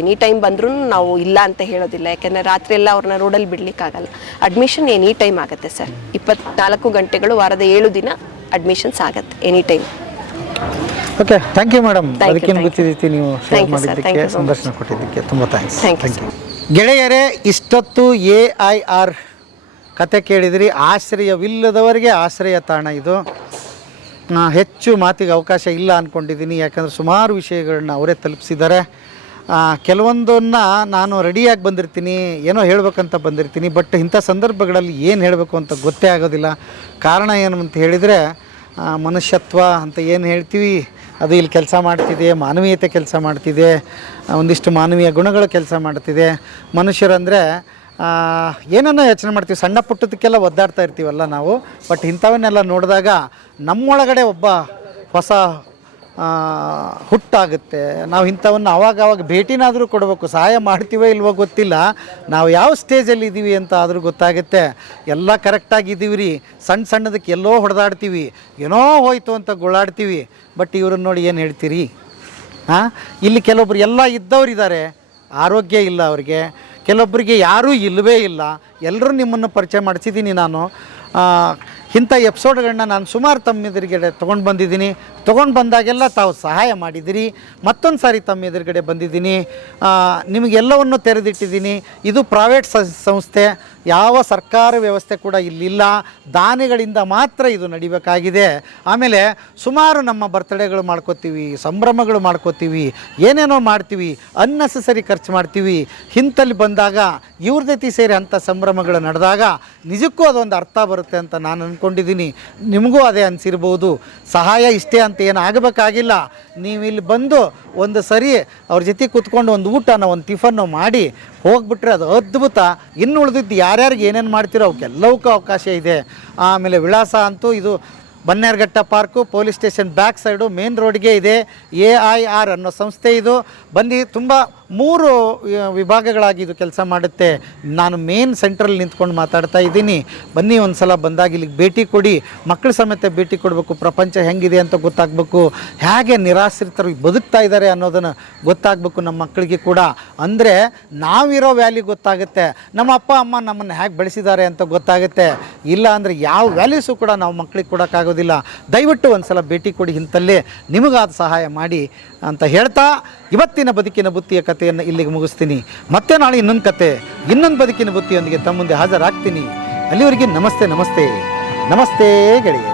ಎನಿ ಟೈಮ್ ಬಂದ್ರೂ ನಾವು ಇಲ್ಲ ಅಂತ ಹೇಳೋದಿಲ್ಲ, ಯಾಕಂದ್ರೆ ರಾತ್ರಿ ಎಲ್ಲ ಅವ್ರನ್ನ ರೋಡಲ್ಲಿ ಬಿಡ್ಲಿಕ್ಕಾಗಲ್ಲ. ಅಡ್ಮಿಷನ್ ಎನಿ ಟೈಮ್ ಆಗುತ್ತೆ ಸರ್, 24 ಗಂಟೆಗಳು ವಾರದ 7 ದಿನ ಅಡ್ಮಿಷನ್ಸ್ ಆಗುತ್ತೆ, any time. Okay, thank you madam. ಅದಕ್ಕೆ ಗೊತ್ತಿದ್ದೀತಿ ನೀವು ಶೇರ್ ಮಾಡಿದ್ದಕ್ಕೆ, ಸಂದರ್ಶನ ಕೊಟ್ಟಿದ್ದಕ್ಕೆ ತುಂಬ ಥ್ಯಾಂಕ್ಸ್. ಥ್ಯಾಂಕ್ ಯು ಗೆಳೆಯರೇ. ಇಷ್ಟೊತ್ತು AIR ಕತೆ ಕೇಳಿದಿರಿ. ಆಶ್ರಯವಿಲ್ಲದವರಿಗೆ ಆಶ್ರಯ ತಾಣ ಇದು. ಹೆಚ್ಚು ಮಾತಿಗೆ ಅವಕಾಶ ಇಲ್ಲ ಅಂದ್ಕೊಂಡಿದ್ದೀನಿ, ಯಾಕಂದರೆ ಸುಮಾರು ವಿಷಯಗಳನ್ನ ಅವರೇ ತಲುಪಿಸಿದ್ದಾರೆ. ಕೆಲವೊಂದನ್ನು ನಾನು ರೆಡಿಯಾಗಿ ಬಂದಿರ್ತೀನಿ, ಏನೋ ಹೇಳಬೇಕಂತ ಬಂದಿರ್ತೀನಿ, ಬಟ್ ಇಂಥ ಸಂದರ್ಭಗಳಲ್ಲಿ ಏನು ಹೇಳಬೇಕು ಅಂತ ಗೊತ್ತೇ ಆಗೋದಿಲ್ಲ. ಕಾರಣ ಏನು ಅಂತ ಹೇಳಿದರೆ, ಮನುಷ್ಯತ್ವ ಅಂತ ಏನು ಹೇಳ್ತೀವಿ ಅದು ಇಲ್ಲಿ ಕೆಲಸ ಮಾಡ್ತಿದೆ, ಮಾನವೀಯತೆ ಕೆಲಸ ಮಾಡ್ತಿದೆ, ಒಂದಿಷ್ಟು ಮಾನವೀಯ ಗುಣಗಳು ಕೆಲಸ ಮಾಡ್ತಿದೆ. ಮನುಷ್ಯರಂದರೆ ಏನನ್ನೋ ಯೋಚನೆ ಮಾಡ್ತೀವಿ, ಸಣ್ಣ ಪುಟ್ಟದಕ್ಕೆಲ್ಲ ಒದ್ದಾಡ್ತಾ ಇರ್ತೀವಲ್ಲ ನಾವು. ಬಟ್ ಇಂಥವನ್ನೆಲ್ಲ ನೋಡಿದಾಗ ನಮ್ಮೊಳಗಡೆ ಒಬ್ಬ ಹೊಸ ಹುಟ್ಟಾಗುತ್ತೆ. ನಾವು ಇಂಥವನ್ನು ಆವಾಗ ಭೇಟಿನಾದರೂ ಕೊಡಬೇಕು. ಸಹಾಯ ಮಾಡ್ತೀವೋ ಇಲ್ವೋ ಗೊತ್ತಿಲ್ಲ, ನಾವು ಯಾವ ಸ್ಟೇಜಲ್ಲಿ ಇದ್ದೀವಿ ಅಂತ ಆದರೂ ಗೊತ್ತಾಗುತ್ತೆ. ಎಲ್ಲ ಕರೆಕ್ಟಾಗಿದ್ದೀವಿ ರೀ, ಸಣ್ಣದಕ್ಕೆ ಎಲ್ಲೋ ಹೊಡೆದಾಡ್ತೀವಿ, ಏನೋ ಹೋಯ್ತು ಅಂತ ಗೋಳಾಡ್ತೀವಿ. ಬಟ್ ಇವ್ರನ್ನ ನೋಡಿ ಏನು ಹೇಳ್ತೀರಿ? ಇಲ್ಲಿ ಕೆಲವೊಬ್ರು ಎಲ್ಲ ಇದ್ದವರಿದ್ದಾರೆ, ಆರೋಗ್ಯ ಇಲ್ಲ ಅವ್ರಿಗೆ. ಕೆಲವೊಬ್ಬರಿಗೆ ಯಾರೂ ಇಲ್ಲವೇ ಇಲ್ಲ. ಎಲ್ಲರೂ ನಿಮ್ಮನ್ನು ಪರಿಚಯ ಮಾಡಿಸಿದ್ದೀನಿ ನಾನು. ಇಂಥ ಎಪಿಸೋಡ್ಗಳನ್ನ ನಾನು ಸುಮಾರು ತಮ್ಮ ಎದುರುಗಡೆ ತೊಗೊಂಡು ಬಂದಿದ್ದೀನಿ. ತೊಗೊಂಡು ಬಂದಾಗೆಲ್ಲ ತಾವು ಸಹಾಯ ಮಾಡಿದ್ದೀರಿ. ಮತ್ತೊಂದು ಸಾರಿ ತಮ್ಮ ಎದುರುಗಡೆ ಬಂದಿದ್ದೀನಿ, ನಿಮಗೆಲ್ಲವನ್ನು ತೆರೆದಿಟ್ಟಿದ್ದೀನಿ. ಇದು ಪ್ರೈವೇಟ್ ಸಂಸ್ಥೆ, ಯಾವ ಸರ್ಕಾರ ವ್ಯವಸ್ಥೆ ಕೂಡ ಇಲ್ಲಿಲ್ಲ. ದಾನಿಗಳಿಂದ ಮಾತ್ರ ಇದು ನಡಿಬೇಕಾಗಿದೆ. ಆಮೇಲೆ ಸುಮಾರು ನಮ್ಮ ಬರ್ತಡೇಗಳು ಮಾಡ್ಕೋತೀವಿ, ಸಂಭ್ರಮಗಳು ಮಾಡ್ಕೋತೀವಿ, ಏನೇನೋ ಮಾಡ್ತೀವಿ, ಅನ್ನೆಸೆಸರಿ ಖರ್ಚು ಮಾಡ್ತೀವಿ. ಇಂಥಲ್ಲಿ ಬಂದಾಗ ಇವ್ರ ಜೊತೆ ಸೇರಿ ಅಂಥ ಸಂಭ್ರಮಗಳು ನಡೆದಾಗ ನಿಜಕ್ಕೂ ಅದೊಂದು ಅರ್ಥ ಬರುತ್ತೆ ಅಂತ ನಾನು ಅಂದ್ಕೊಂಡಿದ್ದೀನಿ. ನಿಮಗೂ ಅದೇ ಅನಿಸಿರ್ಬೋದು. ಸಹಾಯ ಇಷ್ಟೇ ಅಂತ ಏನು ಆಗಬೇಕಾಗಿಲ್ಲ. ನೀವು ಇಲ್ಲಿ ಬಂದು ಒಂದು ಸರಿ ಅವ್ರ ಜೊತೆ ಕೂತ್ಕೊಂಡು ಒಂದು ಊಟನ, ಒಂದು ಟಿಫನ್ನು ಮಾಡಿ ಹೋಗ್ಬಿಟ್ರೆ ಅದು ಅದ್ಭುತ. ಇನ್ನು ಉಳಿದಿದ್ದು ಯಾರ್ಯಾರಿಗೆ ಏನೇನು ಮಾಡ್ತಿರೋ ಅವಕ್ಕೆಲ್ಲವಕ್ಕೂ ಅವಕಾಶ ಇದೆ. ಆಮೇಲೆ ವಿಳಾಸ ಅಂತೂ ಇದು Bannerghatta park, police station back side, main ರೋಡ್ಗೆ ಇದೆ. AIR ಅನ್ನೋ ಸಂಸ್ಥೆ ಇದು. ಬಂದು ತುಂಬ 3 ವಿಭಾಗಗಳಾಗಿ ಇದು ಕೆಲಸ ಮಾಡುತ್ತೆ. ನಾನು ಮೇನ್ ಸೆಂಟ್ರಲ್ಲಿ ನಿಂತ್ಕೊಂಡು ಮಾತಾಡ್ತಾ ಇದ್ದೀನಿ. ಬನ್ನಿ, ಒಂದು ಸಲ ಬಂದಾಗ ಇಲ್ಲಿಗೆ ಭೇಟಿ ಕೊಡಿ. ಮಕ್ಕಳ ಸಮೇತ ಭೇಟಿ ಕೊಡಬೇಕು. ಪ್ರಪಂಚ ಹೆಂಗಿದೆ ಅಂತ ಗೊತ್ತಾಗಬೇಕು, ಹೇಗೆ ನಿರಾಶ್ರಿತರು ಬದುಕ್ತಾ ಇದ್ದಾರೆ ಅನ್ನೋದನ್ನು ಗೊತ್ತಾಗಬೇಕು ನಮ್ಮ ಮಕ್ಕಳಿಗೆ ಕೂಡ. ಅಂದರೆ ನಾವಿರೋ ವ್ಯಾಲ್ಯೂ ಗೊತ್ತಾಗುತ್ತೆ, ನಮ್ಮ ಅಪ್ಪ ಅಮ್ಮ ನಮ್ಮನ್ನು ಹೇಗೆ ಬೆಳೆಸಿದ್ದಾರೆ ಅಂತ ಗೊತ್ತಾಗುತ್ತೆ. ಇಲ್ಲ ಅಂದರೆ ಯಾವ ವ್ಯಾಲ್ಯೂಸು ಕೂಡ ನಾವು ಮಕ್ಕಳಿಗೆ ಕೊಡೋಕ್ಕಾಗೋದಿಲ್ಲ. ದಯವಿಟ್ಟು ಒಂದು ಸಲ ಭೇಟಿ ಕೊಡಿ, ಇಂಥಲ್ಲೇ ನಿಮಗಾದ ಸಹಾಯ ಮಾಡಿ ಅಂತ ಹೇಳ್ತಾ ಇವತ್ತಿನ ಬದುಕಿನ ಬುತ್ತಿಯ ಕಥೆಯನ್ನು ಇಲ್ಲಿಗೆ ಮುಗಿಸ್ತೀನಿ. ಮತ್ತೆ ನಾಳೆ ಇನ್ನೊಂದು ಕತೆ, ಇನ್ನೊಂದು ಬದುಕಿನ ಬುತ್ತಿಯೊಂದಿಗೆ ತಮ್ಮ ಮುಂದೆ ಹಾಜರಾಗ್ತೀನಿ. ಅಲ್ಲಿವರೆಗೆ ನಮಸ್ತೆ ನಮಸ್ತೆ ನಮಸ್ತೆ ಗೆಳೆಯ.